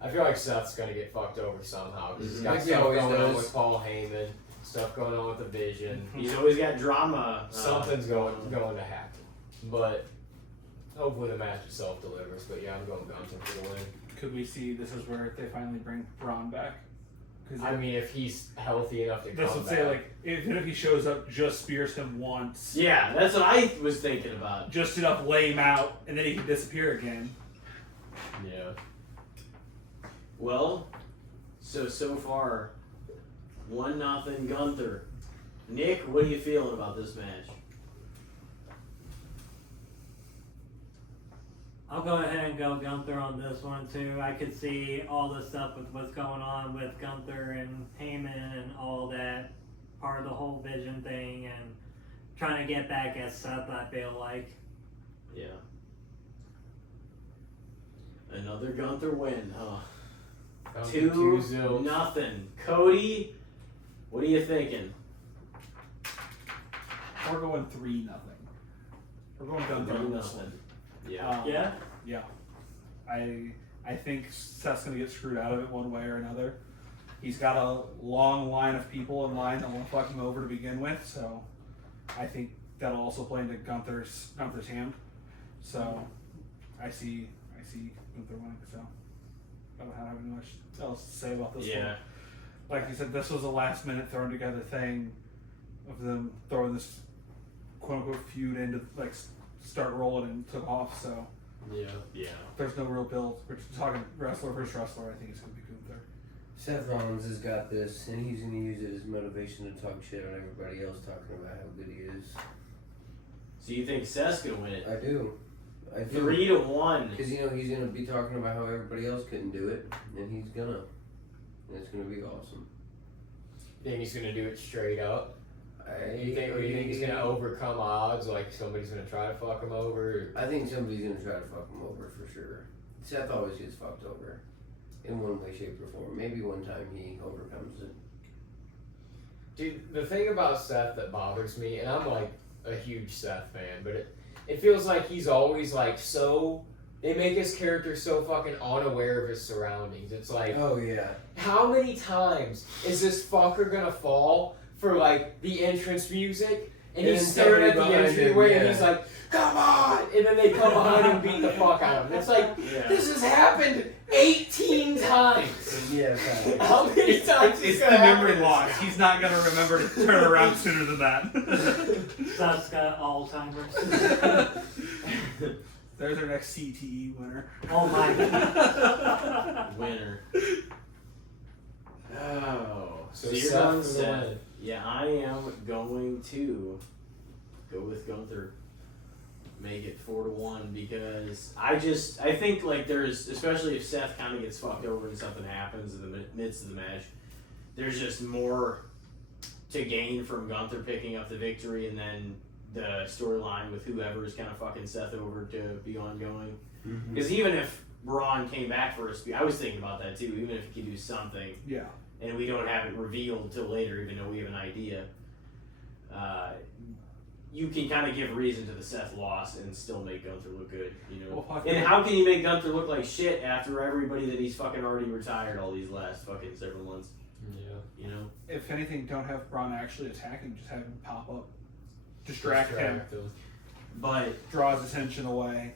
I feel like Seth's going to get fucked over somehow because he's got Like he stuff always going on does. with Paul Heyman, stuff going on with the Vision. He's always got drama. Something's going to happen. But hopefully the match itself delivers. But yeah, I'm going Gunther for the win. Could we see this is where they finally bring Braun back? I mean, if he's healthy enough to That's come what back. say like even if he shows up, just spears him once, Yeah, that's what I was thinking about. just enough lay him out, and then he can disappear again. Yeah. Well, so far, 1-0 Gunther. Nick, what are you feeling about this match? I'll go ahead and go Gunther on this one too. I could see all the stuff with what's going on with Gunther and Heyman and all that, part of the whole vision thing, and trying to get back at Seth, I feel like. Yeah. Another Gunther win, huh? 2-0. Cody, what are you thinking? We're going 3-0. We're going Gunther on this one. Yeah. Yeah? I think Seth's gonna get screwed out of it one way or another. He's got a long line of people in line that want to fuck him over to begin with, so I think that'll also play into Gunther's hand. So I see Gunther winning. So I don't have much else to say about this one. Like you said, this was a last minute thrown together thing of them throwing this quote unquote feud into like start rolling and took off. So Yeah. there's no real build. We're talking wrestler versus wrestler. I think it's gonna be Gunther. Seth Rollins has got this, and he's going to use it as motivation to talk shit on everybody else talking about how good he is. So you think Seth's gonna win it? I do. 3-1. Because, he's going to be talking about how everybody else couldn't do it, and he's going to. And it's going to be awesome. Think he's gonna do it straight up? You think he's gonna overcome odds? Like somebody's gonna try to fuck him over? I think somebody's going to try to fuck him over for sure. Seth always gets fucked over. In one way, shape, or form. Maybe one time he overcomes it. Dude, the thing about Seth that bothers me, and I'm like a huge Seth fan, but it feels like he's always like so. They make his character so fucking unaware of his surroundings. It's like, Oh, yeah. how many times is this fucker gonna fall for like the entrance music? And he's staring at the entryway and he's like, come on! And then they come behind and beat the fuck out of him. It's like, this has happened 18 times. Yeah, How many times It's the memory loss. He's not gonna remember to turn around sooner than that. Seth's got Alzheimer's. There's our next CTE winner. Oh my god. Winner. Oh. So you're Seth going for the Seth. win. Yeah, I am going to go with Gunther. Make it 4-1 because I think like there's, especially if Seth kind of gets fucked over and something happens in the midst of the match, there's just more to gain from Gunther picking up the victory, and then the storyline with whoever is kind of fucking Seth over to be ongoing. Because even if Braun came back for a speed, I was thinking about that too. Even if he could do something, Yeah. and we don't have it revealed till later, even though we have an idea, you can kind of give reason to the Seth loss and still make Gunther look good, Well, and how can you make Gunther look like shit after everybody that he's fucking already retired all these last fucking several months? Yeah. If anything, don't have Braun actually attack him. Just have him pop up, distract him, But draw his attention away.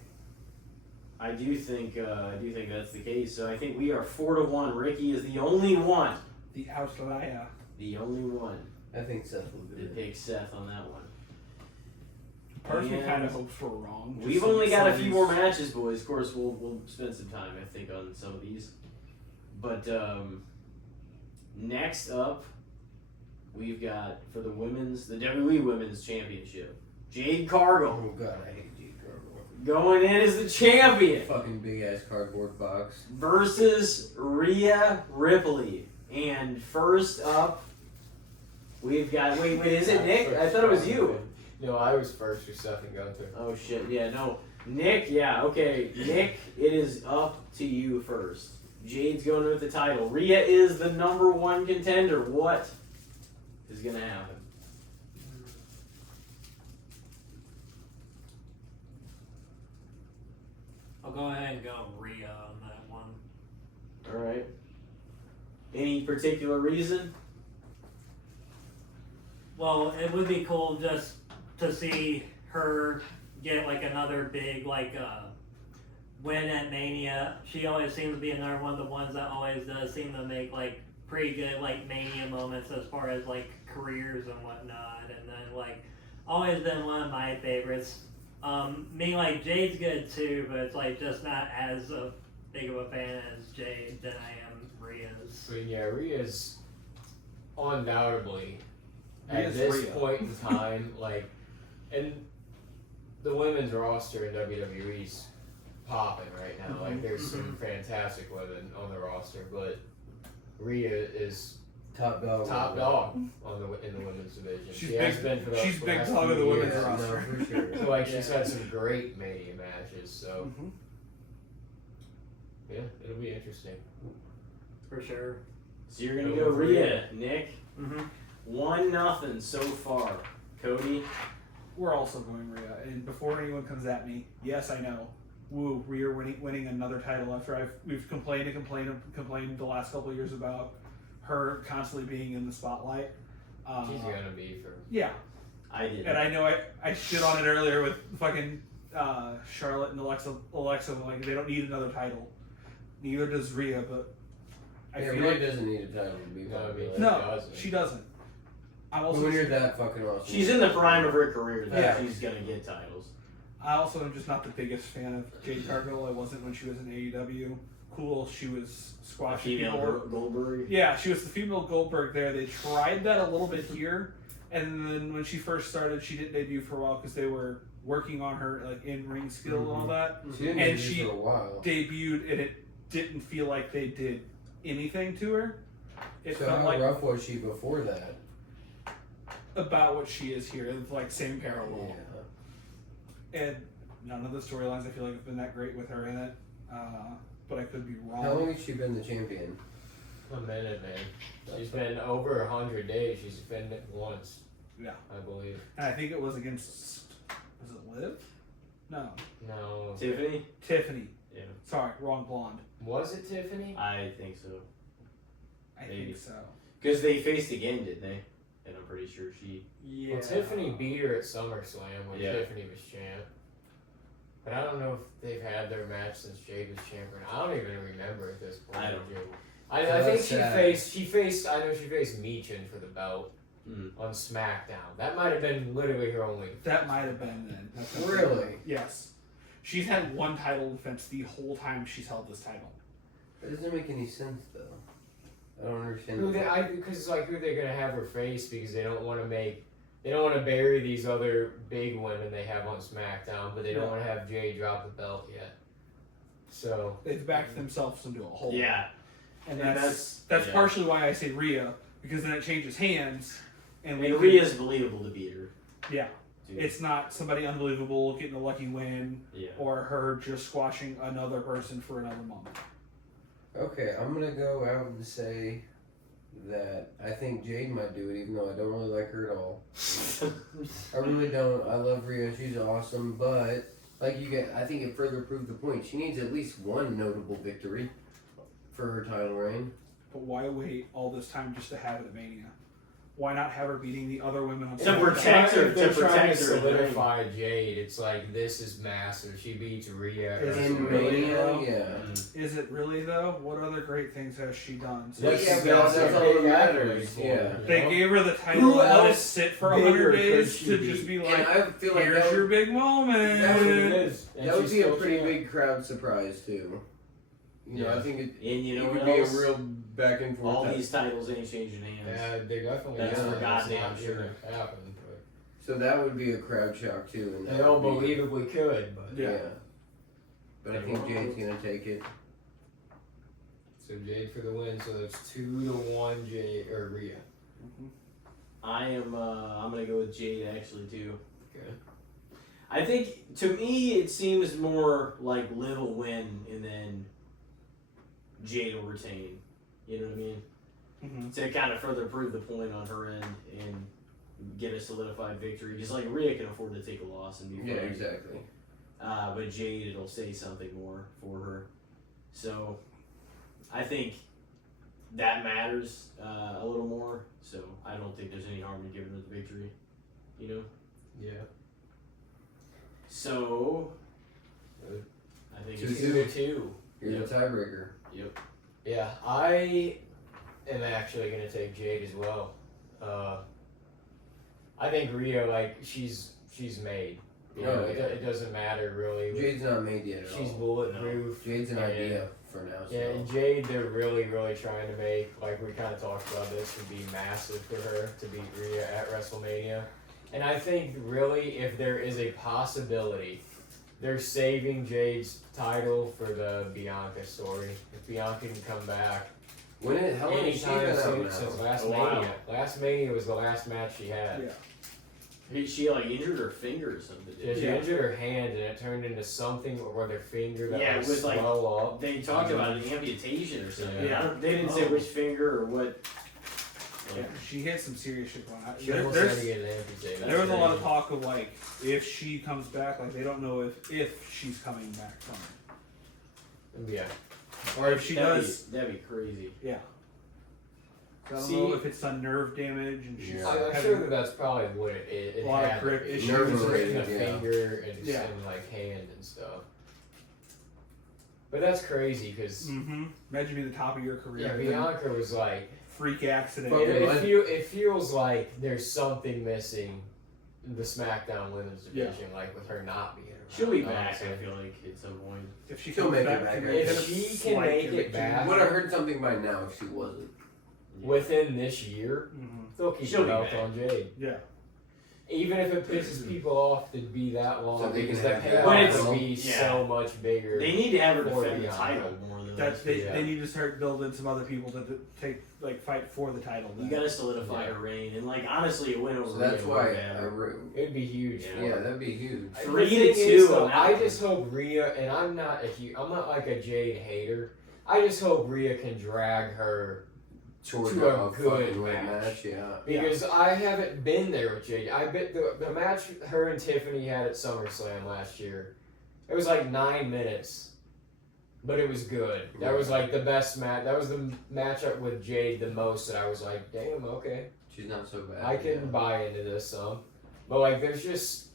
I do think that's the case. So I think we are 4-1. Ricky is the only one. The outlier. The only one I think Seth will do that it. picks Seth on that one. Personally, And kind of hopes we're wrong. Just We've some- only got some a of few these- more matches, boys. Of course, we'll spend some time, I think, on some of these. But next up, we've got for the WWE Women's Championship, Jade Cargill Oh, God, I hate Jade Cargill. going in as the champion Fucking big-ass cardboard box. versus Rhea Ripley. And first up, we've got wait, is it Nick? I thought it was you. No, I was first for Seth and Gunther. Oh shit, yeah, no. Nick, yeah, okay. Nick, it is up to you first. Jade's going with the title. Rhea is the #1 contender. What is gonna happen? I'll go ahead and go Rhea on that one. Alright. Any particular reason? Well, it would be cool just to see her get like another big win at Mania. She always seems to be another one of the ones that always does seem to make like pretty good like Mania moments as far as like careers and whatnot. And then like always been one of my favorites. Me like Jade's good too, but it's like just not as big of a fan as Jade than I am Rhea's. But yeah, Rhea's undoubtedly at Rhea's this Rhea. point in time, like, and the women's roster in WWE's popping right now. Like, there's some fantastic women on the roster, but Rhea is Top dog. top dog on in the women's division. She's She has big- been for the she's big last dog of the few women's years. roster. No, for sure. So, like, she's had some great Mania matches. So yeah, it'll be interesting. For sure. So you're gonna go Rhea, Nick. Mm-hmm. 1-0 so far. Cody. We're also going Rhea. And before anyone comes at me, yes, I know. Woo, Rhea winning another title after we've complained the last couple of years about her constantly being in the spotlight. She's gonna be for. Yeah, I did. and I know I shit on it earlier with fucking Charlotte and Alexa. Like, they don't need another title. Neither does Rhea, but I Yeah, feel Rhea like doesn't need a title to be No, I mean, popular. no, doesn't. she doesn't. I'm When also you're that fucking awesome. She's in the prime of her career. That Yeah. she's gonna get titles. I also am just not the biggest fan of Jade Cargill. I wasn't when she was in AEW. Cool, she was squashing Female people. Goldberg. Yeah, she was the female Goldberg there. They tried that a little bit here, and then when she first started, she didn't debut for a while because they were working on her like in-ring skill and all that. She didn't And debut she for a while. Debuted, and it didn't feel like they did anything to her. It So felt how like rough was she before that? about what she is here, like same parallel. And none of the storylines I feel like have been that great with her in it. But I could be wrong. How long has she been the champion? A minute, man. She's been over 100 days. She's been it once. Yeah. I believe. And I think it was against. Was it Liv? No, No. Tiffany. Tiffany. Yeah. Sorry, wrong blonde. Was it Tiffany? I think so. I Maybe. think so. Because they faced again, didn't they? And I'm pretty sure she. Yeah. Well, Tiffany beat her at SummerSlam when Yeah. Tiffany was champ. But I don't know if they've had their match since Jade was champion. I don't even remember at this point. I don't know. I So think that's she sad. faced. I know she faced Meechin for the belt on SmackDown. That might have been literally her only. That might have been then. That's Really? Yes. She's had one title defense the whole time she's held this title. It doesn't make any sense though. I don't understand. Because like who they're gonna have her face because they don't want to bury these other big women they have on SmackDown, but they don't want to have Jay drop the belt yet. So They've backed themselves into a hole. Yeah. And And that's yeah. partially why I say Rhea, because then it changes hands. I And mean, we Rhea's believable to beat her. Yeah. Dude. It's not somebody unbelievable getting a lucky win Yeah. or her just squashing another person for another month. Okay, I'm gonna go out and say that I think Jade might do it, even though I don't really like her at all. I really don't. I love Rhea; she's awesome. But like I think it further proved the point. She needs at least one notable victory for her title reign. But why wait all this time just to have it at Mania? Why not have her beating the other women on To SmackDown? protect her- If they're to trying protect to her in the ring. solidify Jade, it's like this is massive. She beats Rhea. Is it In really, Mania, though? yeah. Is it really though? What other great things has she done? Well, This yeah, is but not that's a all big that matters, accolade for yeah. her, you They know? gave her the title Who and let it else sit for bigger 100 could days she to be? just be And like, I feel like here's that your would, big moment. That's what it is. And that would she's be a still pretty champ. big crowd surprise too. You know, Yeah. I think it, And you know it what would be else? a real back and forth. All these titles ain't changing hands. Yeah, they definitely That's are. for goddamn It's not sure. gonna happen, but So that would be a crowd shock too. And that they would be, unbelievably could. But Yeah. But I think Jade's gonna take it. so Jade for the win. So it's 2-1 Jade or Rhea. I'm gonna go with Jade actually too. Okay. I think to me it seems more like Liv will win and then Jade will retain. You know what I mean? Mhm. To kind of further prove the point on her end and get a solidified victory. Because like Rhea can afford to take a loss and be Yeah, fine. exactly. But Jade, it'll say something more for her. So I think that matters a little more. So I don't think there's any harm in giving her the victory. You know? Yeah. So I think it's 2-2. 2-2. You're Yep. the tiebreaker. Yeah, I am actually gonna take Jade as well. I think Rhea, like she's made. know, it doesn't matter really. Jade's not made yet at She's all. bulletproof. Jade's an and- idea for now. So. Yeah, and Jade, they're really, really trying to make, like we kind of talked about this, would be massive for her to beat Rhea at WrestleMania. And I think really, if there is a possibility, they're saving Jade's title for the Bianca story. If Bianca can come back How long has she anytime been out soon now? since last A while. Mania. Last Mania was the last match she had. Yeah. She like injured her finger or something. Yeah, she Yeah. injured her hand and it turned into something where their finger that Yeah, would with, like, swell up. They talked about an amputation or something. Yeah. They didn't say Oh. which finger or what. Yeah, she hit some serious shit going on. She almost had to get it amputated. There was a lot of That's talk of like if she comes back, like they don't know if she's coming back from it, crazy. Yeah. or if she does. That'd be crazy. Yeah. So I don't See- know if it's done nerve damage and she's Yeah. I'm having sure that's probably what it a lot of had. grip It issues. was Nerve in the related, yeah. finger and, Yeah. and like hand and stuff. But that's crazy because Imagine being the top of your career. yeah, and then Bianca was like, freak accident. but Yeah, it feels like there's something missing in the SmackDown Women's Yeah. Division, like with her not being around. She'll be back. honestly. I feel like at some point. if she She'll comes make it back, back, can I they guess. get a If she can slight make it conviction? back- Would have heard something by now if she wasn't. Within this year, they'll keep She'll the be belt back. on Jade. Yeah. Even if it pisses people off to be that long, So they because can the have that payoff title. would be Yeah. so much bigger. They need to have her For defend the Bianca. title more than That's they, Yeah. they need to start building some other people to take fight for the title. You Then. gotta solidify Yeah. her reign, and like honestly, it went over. So that's Rhea why bad. It'd be huge. Yeah. for Yeah, her. that'd be huge. 3 The to thing 2 is, though, on that I one. just hope Rhea, and I'm not like a Jade hater. I just hope Rhea can drag her Toward to a a good fucking win match. match, yeah. because I haven't been there with Jade. I bet the match her and Tiffany had at SummerSlam last year, it was like 9 minutes, but it was good. That was like the best match. That was the matchup with Jade the most that I was like, damn, okay. She's not so bad. I can buy into this some. But like there's just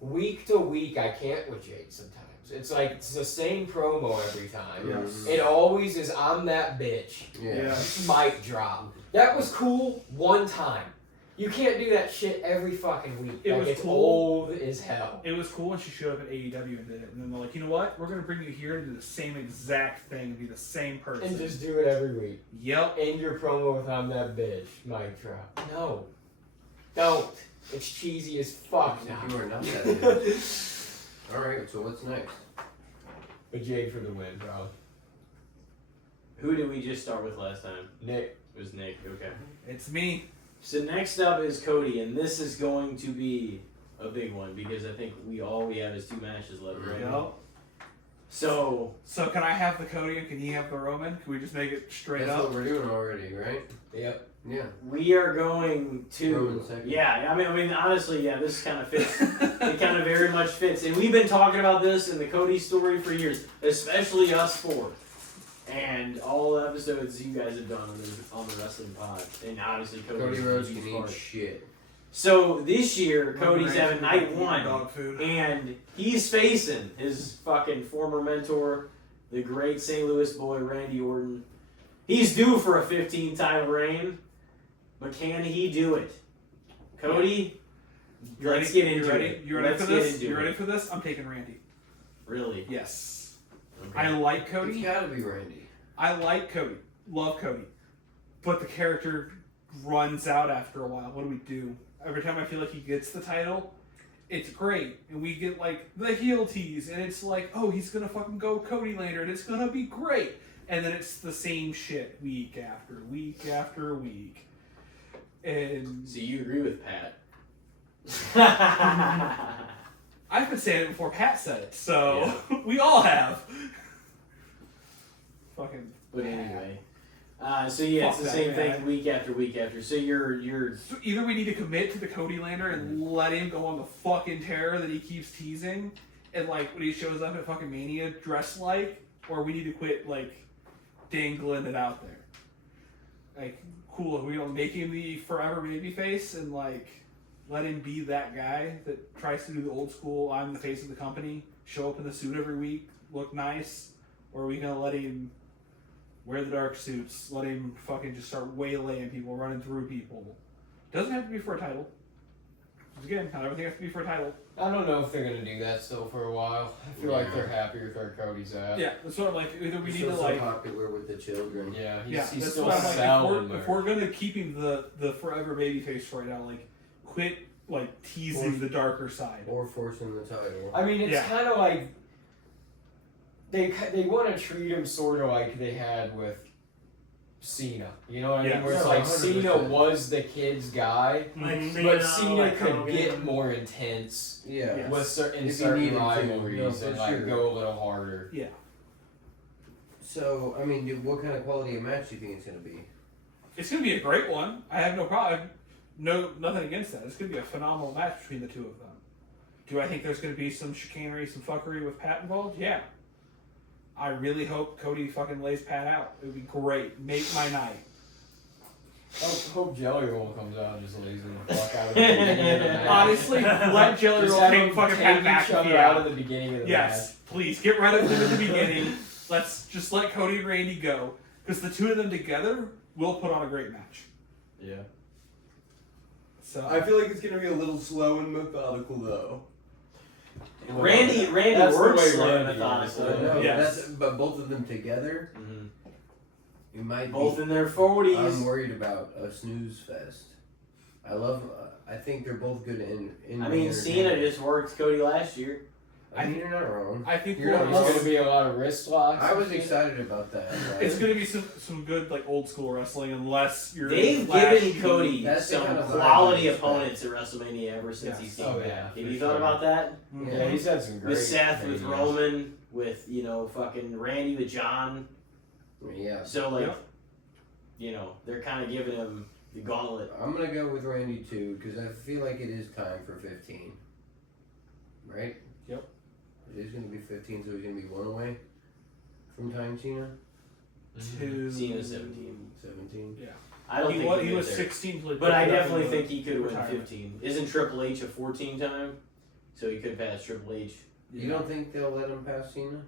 week to week I can't with Jade sometimes. It's like it's the same promo every time. Yes. It always is I'm that bitch. Yeah. Mic drop. That was cool one time. You can't do that shit every fucking week. It like was it's cool. old as hell. It was cool when she showed up at AEW and did it, and then they're like, you know what? We're gonna bring you here and do the same exact thing and be the same person. And just do it every week. Yep. End your promo with I'm that bitch. Mic drop. No. Don't. It's cheesy as fuck now. You are not that bitch. Alright, so what's next? But Jade for the win, bro. Who did we just start with last time? Nick. It was Nick. Okay. It's me. So next up is Cody, and this is going to be a big one because I think we have is 2 matches left, right? Yep. So So can I have the Cody and can he have the Roman? Can we just make it straight That's up? what we're doing already, right? Yep. Yeah. we are going to. Roman second. Yeah, I mean, honestly, yeah, this kind of fits. It kind of very much fits, and we've been talking about this in the Cody story for years, especially us 4, and all the episodes you guys have done on the wrestling pod, and obviously Cody Cody's Rhodes a can huge eat part. shit. So this year, Roman Cody's Reigns having can night eat 1. dog food. And he's facing his fucking former mentor, the great St. Louis boy, Randy Orton. He's due for a 15-time reign, but can he do it? Cody, You let's ready? get into You ready? it. You ready Let's for get this? into You it. ready for this? I'm taking Randy. Really? Yes. Okay. I like It's Cody. gotta be Randy. I like Cody. Love Cody. But the character runs out after a while. What do we do? Every time I feel like he gets the title, it's great. And we get like the heel tease, and it's like, oh, he's gonna fucking go Cody later, and it's gonna be great. And then it's the same shit week after week after week. And So you agree with Pat? I've been saying it before Pat said it, so we all have. Fucking. But anyway. So yeah, it's Fuck the that same guy. thing week after week after. So you're So either we need to commit to the Cody Lander and let him go on the fucking terror that he keeps teasing, and like when he shows up at fucking Mania dressed like, or we need to quit like dangling it out there. Like, cool, we gonna make him the forever babyface and like let him be that guy that tries to do the old school, I'm the face of the company, show up in the suit every week, look nice, or are we gonna let him wear the dark suits, let him fucking just start waylaying people, running through people? Doesn't have to be for a title. Because again, not everything has to be for a title. I don't know if they're gonna do that still for a while. I feel like they're happy with where Cody's at. Yeah, that's what I'm like. Either we He's need to still like. so popular with the children. Yeah, Yeah, he's that's still what I'm selling. like. If we're gonna keep him the forever babyface right now, like, quit like teasing the darker side. Or forcing the title. I mean, it's Yeah. kind of like they want to treat him sort of like they had with Cena. You know what I mean? Yeah. Where it's No, like 100%. Cena was the kid's guy, Like Mhm. Cena, but Cena like could Hogan. get more intense Yeah. Yeah. with certain If you needed to. rivalries No, for and like sure. go a little harder. Yeah, So, I mean, dude, what kind of quality of match do you think it's going to be? it's gonna be a great one. I have no problem. Nothing against that. It's gonna be a phenomenal match between the two of them. Do I think there's gonna be some chicanery, some fuckery with Pat involved? Yeah. I really hope Cody fucking lays Pat out. It would be great. Make my night. Hope Jelly Roll comes out and just lays him the fuck out of the beginning of the match. Honestly, let Jelly Just Roll have take them fucking take Pat back. each other Yeah. out of the beginning of the Yes, please get rid of them at the beginning. Let's just let Cody and Randy go, because the two of them together will put on a great match. match. Yeah. So I feel like it's gonna be a little slow and methodical though. Randy That's the works way slow and Randy methodical. is. No, Yes. but both of them together, Mhm. it might Both be. in their 40s. I'm worried about a snooze fest. I think they're both good in I mean, Cena just worked Cody last year. I mean, you're not wrong. I think You're we'll- not There's wrong. going to be a lot of wrist locks. I was and shit. excited about that. Right? it's going to be some good like old school wrestling, unless you're They've flashy. given Cody That's the some kind of vibe quality I expect. opponents at WrestleMania ever since Yes. he came Oh, back. yeah, Have for you sure. thought about that? Mhm. Yeah, he's had some great. With Seth, with videos. Roman, with fucking Randy, with John. Yeah. So like, Yep. they're kind of giving him the gauntlet. I'm gonna go with Randy too because I feel like it is time for 15. Right? Yep. It is gonna be 15, so he's gonna be one away from tying Cena. To Cena's 17. 17. I don't he think was, he'll he get was there. 16. till he But I picked it up definitely in think he could win retirement. 15. Isn't Triple H a 14 time? So he could pass Triple H. You don't think they'll let him pass Cena?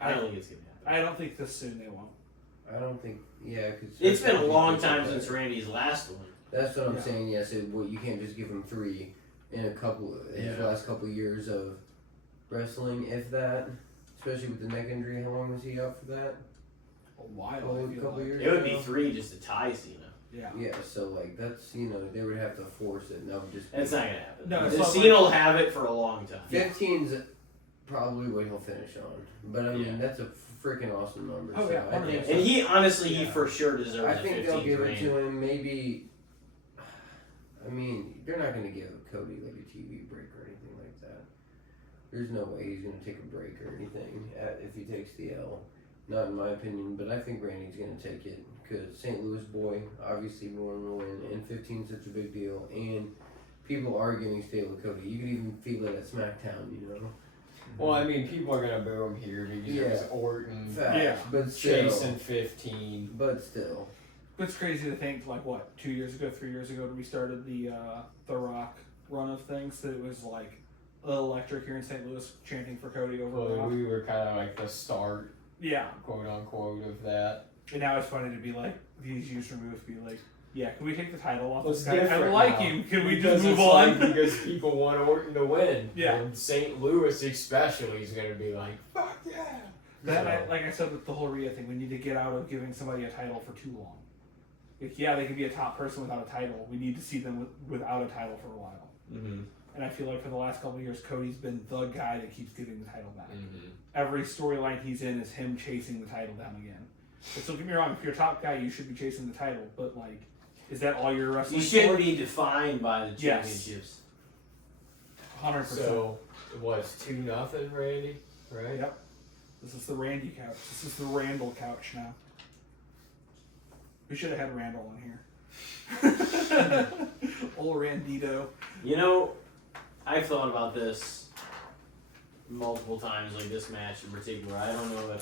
I don't think it's gonna happen. I don't think this soon they won't. I don't think. Yeah, because It's been a long time since Randy's last one. That's what I'm Yeah. saying. Yes, you can't just give him 3 in his Yeah. last couple years of wrestling, if that. Especially with the neck injury. How long was he out for that? A while. Oh, I a feel couple like. years. It would be ago? 3 just to tie Cena. Yeah. Yeah, so like that's they would have to force it. And that would just. be- That's not gonna happen. No, it's The not Cena will have it for a long time. 15's probably what he'll finish on. But I mean, Yeah. that's a freaking awesome number. Oh, so yeah, I think. And he honestly, he Yeah. for sure deserves I a think 15th they'll give it reign. to him. Maybe. I mean, they're not going to give Cody like a TV break or anything like that. There's no way he's going to take a break or anything if he takes the L. Not in my opinion, but I think Randy's going to take it because St. Louis boy, obviously wanting to win, and 15's such a big deal, and people are getting stale with Cody. You could even feel it at SmackDown, you know. Well, I mean, people are gonna boo him here because Yeah. it was Orton Facts, Yeah. but still. chasing 15. But still. It's crazy to think, like, what, 2 years ago, 3 years ago, when we started the Rock run of things, that it was, like, electric here in St. Louis chanting for Cody over Well, Rock. we were kind of like the start, Yeah. quote unquote, of that. And now it's funny to be like, these years removed, be like, yeah, can we take the title off Well, this it's guy? I different like now. him. Can we Because just move it's on? like, because people want Orton to win. Yeah. And St. Louis especially is gonna be like, fuck yeah. That, So- like I said with the whole Rhea thing, we need to get out of giving somebody a title for too long. Like, yeah, they can be a top person without a title. We need to see them without a title for a while. Mm-hmm. And I feel like for the last couple of years, Cody's been the guy that keeps getting the title back. Mm-hmm. Every storyline he's in is him chasing the title down again. But don't get me wrong, if you're a top guy, you should be chasing the title. But, like, is that all you're wrestling You shouldn't for? be defined by the Yes. championships. 100%. So it was 2-0, Randy, right? Yep. This is the Randy couch. This is the Randall couch now. We should have had Randall on here. Old Randito. I've thought about this multiple times, like this match in particular. I don't know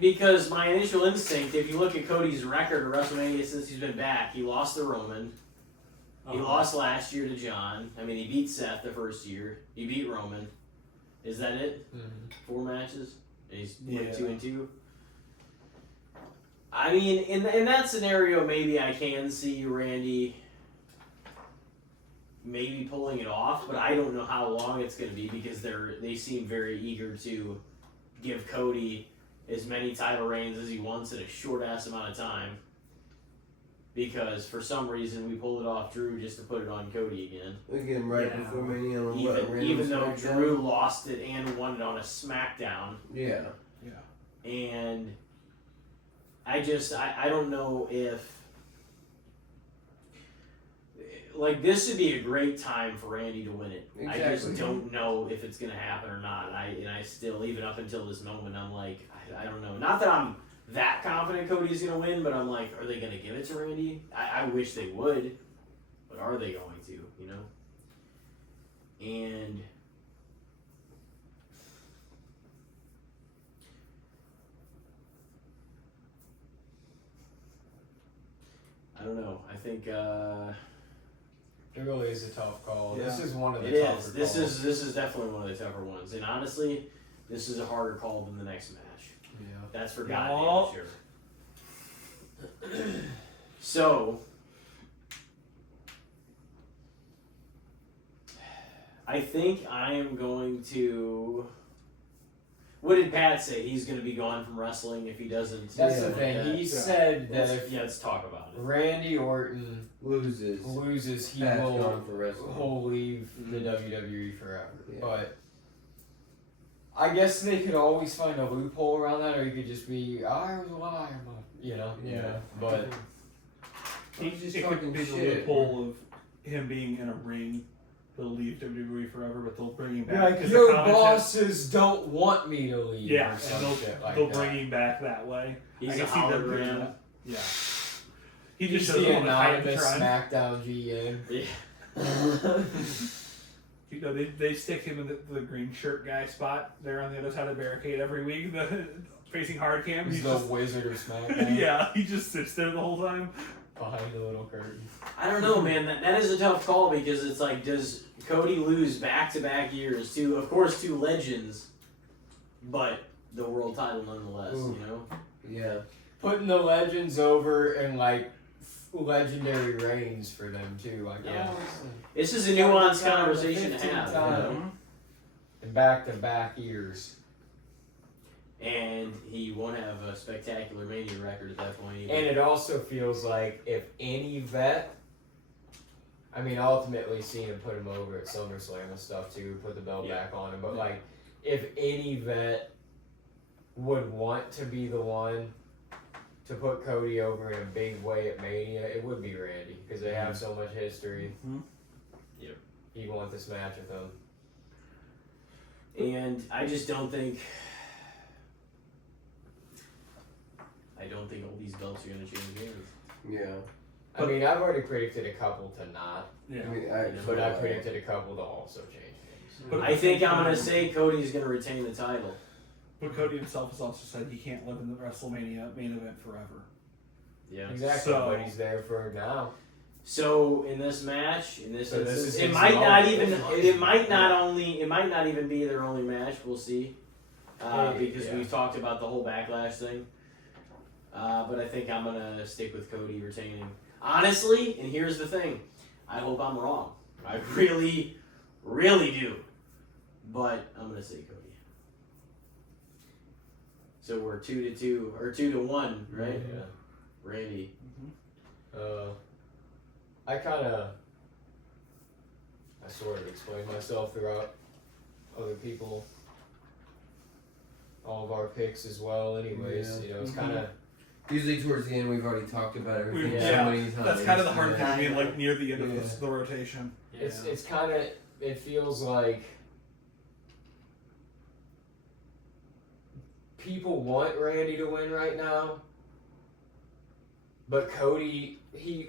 because my initial instinct, if you look at Cody's record at WrestleMania since he's been back, he lost to Roman. He lost last year to John. I mean, he beat Seth the first year. He beat Roman. Is that it? Mm-hmm. 4 matches? And he's Yeah. 2-2. I mean, in that scenario, maybe I can see Randy maybe pulling it off, but I don't know how long it's going to be because they seem very eager to give Cody as many title reigns as he wants in a short ass amount of time. Because for some reason we pulled it off Drew just to put it on Cody again. We get him right Yeah. before Mania on Even though SmackDown. Drew lost it and won it on a SmackDown. Yeah. And I don't know if, like, this would be a great time for Randy to win it. I just Exactly. don't know if it's gonna happen or not. I still, even up until this moment, I'm like, I don't know. Not that I'm that confident Cody's gonna win, but I'm like, are they gonna give it to Randy? I wish they would, but are they going to? You know. And I don't know. I think It really is a tough call. Yeah. This is one of the it tougher is. This calls. is definitely one of the tougher ones. And honestly, this is a harder call than the next match. Yeah. That's for Yeah. goddamn sure. So, I think I am going to. What did Pat say? He's going to be gone from wrestling if he doesn't. That's Yeah. the thing. Yeah. He said that Let's talk about it. if Randy Orton Loses. loses, he Pat's will gone for wrestling. he'll leave the WWE forever. Yeah. But I guess they could always find a loophole around that, or he could just be, I was lying, you know. Yeah. But He's just it could talking be the shit. loophole of him being in a ring. He'll leave WWE forever, but they'll bring him back. like 'cause your the comments bosses don't want me to leave. Yeah, or and some they'll, shit like they'll that. bring him back that way. He's I a can see them doing hologram. that. Yeah. He He's just shows the up on the anonymous Titantron. SmackDown GM. You know, they stick him in the green shirt guy spot there on the other side of the barricade every week, facing hard cam. He's He's the just, Wizard of SmackDown. yeah, he just sits there the whole time. Behind the little curtain. I don't know, man. That is a tough call because it's like, does Cody lose back-to-back years to, of course, two legends, but the world title nonetheless, Ooh. you know? Yeah. Putting the legends over and like legendary reigns for them too. Like, Yeah. oh, listen. This is a nuanced conversation to have. You know? Time. And back-to-back years. And he won't have a spectacular Mania record at that point either. And it also feels like if any vet, I mean, ultimately Cena put him over at SummerSlam and stuff too, put the belt Yeah. back on him. But like, if any vet would want to be the one to put Cody over in a big way at Mania, it would be Randy because they have so much history. Mhm. Yep. He'd want this match with him. And I just don't think all these belts are going to change hands. Yeah. I mean, I've already predicted a couple to not, Yeah. I mean, but I predicted a couple to also change things. But I think I'm going to say Cody's going to retain the title. But Cody himself has also said he can't live in the WrestleMania main event forever. Yeah. Exactly, So- but he's there for now. So in this match, So this instance, is it his might not moment. even This is his it might not even be their only match. We'll see, because Yeah. we've talked about the whole backlash thing. But I think I'm gonna stick with Cody retaining. Honestly, and here's the thing, I hope I'm wrong. I really, really do. But I'm gonna say Cody. So we're 2-2 or 2-1, right? Yeah. Randy. I sort of explained myself throughout other people, all of our picks as well. Anyways, Yeah. you know, it's kind of Usually towards the end, we've already talked about everything Yeah. so many times. That's kind of the hard Yeah. thing, being like near the end of Yeah. the rotation. it's kind of it feels like people want Randy to win right now, but Cody he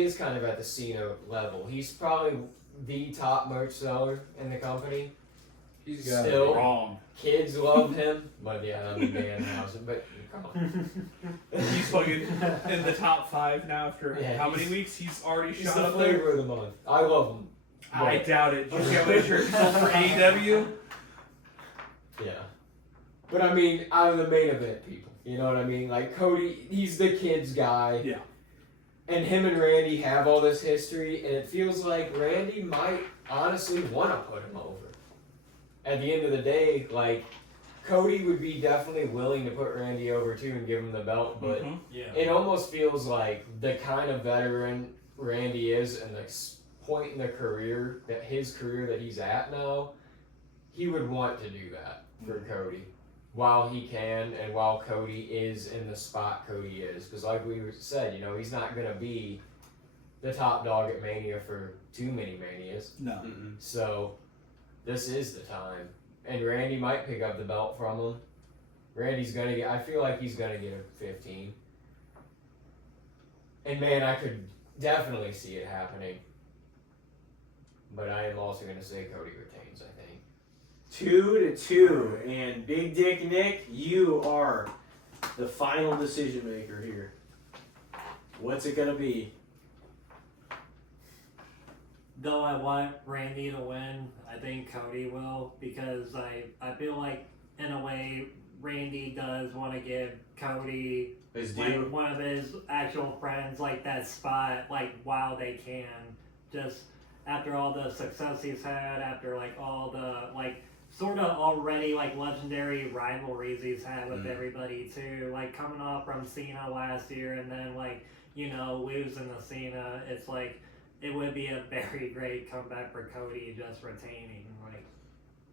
is kind of at the Cena level. He's probably the top merch seller in the company. He's got Still. Wrong. Kids love him, but yeah, I'm a man house. But come on. He's fucking in the top 5 now after Yeah, how many he's- weeks he's already He's shot the up there? flavor of the month. I love him. I doubt it. Did you see how many shirts he sold for AEW? Yeah. But I mean, out of the main event people. You know what I mean? Like Cody, he's the kids guy. Yeah. And him and Randy have all this history, and it feels like Randy might honestly want to put him over. At the end of the day, like, Cody would be definitely willing to put Randy over too and give him the belt, but Yeah. it almost feels like the kind of veteran Randy is and the point in the career, that his career that he's at now, he would want to do that for Cody while he can and while Cody is in the spot Cody is. Because like we said, you know, he's not going to be the top dog at Mania for too many Manias. No. Mm-mm. So this is the time. And Randy might pick up the belt from him. Randy's going to get, I feel like he's going to get a 15. And man, I could definitely see it happening. But I am also going to say Cody retains, I think. 2-2, and Big Dick Nick, you are the final decision maker here. What's it gonna be? Though I want Randy to win, I think Cody will, because I feel like, in a way, Randy does want to give Cody, His like, due? one of his actual friends, like, that spot, like, while they can. Just after all the success he's had, after, like, all the, like, sort of already, like, legendary rivalries he's had with everybody, too. Like, coming off from Cena last year and then, like, you know, losing to Cena, it's like, it would be a very great comeback for Cody just retaining. Like,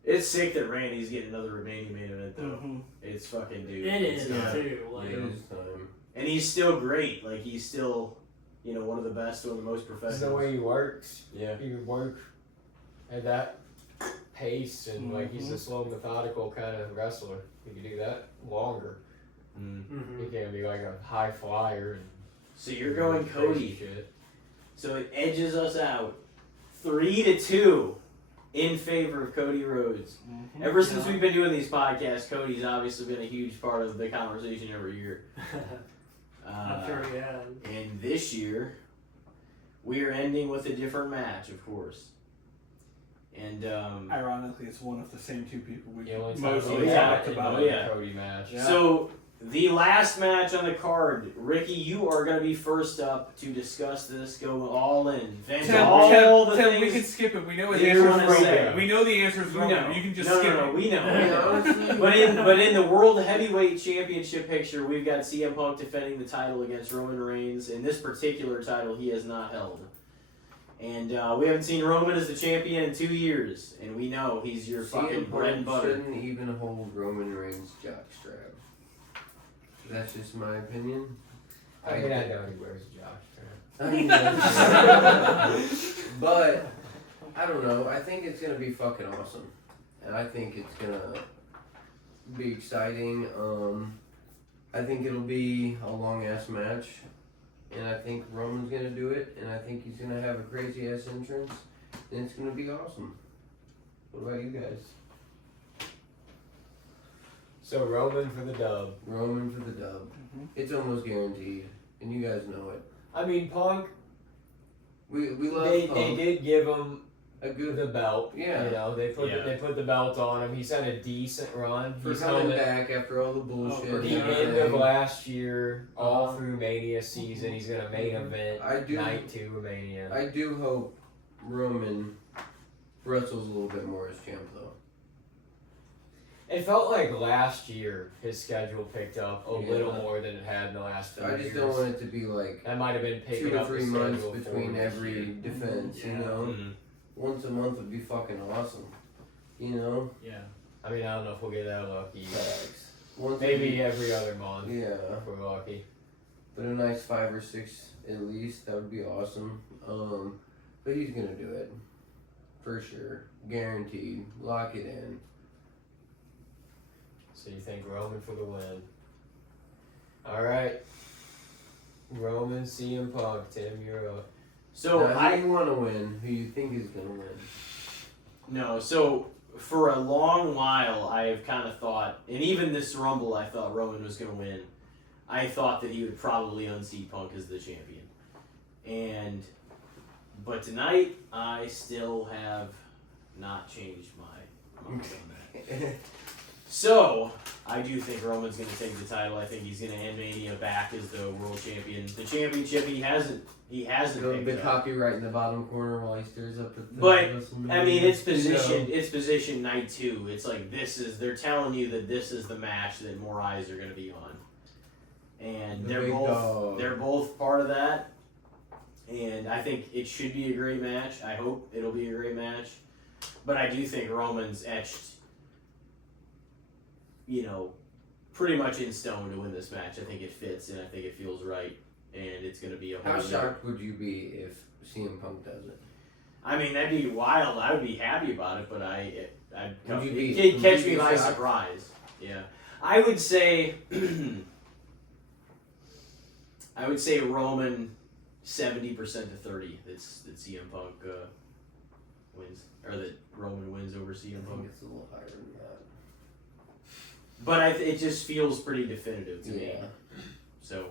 It's sick that Randy's getting another Romania main event, though. Mm-hmm. It's fucking dude. it It's is, not- too. Like, It is time. And he's still great. Like, he's still, you know, one of the best, one of the most That's professional. the way he works. Yeah. He would work at that pace, and like he's a slow, methodical kind of wrestler. He could do that longer. mhm. He can't be like a high flyer. And So you're going crazy Cody. shit. So it edges us out 3-2 in favor of Cody Rhodes. Ever since we've been doing these podcasts, Cody's obviously been a huge part of the conversation every year. I'm sure he has. And this year, we are ending with a different match, of course. And Ironically, it's one of the same two people we The only time mostly we yeah. talked had about. Oh, yeah. Cody match. so the last match on the card, Ricky, you are going to be first up to discuss this. Go all in. Vent Tim, all the Tim, we things. can skip it. We know his you answer wanna is say. Roman. We know the answer is You Roman. know. You can just no, skip no, it. we know. honestly, But in the World Heavyweight Championship picture, we've got CM Punk defending the title against Roman Reigns. In this particular title, he has not held. And we haven't seen Roman as the champion in 2 years, and we know he's your fucking CM bread and Punk butter. shouldn't even hold Roman Reigns' jockstrap. That's just my opinion. I mean, I know he wears a jock strap. I mean, but I don't know. I think it's gonna be fucking awesome, and I think it's gonna be exciting. I think it'll be a long ass match, and I think Roman's gonna do it, and I think he's gonna have a crazy ass entrance, and it's gonna be awesome. What about you guys? So Roman for the dub. Roman for the dub. It's almost guaranteed, and you guys know it. I mean, Punk. We love They Punk. did give him A good the belt. Yeah. You know, they put Yeah. they put the belt on him. He's had a decent run. for He's coming held it back after all the bullshit. for the and end of everything. last year, all through Mania season. He's gonna main event I do- night 2 of Mania. I do hope Roman wrestles a little bit more as champ, though. It felt like last year his schedule picked up a Yeah. little more than it had in the last few I just years. don't want it to be like That might have been 2 picking to up 3 the months schedule between for this every year. defense, you Yeah. know? Mhm. Once a month would be fucking awesome, you know? Yeah. I mean, I don't know if we'll get that lucky. Once Maybe every other month Yeah, if we're lucky. but a nice 5 or 6 at least, that would be awesome. But he's gonna do it. For sure. Guaranteed. Lock it in. So you think Roman for the win? All right. Roman, CM Punk, Tim, you're up. So now, who do you want to win? Who you think is gonna win? No, so for a long while, I've kind of thought, and even this Rumble, I thought Roman was going to win. I thought that he would probably unseat Punk as the champion. But tonight, I still have not changed my mind on that. So, I do think Roman's going to take the title. I think he's going to end Mania back as the world champion. The championship he hasn't It'll be picked up. copyright in the bottom corner while he stirs up the But, WrestleMania. I mean, it's positioned night 2. It's like they're telling you that this is the match that more eyes are going to be on. And The big dog. they're both part of that. And I think it should be a great match. I hope it'll be a great match. But I do think Roman's etched, pretty much in stone to win this match. I think it fits and I think it feels right. And it's going to be a How whole shocked would you be if CM Punk does it? I mean, that'd be wild. I would be happy about it, but I'd Would catch you me be by shocked? surprise. Yeah. I would say Roman 70% to 30 that CM Punk wins, or that Roman wins over CM I think Punk. it's a little higher than that. But it just feels pretty definitive to me. Yeah. So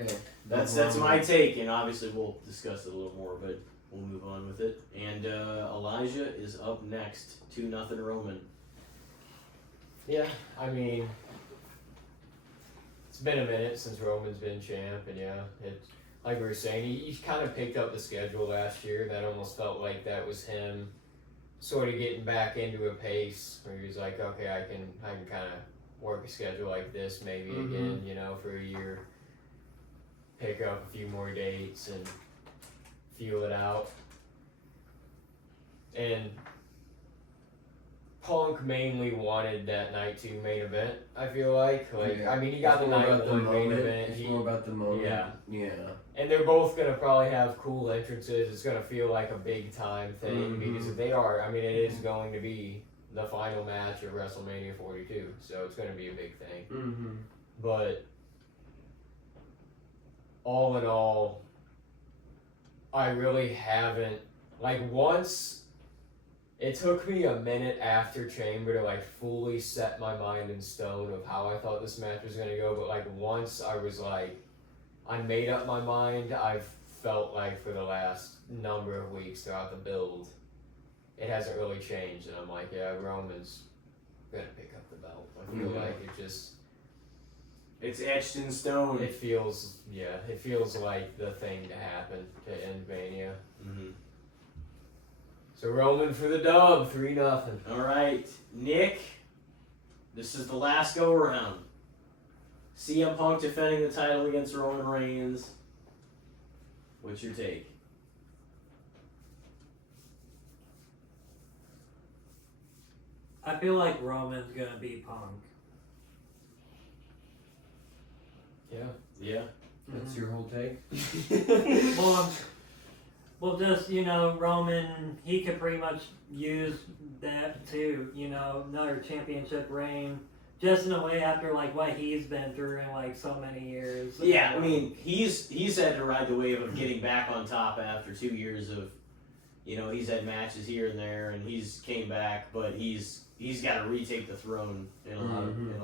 Okay. that's my take, and obviously we'll discuss it a little more, but we'll move on with it. And Elijah is up next. 2-0 Roman. Yeah, I mean, it's been a minute since Roman's been champ, and yeah, it like we were saying, he kind of picked up the schedule last year. That almost felt like that was him sort of getting back into a pace where he was like, okay, I can kind of work a schedule like this maybe again, for a year. Pick up a few more dates and feel it out. And Punk mainly wanted that night 2 main event, I feel like. I mean, he got the night 1 main event. It's more about the moment. Yeah. And they're both going to probably have cool entrances. It's going to feel like a big time thing because they are. I mean, it is going to be the final match of WrestleMania 42, so it's going to be a big thing. Mm-hmm. But all in all, I really haven't, once, it took me a minute after Chamber to fully set my mind in stone of how I thought this match was going to go, but once I was I made up my mind, I've felt for the last number of weeks throughout the build, it hasn't really changed, and I'm yeah, Roman's going to pick up the belt. I feel like it just... It's etched in stone. It feels like the thing to happen to end Mania. Mm-hmm. So Roman for the dub, 3-0. All right, Nick. This is the last go around. CM Punk defending the title against Roman Reigns. What's your take? I feel like Roman's gonna beat Punk. Yeah. Yeah. That's your whole take? Well, just, Roman, he could pretty much use that to, another championship reign. Just in a way after, what he's been through in, so many years. Yeah, I mean, he's had to ride the wave of getting back on top after 2 years of, he's had matches here and there, and he's came back, but he's got to retake the throne in a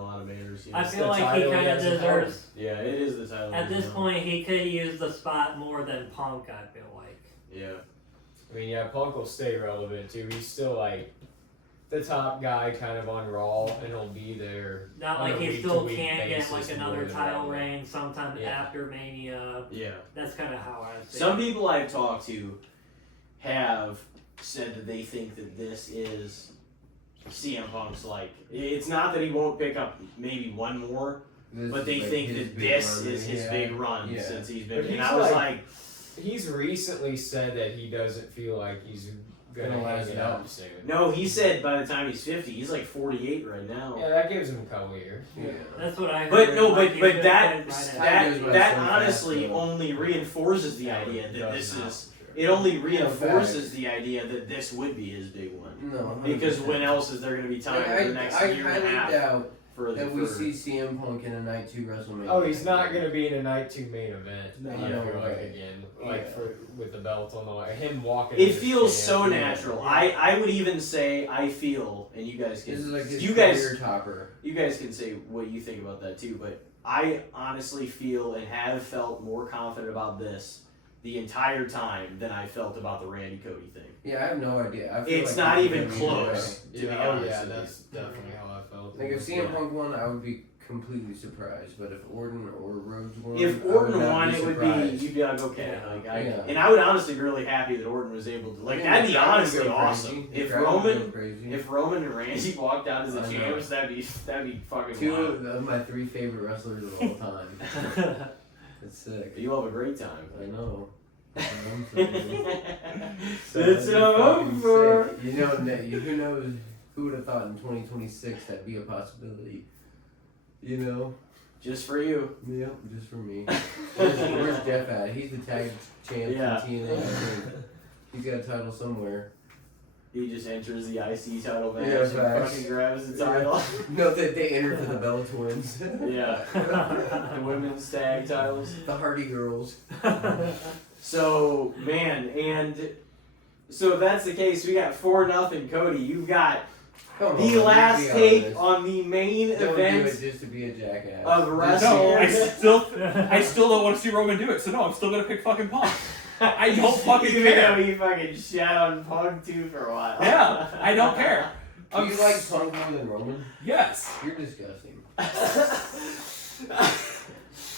lot of manners. I feel like he kind of deserves... Yeah, it is the title. At this point, he could use the spot more than Punk, I feel like. Yeah. I mean, yeah, Punk will stay relevant too. He's still the top guy kind of on Raw, and he'll be there. Not on like a he still week-to-week can't get basis another more than title Roman. reign sometime after Mania. Yeah. That's kind of how I see it. Some people I've talked to have said that they think that this is CM Punk's it's not that he won't pick up maybe one more, but they think that this is his big run since he's been. But And he's I was he's recently said that he doesn't feel like he's gonna hang it up soon. no, he said by the time he's 50, he's 48 right now. Yeah, that gives him a couple years. Yeah. That's what I heard. But no, Like, he but could that fit right that so honestly fast, though. only reinforces the idea that Does this not, is. for sure. It only reinforces the idea that this would be his big one. No. Because 100%. when else is there going to be time for the next I year and a highly half doubt for that we see CM Punk in a night 2 WrestleMania. Oh, he's not gonna be in a night 2 main event. No, I no feel way. again, Yeah. with the belt on the line, him walking. It in the feels stand, so yeah. natural. I would even say I feel, and you guys This is can his you guys career topper. you guys can say what you think about that too. But I honestly feel and have felt more confident about this the entire time than I felt about the Randy Cody thing. Yeah, I have no idea. I feel It's like not he's even gonna be either close. To be Yeah, oh honest yeah, with you. that's definitely how I felt. Like if CM Punk won, I would be completely surprised. But if Orton or Rhodes won, If I would Orton not won, be it would be surprised. you'd be like, okay, Yeah. and I would honestly be really happy that Orton was able to like Yeah, that'd be the crowd would honestly go awesome. crazy. The If crowd would go Roman crazy. if Roman and Randy walked out as the I know. champs, that'd be fucking Two wild. of my 3 favorite wrestlers of all time. It's sick. You'll have a great time. I know. It's that'd be fucking over. sick. You know, who knows? Who would have thought in 2026 that'd be a possibility? You know? Just for you. Yep, just for me. Where's Jeff at? He's the tag champ Yeah. in TNA. I think. He's got a title somewhere. He just enters the IC title match Yeah, and facts. fucking grabs the title. No, they entered for the Bella Twins. Yeah. The women's tag titles. The Hardy Girls. So, man, and so if that's the case, we got 4-0 Cody. You've got Come the on, last be take honest. on the main Don't do event it just to be a jackass. of No, wrestling. I still don't want to see Roman do it. So no, I'm still gonna pick fucking Punk. I don't fucking Even though care. he fucking shat on Punk too for a while. Yeah, I don't care. Do you like Punk more than Roman? Yes. You're disgusting.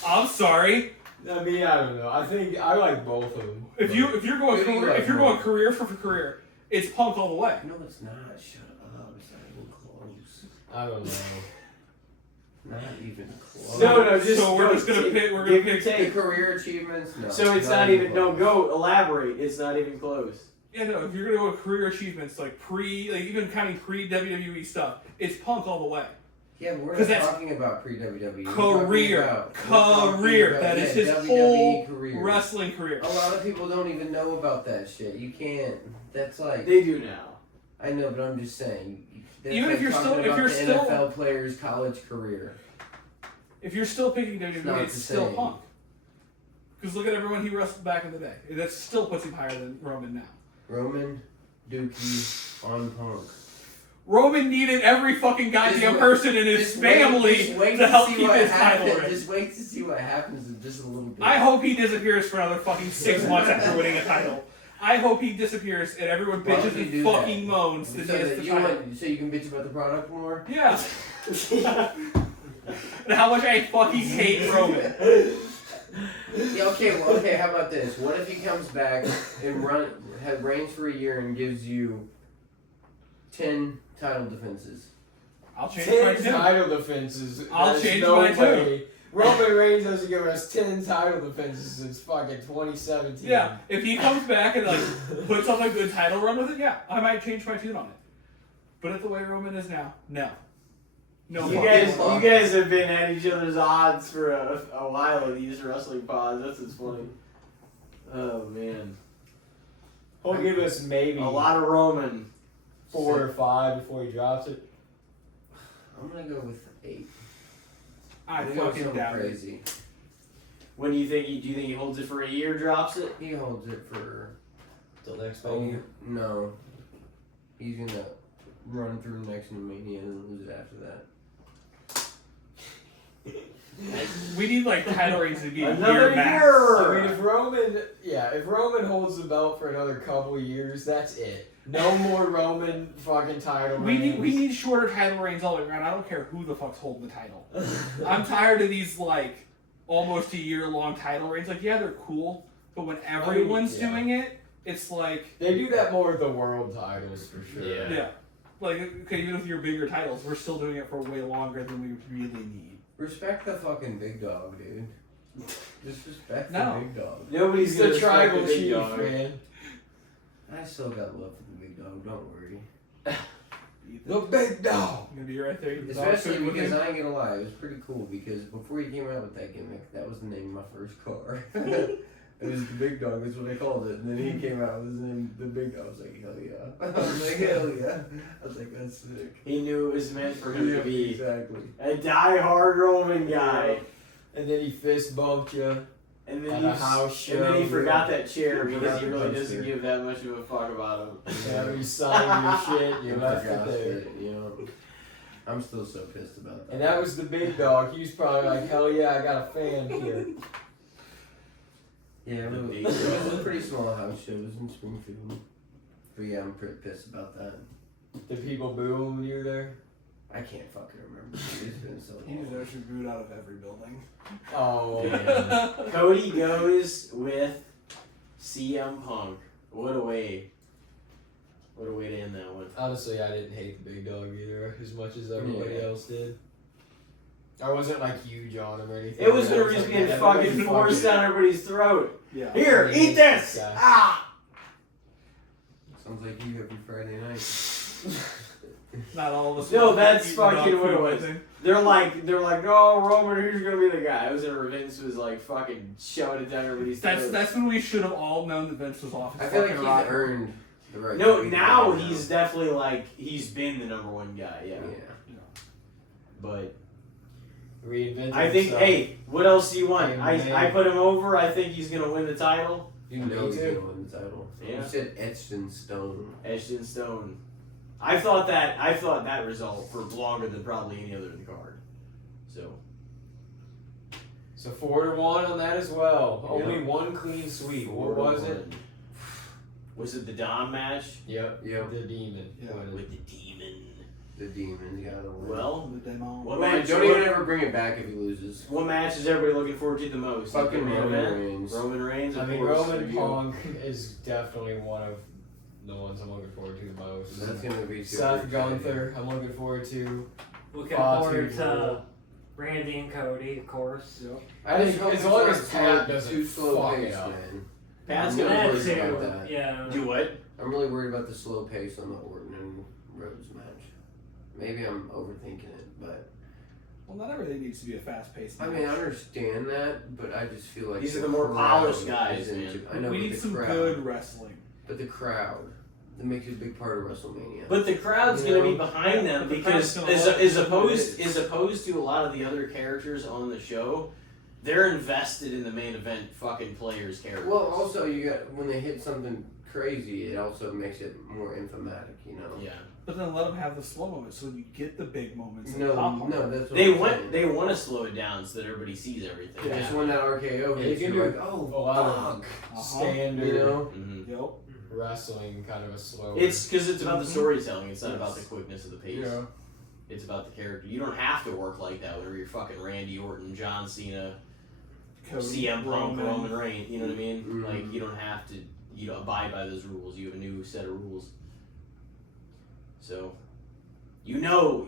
I'm sorry. I mean, I don't know. I think I like both of them. If you're going Who do you career, like if you're more? going career for career, it's Punk all the way. No, it's not. Shut up. It's not even close. I don't know. Not even close. No, just So we're go just gonna take- pick. We're give gonna your pick. take. The career achievements? No. So it's not even no. close. Go elaborate. It's not even close. Yeah, no. If you're gonna go with career achievements, like even counting pre WWE stuff, it's Punk all the way. Yeah, but we're 'Cause not that's talking about pre-WWE. Career. That is his WWE whole career. wrestling career. A lot of people don't even know about that shit. You can't. That's like. They do now. I know, but I'm just saying. That's Even like if you're talking still- if about you're the still- NFL player's college career. If you're still picking not WWE, it's the still same. Punk. Because look at everyone he wrestled back in the day. That still puts him higher than Roman now. Roman, Dookie, on Punk. Roman needed every fucking goddamn Just wait- person in his Just family wait to help see keep what his title happens. reign. Just wait to see what happens in just a little bit. I hope he disappears for another fucking 6 months after winning a title. I hope he disappears and everyone Why would bitches you and do fucking that? moans So that he has that the you title. so you can bitch about the product more. Yeah. And how much I fucking hate Roman. Yeah, okay. How about this? What if he comes back and reigns for a year and gives you 10 title defenses? I'll change my 10 tune. title defenses. I'll There's change no my way. Roman Reigns hasn't given us 10 title defenses since fucking 2017. Yeah, if he comes back and like puts up a good title run with it, yeah, I might change my tune on it. But at the way Roman is now, no. No. You fucking guys have been at each other's odds for a while in these wrestling pods. That's what's funny. Oh man, He'll give us maybe a lot of Roman. 4 or 5 before he drops it. I'm gonna go with 8. I I'm gonna go fucking something doubt it. crazy. When do you think he holds it for a year? Drops it. He holds it for. Till next No. He's gonna run through next Mania and lose it after that. We need like title reigns to be a Another year max. year. I mean, if Roman holds the belt for another couple of years, that's it. No more Roman fucking title We reigns. need shorter title reigns all the way around. I don't care who the fuck's holding the title. I'm tired of these like almost a year long title reigns. Like yeah, they're cool, but when everyone's yeah. doing it, it's like They do that more with the world titles for sure. yeah. Like okay, even with your bigger titles, we're still doing it for way longer than we really need. Respect the fucking big dog, dude. Just respect No. the big dog. Nobody's He's gonna the respect tribal the big chief, dog. man. I still got love for the big dog. Don't worry. The big dog. I'm gonna be right there. Especially because I ain't gonna lie, it was pretty cool because before he came out with that gimmick, that was the name of my first car. It was the Big Dog, that's what they called it. And then he came out with his name, the Big Dog. I was like, hell yeah. I was like, hell yeah. I was like, that's sick. He knew it was meant for him to be Exactly. a die-hard Roman guy. And then he fist bumped you. And then At he a house show. and then he forgot that chair He because forgot he the really poster. doesn't give that much of a fuck about him. Yeah, you signed your shit, you I left forgot it there. it, you know. I'm still so pissed about that. And that was the big dog. He was probably like, hell yeah, I got a fan here. Yeah, it The was, Big it was a Dog. pretty small house show. It was in Springfield. But yeah, I'm pretty pissed about that. Did people boo him when you were there? I can't fucking remember. It's been so He long. deserves to be booed out of every building. Oh, Yeah. Cody goes with CM Punk. What a way to end that one. honestly, I didn't hate the big dog either as much as everybody else did. I wasn't like huge on him or anything. It was gonna I just like, being yeah, fucking everybody forced down everybody's throat. Yeah. Here, Yeah, eat this! yeah. Ah! Sounds like you every Friday night. Not all of us. No, were that's eating dog fucking what it food, I was. think. They're like, oh, Roman, who's gonna be the guy? I was in Vince was like fucking shoving it down everybody's throat. That's when we should have all known that Vince was off his I feel like fucking he's rocker. earned the right. No, to be now the guy he's definitely like he's been the number one guy, yeah. Yeah. But Reinvented I think, himself. hey, what else do you want? Hey, I man. put him over. I think he's gonna win the title. You know he's too. gonna win the title. Yeah. You said etched in stone. Edged in stone. I thought that result for longer than probably any other in the card. So So 4-1 on that as well. Yeah. Only one clean sweep. What was it? 4-1. Was it the Dom match Yep. Yep. The demon. Yeah. Won it. with the demon? The demons gotta win. Well, The demo. what Man, match? don't even ever bring it back if he loses. What match is everybody looking forward to the most? Fucking The main Roman event? Reigns. Roman Reigns. I Of mean, course. Roman There you go. Punk is definitely one of the ones I'm looking forward to the most. That's gonna be super Seth exciting. Gunther, I'm looking forward to. Looking Fatu forward to Rule. Randy and Cody, of course. I just hope as it's long not as Pat too doesn't slow fuck pace, it up. man. Pat's I'm gonna really That worried too, about that. yeah. do what? I'm really worried about the slow pace on the Orton and Rhodes match. Maybe I'm overthinking it, but Well, not everything needs to be a fast-paced. I mean, I understand that, but I just feel like These are the more crowd polished guys, isn't man. too- I know, we but need the some crowd, good wrestling. but the crowd that makes it a big part of WrestleMania. But the crowd's You gonna be know, behind them the because crowd's gonna as love opposed it. as opposed to a lot of the other characters on the show, they're invested in the main event fucking players' characters. Well, also you got when they hit something crazy, it also makes it more informatic, you know. yeah. But then let them have the slow moments so when you get the big moments. No, pop no, hard. that's what They I'm want saying. they want to slow it down so that everybody sees everything. Yeah, just Yeah. when that RKO Yeah, hits, you can you're do like, a oh, lot of fuck. standard You know? Mhm. Yep. wrestling, kind of a slow. It's because it's about the Mhm. storytelling. It's not Yes. about the quickness of the pace. Yeah. It's about the character. You don't have to work like that whenever you're fucking Randy Orton, John Cena, Cody, CM Punk, Roman. Roman Reigns. You know what I mean? Mhm. Like you don't have to abide by those rules. You have a new set of rules. So, you know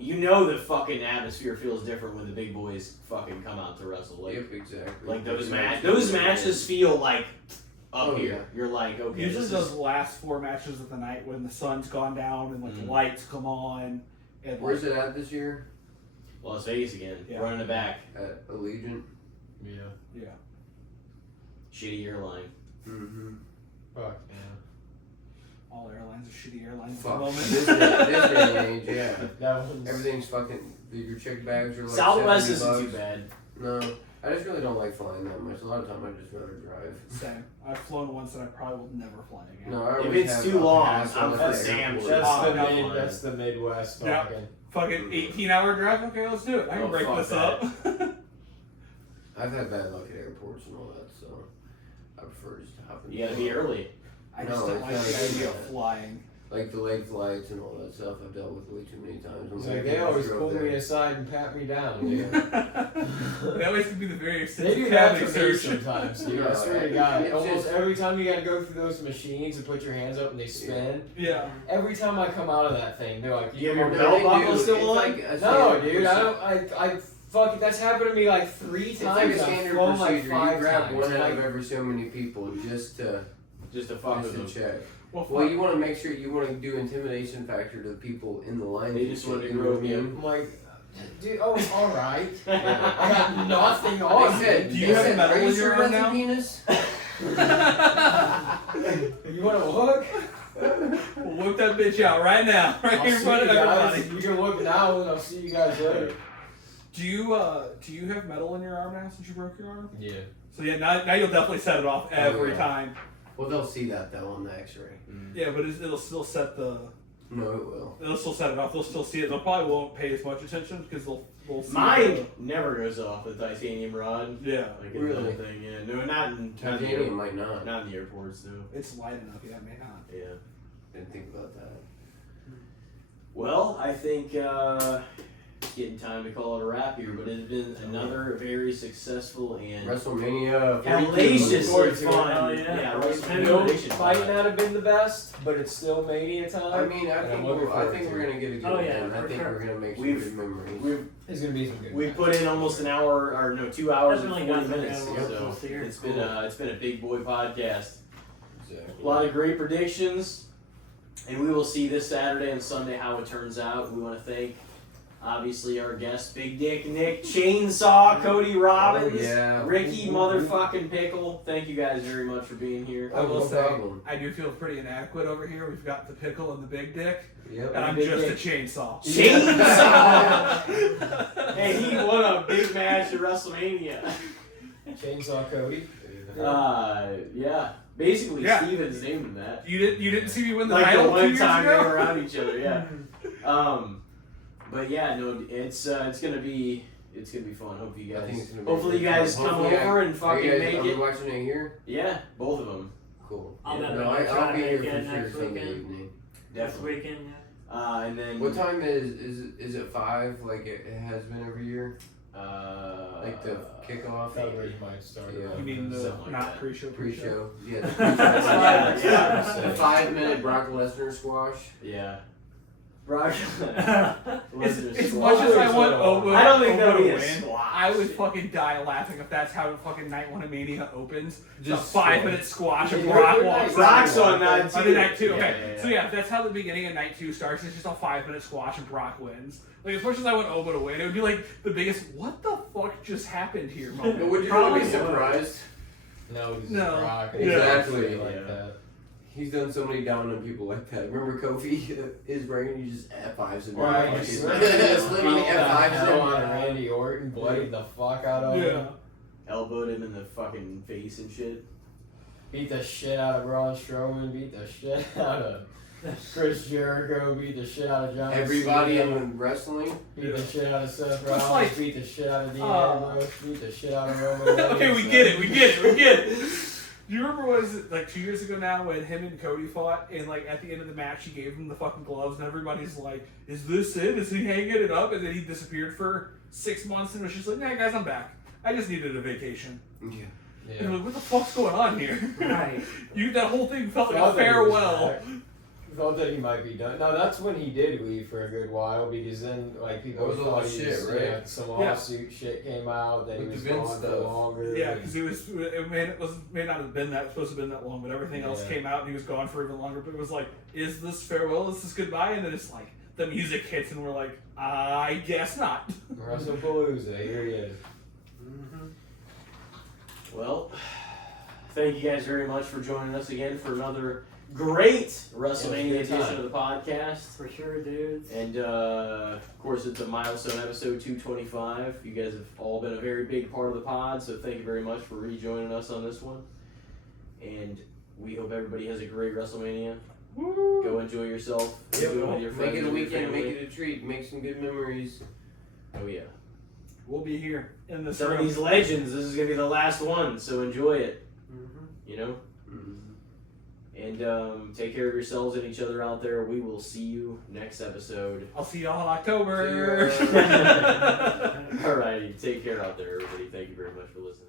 the fucking atmosphere feels different when the big boys fucking come out to wrestle. Like, Yep, exactly. like those matches feel like up Oh, here. You're like, okay, Usually this those is, last 4 matches of the night when the sun's gone down and like Mhm. the lights come on and Where's like, it at this year? Las Vegas again, Yeah. running it back. At Allegiant. Yeah. yeah. Shitty airline. Mm-hmm. Fuck yeah. All airlines are shitty airlines at the Fuck. moment. This day and age, yeah. That one's Everything's fucking. Your check bags are like Southwest $70. isn't too bad. No, I just really don't like flying that much. A lot of time I just rather drive. Same. I've flown once and I probably will never fly again. No, I If always it's have too a long, pass I'm on for the damn airport. sure. that's the Midwest Yeah. talking. Fucking 18-hour drive? Okay, let's do it. I can Oh, break fuck this that. up. I've had bad luck at airports and all that, so I prefer just to hop in. You gotta be early. I No, just don't it's like not the idea of like that. flying. Like delayed flights and all that stuff I've dealt with way too many times. I'm He's like, like, they always drove pull there. me aside and pat me down, dude. They always can be the very They extensive do that cavity to me search. sometimes, dude. I Yeah, swear to God. it's Almost just- every time you gotta go through those machines and put your hands up and they spin, Yeah. every time I come out of that thing, they're like, You have your No, belt they buckle do. still It's on? like a No, standard dude, I procedure. don't. I fuck. That's happened to me like 3 It's times. like a I've standard flown like procedure. 5 You grab times. one out Like, of every so many people just to Fuck with them. check. Well, Well, you want to make sure you want to do intimidation factor to the people in the line. They just want to you know grow what I mean? you. I'm like, dude. Oh, all right. I Yeah. got nothing They on said, Do you they have said, metal "Are in you your sure arm that's a now?" penis? You want to look? We'll whip that bitch out right now, right I'll here in see front you of guys. everybody. You can look now, and I'll see you guys later. Do you have metal in your arm now since you broke your arm? Yeah. So yeah, now you'll definitely set it off every yeah. time. Well, they'll see that though on the X-ray. Yeah, but it'll still set the. No, it will. They'll still set it off. They'll still see it. They'll probably won't pay as much attention because they'll see Mine never goes off the titanium rod. Yeah, Like Really? another thing, yeah. No, not in Titanium might not. not in the airports though. it's light enough. Yeah, it may not. Yeah. Didn't think about that. Well, I think getting time to call it a wrap here, but it's been another very successful and WrestleMania. hellaciously fun. Oh, yeah. Yeah, I WrestleMania know prediction fight pod. not have been the best, but it's still Mania time. I mean, I and think I'm looking I forward think to we're it. gonna get a good Oh, yeah, one. I for think sure. we're gonna make some We've- good memories. There's gonna be some good. We matches. put in almost an hour, or no, 2 hours and Definitely 40 got some minutes. good ones So this year. it's been a big boy podcast. Exactly. A lot of great predictions, and we will see this Saturday and Sunday how it turns out. We want to thank, obviously, our guest, Big Dick Nick, Chainsaw Cody Robbins, Oh, yeah. Ricky motherfucking Pickle. Thank you guys very much for being here. I will no say, problem. I do feel pretty inadequate over here. We've got the pickle and the big dick, Yep. and I'm Big just dick. a chainsaw. Chainsaw! Hey, he won a big match at WrestleMania. Chainsaw Cody. Yeah. Basically, Yeah. Steven's named him that. You didn't see me win the Like the title 2 one years time they ago? were around each other, yeah. But yeah, no, it's gonna be fun. Hope you I think guys. it's gonna be Hopefully, you really guys fun. come Hopefully over and Are fucking you guys, make are we it. watching it here? Yeah, both of them, Cool. I'll Yeah. definitely No, try I'll to be here make for it sure next Sunday weekend. evening. This definitely. weekend, yeah. And then What time is it 5 like it has been every year? Like the kickoff? That's where you might start. Yeah. You mean the Something like not that. pre-show? Pre-show. Yeah, the Yeah, pre-show. yeah. The 5-minute Brock Lesnar squash. Yeah. Brock. As much as I want Oba, I don't think Oba that'll to be a win, squash. I would fucking die laughing if that's how fucking Night 1 of Mania opens. Just Just a 5-minute squash and Yeah, Brock they're walks nice. Brock's out. on night 2. Oh, the night 2, Yeah, okay. yeah, yeah. So yeah, if that's how the beginning of night 2 starts, it's just a 5-minute squash and Brock wins. Like, as much as I want Oba to win, it would be like the biggest, what the fuck just happened here moment. But would you Probably really be surprised? No, he's No. Brock. Exactly. Like Yeah. that. He's done so many down on people like that. Remember Kofi? His brain, you just F5s him. Right, Fucking- just It's literally beat the F5s hell on him. Randy Orton, bloodied the fuck out of him. Yeah. Elbowed him in the fucking face and shit. Beat the shit out of Braun Strowman, beat the shit out of Chris Jericho, beat the shit out of John Everybody Cena, in wrestling. beat the shit out of Seth It's Rollins, like- beat the shit out of Dean Oh. Ambrose, beat the shit out of Roman Reigns. Okay, we get it. Do you remember, what was it, like 2 years ago now, when him and Cody fought, and like at the end of the match, he gave him the fucking gloves, and everybody's like, is this it? Is he hanging it up? And then he disappeared for 6 months, and was just like, nah, guys, I'm back. I just needed a vacation. Yeah. And Yeah. like, what the fuck's going on here? Right. That whole thing felt like a Thought that he was farewell. back. Thought that he might be done. No, that's when he did leave for a good while because then like people That was all thought the he shit, was, right? yeah, some lawsuit shit came out that he With was the Vince gone for stuff. longer. Yeah, and- because may not have been that supposed to have been that long, but everything else Yeah. came out and he was gone for even longer. But it was like, is this farewell? Is this goodbye? And then it's like the music hits and we're like, I guess not. WrestlePalooza, here he is. Well, thank you guys very much for joining us again for another great WrestleMania good time. edition of the podcast. For sure, dudes. And of course, it's a milestone episode 225. You guys have all been a very big part of the pod, so thank you very much for rejoining us on this one. And we hope everybody has a great WrestleMania. Go enjoy yourself. Yeah, Enjoy it with your friends make it a and your weekend, make family. it a treat, make some good memories. Oh yeah. We'll be here in this Some of room. these legends. This is gonna be the last one, so enjoy it. You know. And take care of yourselves and each other out there. We will see you next episode. I'll see y'all in October. See ya. Alrighty, take care out there, everybody. Thank you very much for listening.